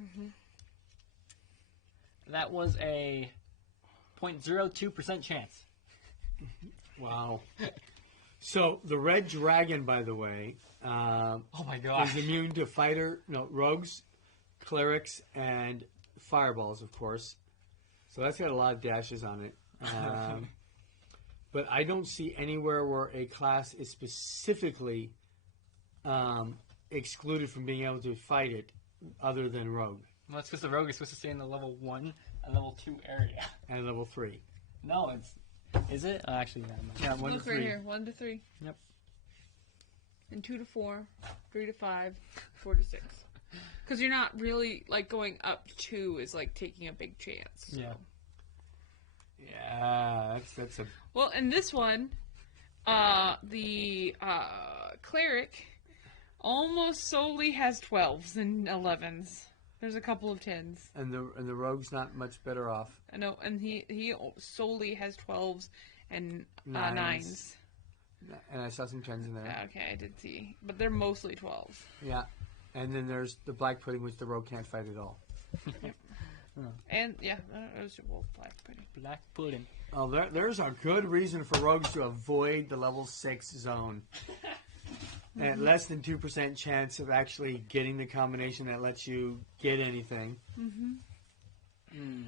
Mm-hmm. That was a 0.02% chance. Wow. So the red dragon, by the way, Oh my gosh. is immune to rogues, clerics, and fireballs, of course. So that's got a lot of dashes on it. But I don't see anywhere where a class is specifically excluded from being able to fight it other than rogue Well, that's because the rogue is supposed to stay in the level 1 and level 2 area. and level 3. No, it's... Is it? Oh, actually, yeah. Yeah, 1 to Look right 3. here. 1 to 3. Yep. And 2 to 4. 3 to 5. 4 to 6. Because you're not really, like, going up 2 is, like, taking a big chance. So. Yeah. Yeah, that's a... Well, in this one, the cleric almost solely has 12s and 11s. There's a couple of 10s. And the rogue's not much better off. I know, and he solely has 12s and 9s. 9s. And I saw some 10s in there. Okay, I did see. But they're mostly 12s. Yeah. And then there's the black pudding, which the rogue can't fight at all. And, yeah, it was wolf black pudding. Black pudding. Oh, there's a good reason for rogues to avoid the level 6 zone. At less than 2% chance of actually getting the combination that lets you get anything. Mm-hmm.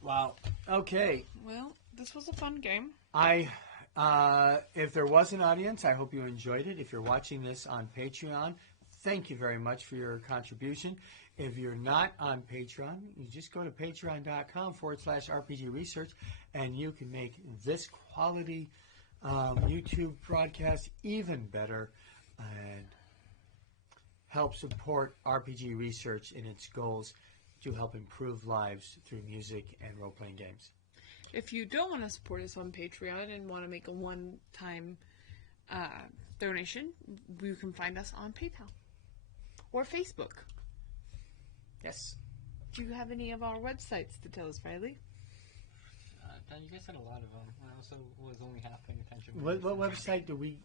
Wow. Okay. Well, this was a fun game. If there was an audience, I hope you enjoyed it. If you're watching this on Patreon, thank you very much for your contribution. If you're not on Patreon, you just go to patreon.com/RPG Research, and you can make this quality YouTube broadcast even better and help support RPG Research in its goals to help improve lives through music and role-playing games. If you don't want to support us on Patreon and want to make a one-time donation, you can find us on PayPal or Facebook. Yes. Do you have any of our websites to tell us, Riley? You guys had a lot of them. I also was only half paying attention. What website do we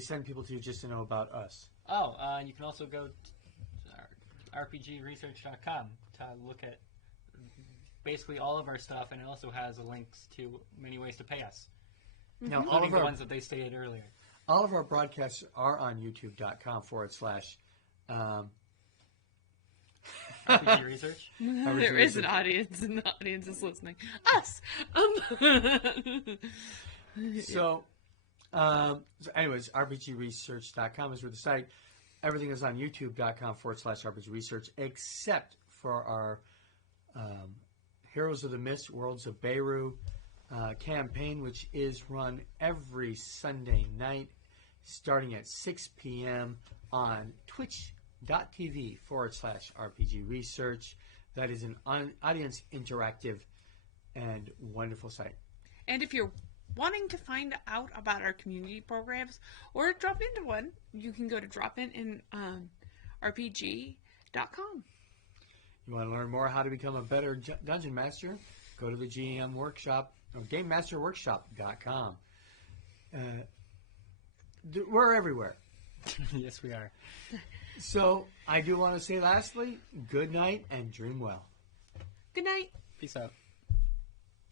send people to just to know about us? Oh, you can also go to rpgresearch.com to look at basically all of our stuff, and it also has links to many ways to pay us. Now, all Including of the our ones that they stated earlier. all of our broadcasts are on youtube.com/ RPG Research. There is an audience, and the audience is listening. Us! So, So anyways, rpgresearch.com is where the site. Everything is on youtube.com/rpgresearch, except for our Heroes of the Mist, Worlds of Beirut campaign, which is run every Sunday night starting at 6 p.m. on twitch.tv/RPG Research. That is an audience interactive and wonderful site. And if you're wanting to find out about our community programs or drop into one, you can go to dropin.rpg.com. You want to learn more how to become a better dungeon master? Go to the GM workshop or GameMasterWorkshop.com. We're everywhere. Yes, we are. So I do want to say lastly, good night and dream well. Good night. Peace out.